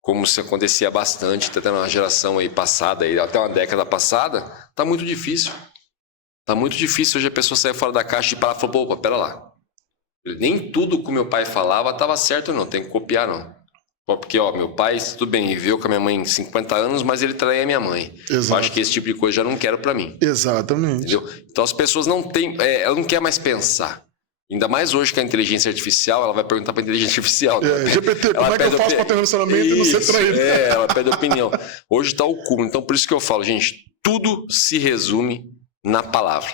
como se acontecia bastante, até na geração aí passada, aí, até uma década passada, tá muito difícil. Tá muito difícil hoje a pessoa sair fora da caixa e parar e falar, opa, pera lá. Nem tudo que o meu pai falava estava certo, não. Tem que copiar, não. Porque, meu pai, tudo bem, viveu com a minha mãe 50 anos, mas ele traía a minha mãe. Exato. Eu acho que esse tipo de coisa já não quero para mim. Exatamente. Entendeu? Então as pessoas não têm... ela não quer mais pensar. Ainda mais hoje que a inteligência artificial, ela vai perguntar para a inteligência artificial. GPT, como é que eu faço para ter relacionamento e não ser traído? Ela pede opinião. Hoje está o cúmulo. Então por isso que eu falo, gente, tudo se resume na palavra.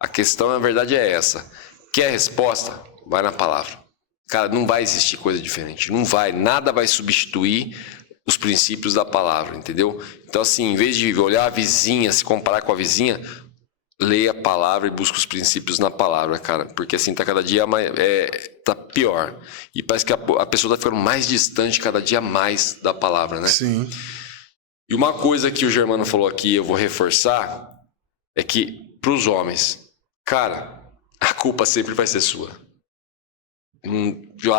A questão, na verdade, é essa. Quer resposta? Vai na palavra. Cara, não vai existir coisa diferente. Não vai. Nada vai substituir os princípios da palavra, entendeu? Então, assim, em vez de olhar a vizinha, se comparar com a vizinha, leia a palavra e busca os princípios na palavra, cara. Porque, assim, tá cada dia mais... tá pior. E parece que a pessoa tá ficando mais distante cada dia mais da palavra, né? Sim. E uma coisa que o Germano falou aqui, eu vou reforçar, é que, pros homens, cara, a culpa sempre vai ser sua.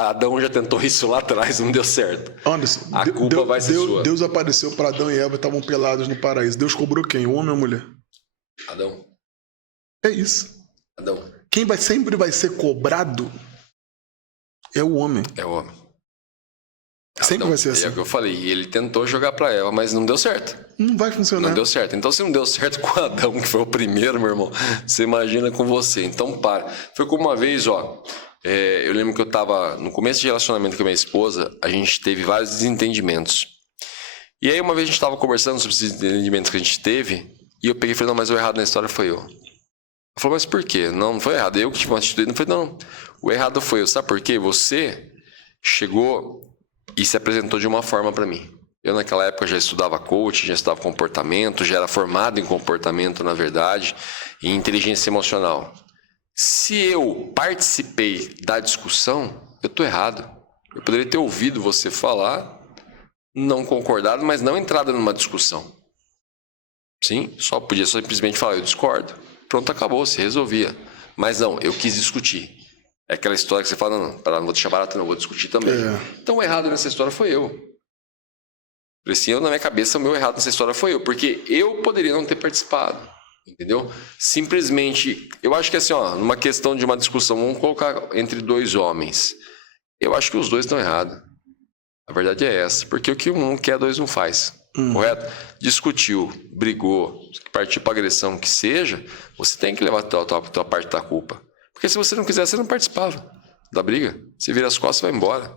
Adão já tentou isso lá atrás, não deu certo. Anderson, a culpa vai ser sua. Deus apareceu para Adão e Eva, estavam pelados no paraíso. Deus cobrou quem? O homem ou a mulher? Adão. É isso. Adão. Quem sempre vai ser cobrado é o homem. É o homem. Sempre vai ser assim. É o que eu falei. E ele tentou jogar para Eva, mas não deu certo. Não vai funcionar. Não deu certo. Então, se não deu certo com Adão, que foi o primeiro, meu irmão, você imagina com você. Então, para. Foi como uma vez, eu lembro que eu tava no começo de relacionamento com a minha esposa, a gente teve vários desentendimentos. E aí uma vez a gente tava conversando sobre esses desentendimentos que a gente teve, e eu peguei e falei, não, mas o errado na história foi eu. Ela falou, mas por quê? Não foi errado, eu que tive uma atitude. Não foi, não. O errado foi eu, sabe por quê? Você chegou e se apresentou de uma forma pra mim. Eu naquela época já estudava coaching, já estudava comportamento, já era formado em comportamento, na verdade, e inteligência emocional. Se eu participei da discussão, eu tô errado. Eu poderia ter ouvido você falar, não concordado, mas não entrado numa discussão. Sim, só podia simplesmente falar, eu discordo. Pronto, acabou, se resolvia. Mas não, eu quis discutir. É aquela história que você fala, não vou deixar barato, não, vou discutir também. Então o errado nessa história foi eu. Assim, na minha cabeça, o meu errado nessa história foi eu, porque eu poderia não ter participado, entendeu? Simplesmente, eu acho que assim, numa questão de uma discussão, vamos colocar entre dois homens, eu acho que os dois estão errados. A verdade é essa, porque o que um quer, dois não faz, correto? Discutiu, brigou, partiu para agressão, que seja, você tem que levar a tua parte da culpa. Porque se você não quiser, você não participava da briga. Você vira as costas e vai embora.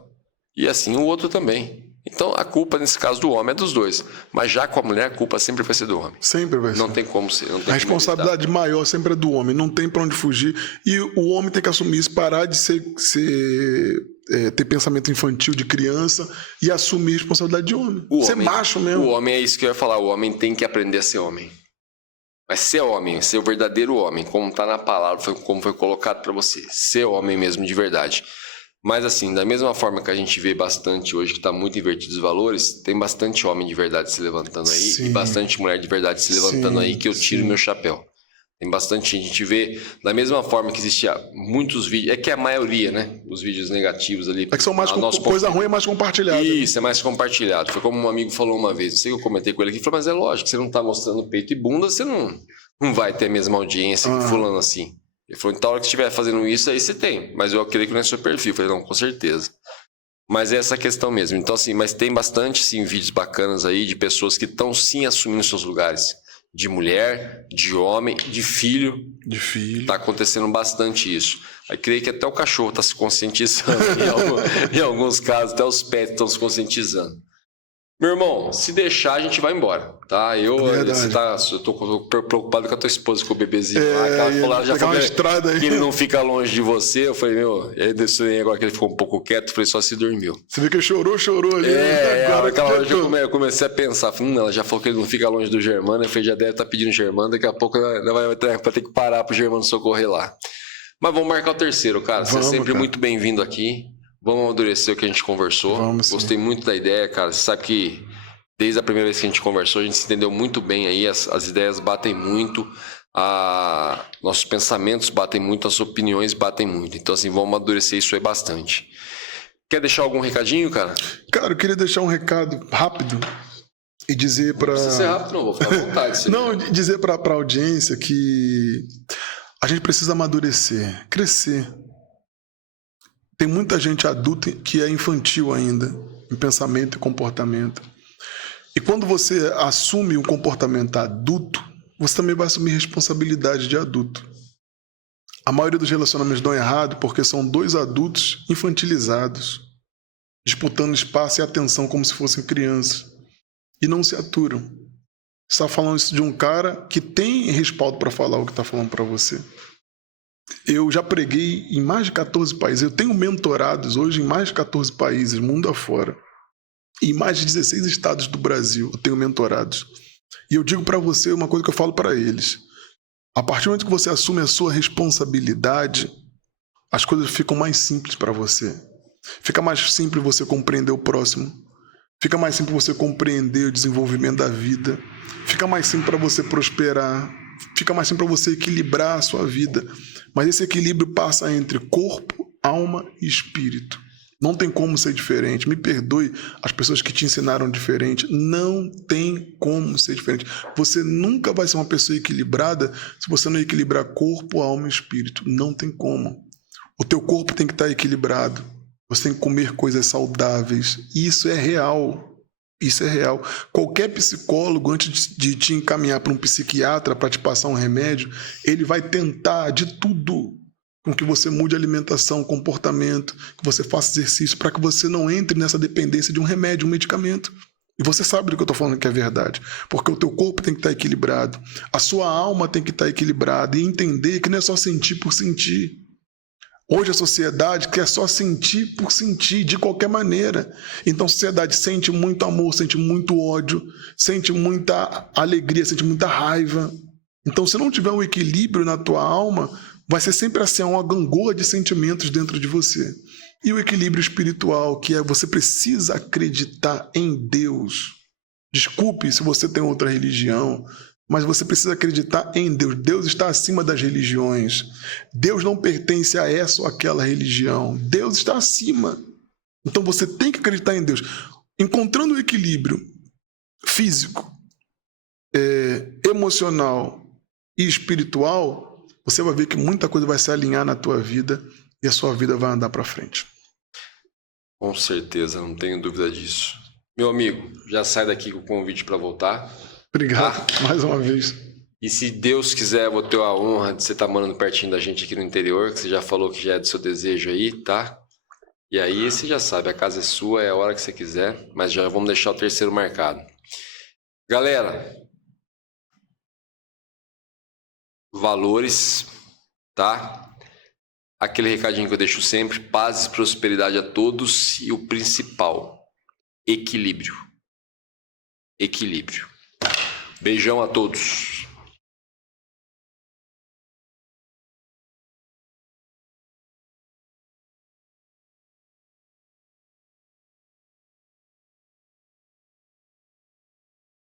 E assim o outro também. Então a culpa, nesse caso do homem, é dos dois. Mas já com a mulher, a culpa sempre vai ser do homem. Sempre vai ser. Não tem como ser. A responsabilidade maior sempre é do homem. Não tem para onde fugir. E o homem tem que assumir isso, parar de ter pensamento infantil de criança e assumir a responsabilidade de homem. Ser macho mesmo. O homem é isso que eu ia falar. O homem tem que aprender a ser homem. Mas ser homem, ser o verdadeiro homem, como está na palavra, como foi colocado para você. Ser homem mesmo de verdade. Mas assim, da mesma forma que a gente vê bastante hoje, que está muito invertido os valores, tem bastante homem de verdade se levantando aí, sim, e bastante mulher de verdade se levantando, sim, aí, que eu tiro meu chapéu. Tem bastante gente. A gente vê, da mesma forma que existia muitos vídeos, é que a maioria, né, os vídeos negativos ali. É que são mais coisa ruim é mais compartilhada. Isso, é mais compartilhado. Foi como um amigo falou uma vez, não sei o que eu comentei com ele aqui, falou, mas é lógico, você não está mostrando peito e bunda, você não vai ter a mesma audiência que fulano assim. Ele falou, então a hora que estiver fazendo isso, aí você tem. Mas eu acredito que não é seu perfil. Eu falei, não, com certeza. Mas é essa questão mesmo. Então, assim, mas tem bastante, sim, vídeos bacanas aí de pessoas que estão, sim, assumindo seus lugares. De mulher, de homem, de filho. De filho. Tá acontecendo bastante isso. Aí creio que até o cachorro está se conscientizando. Em alguns casos, até os pets estão se conscientizando. Meu irmão, se deixar, a gente vai embora, tá? Eu tô preocupado com a tua esposa, com o bebezinho lá, que ela já falou que ele não fica longe de você. Eu falei, e aí desse agora que ele ficou um pouco quieto, eu falei, só se dormiu. Você viu que ele chorou ali. Aquela hora eu comecei a pensar, falei, ela já falou que ele não fica longe do Germano, eu falei, já deve estar pedindo Germano, daqui a pouco vai ter que parar pro Germano socorrer lá. Mas vamos marcar o terceiro, cara. Você é sempre muito bem-vindo aqui. Vamos amadurecer o que a gente conversou. Gostei muito da ideia, cara. Você sabe que desde a primeira vez que a gente conversou, a gente se entendeu muito bem aí. As ideias batem muito, nossos pensamentos batem muito, as opiniões batem muito. Então, assim, vamos amadurecer isso aí bastante. Quer deixar algum recadinho, cara? Cara, eu queria deixar um recado rápido e dizer para... Não precisa ser rápido, não. Vou ficar à vontade. Não, dizer para a audiência que a gente precisa amadurecer, crescer. Tem muita gente adulta que é infantil ainda, em pensamento e comportamento. E quando você assume um comportamento adulto, você também vai assumir responsabilidade de adulto. A maioria dos relacionamentos dão errado porque são dois adultos infantilizados, disputando espaço e atenção como se fossem crianças, e não se aturam. Você está falando isso de um cara que tem respaldo para falar o que está falando para você. Eu já preguei em mais de 14 países. Eu tenho mentorados hoje em mais de 14 países, mundo afora. E em mais de 16 estados do Brasil eu tenho mentorados. E eu digo para você uma coisa que eu falo para eles. A partir do momento que você assume a sua responsabilidade, as coisas ficam mais simples para você. Fica mais simples você compreender o próximo. Fica mais simples você compreender o desenvolvimento da vida. Fica mais simples para você prosperar. Fica mais simples para você equilibrar a sua vida. Mas esse equilíbrio passa entre corpo, alma e espírito. Não tem como ser diferente. Me perdoe as pessoas que te ensinaram diferente. Não tem como ser diferente. Você nunca vai ser uma pessoa equilibrada se você não equilibrar corpo, alma e espírito. Não tem como. O teu corpo tem que estar equilibrado. Você tem que comer coisas saudáveis. Isso é real. Isso é real. Qualquer psicólogo, antes de te encaminhar para um psiquiatra para te passar um remédio, ele vai tentar de tudo com que você mude a alimentação, comportamento, que você faça exercício, para que você não entre nessa dependência de um remédio, um medicamento. E você sabe do que eu estou falando que é verdade. Porque o teu corpo tem que estar equilibrado. A sua alma tem que estar equilibrada. E entender que não é só sentir por sentir. Hoje a sociedade quer só sentir por sentir, de qualquer maneira. Então a sociedade sente muito amor, sente muito ódio, sente muita alegria, sente muita raiva. Então se não tiver um equilíbrio na tua alma, vai ser sempre assim, uma gangorra de sentimentos dentro de você. E o equilíbrio espiritual, que é você precisa acreditar em Deus. Desculpe se você tem outra religião, mas você precisa acreditar em Deus. Deus está acima das religiões. Deus não pertence a essa ou aquela religião. Deus está acima. Então você tem que acreditar em Deus. Encontrando o equilíbrio físico, emocional e espiritual, você vai ver que muita coisa vai se alinhar na tua vida e a sua vida vai andar para frente. Com certeza, não tenho dúvida disso. Meu amigo, já sai daqui com o convite para voltar. Obrigado, mais uma vez. E se Deus quiser, eu vou ter a honra de você estar morando pertinho da gente aqui no interior, que você já falou que já é do seu desejo aí, tá? E aí você já sabe, a casa é sua, é a hora que você quiser, mas já vamos deixar o terceiro marcado. Galera, valores, tá? Aquele recadinho que eu deixo sempre, paz e prosperidade a todos e o principal, equilíbrio. Equilíbrio. Beijão a todos.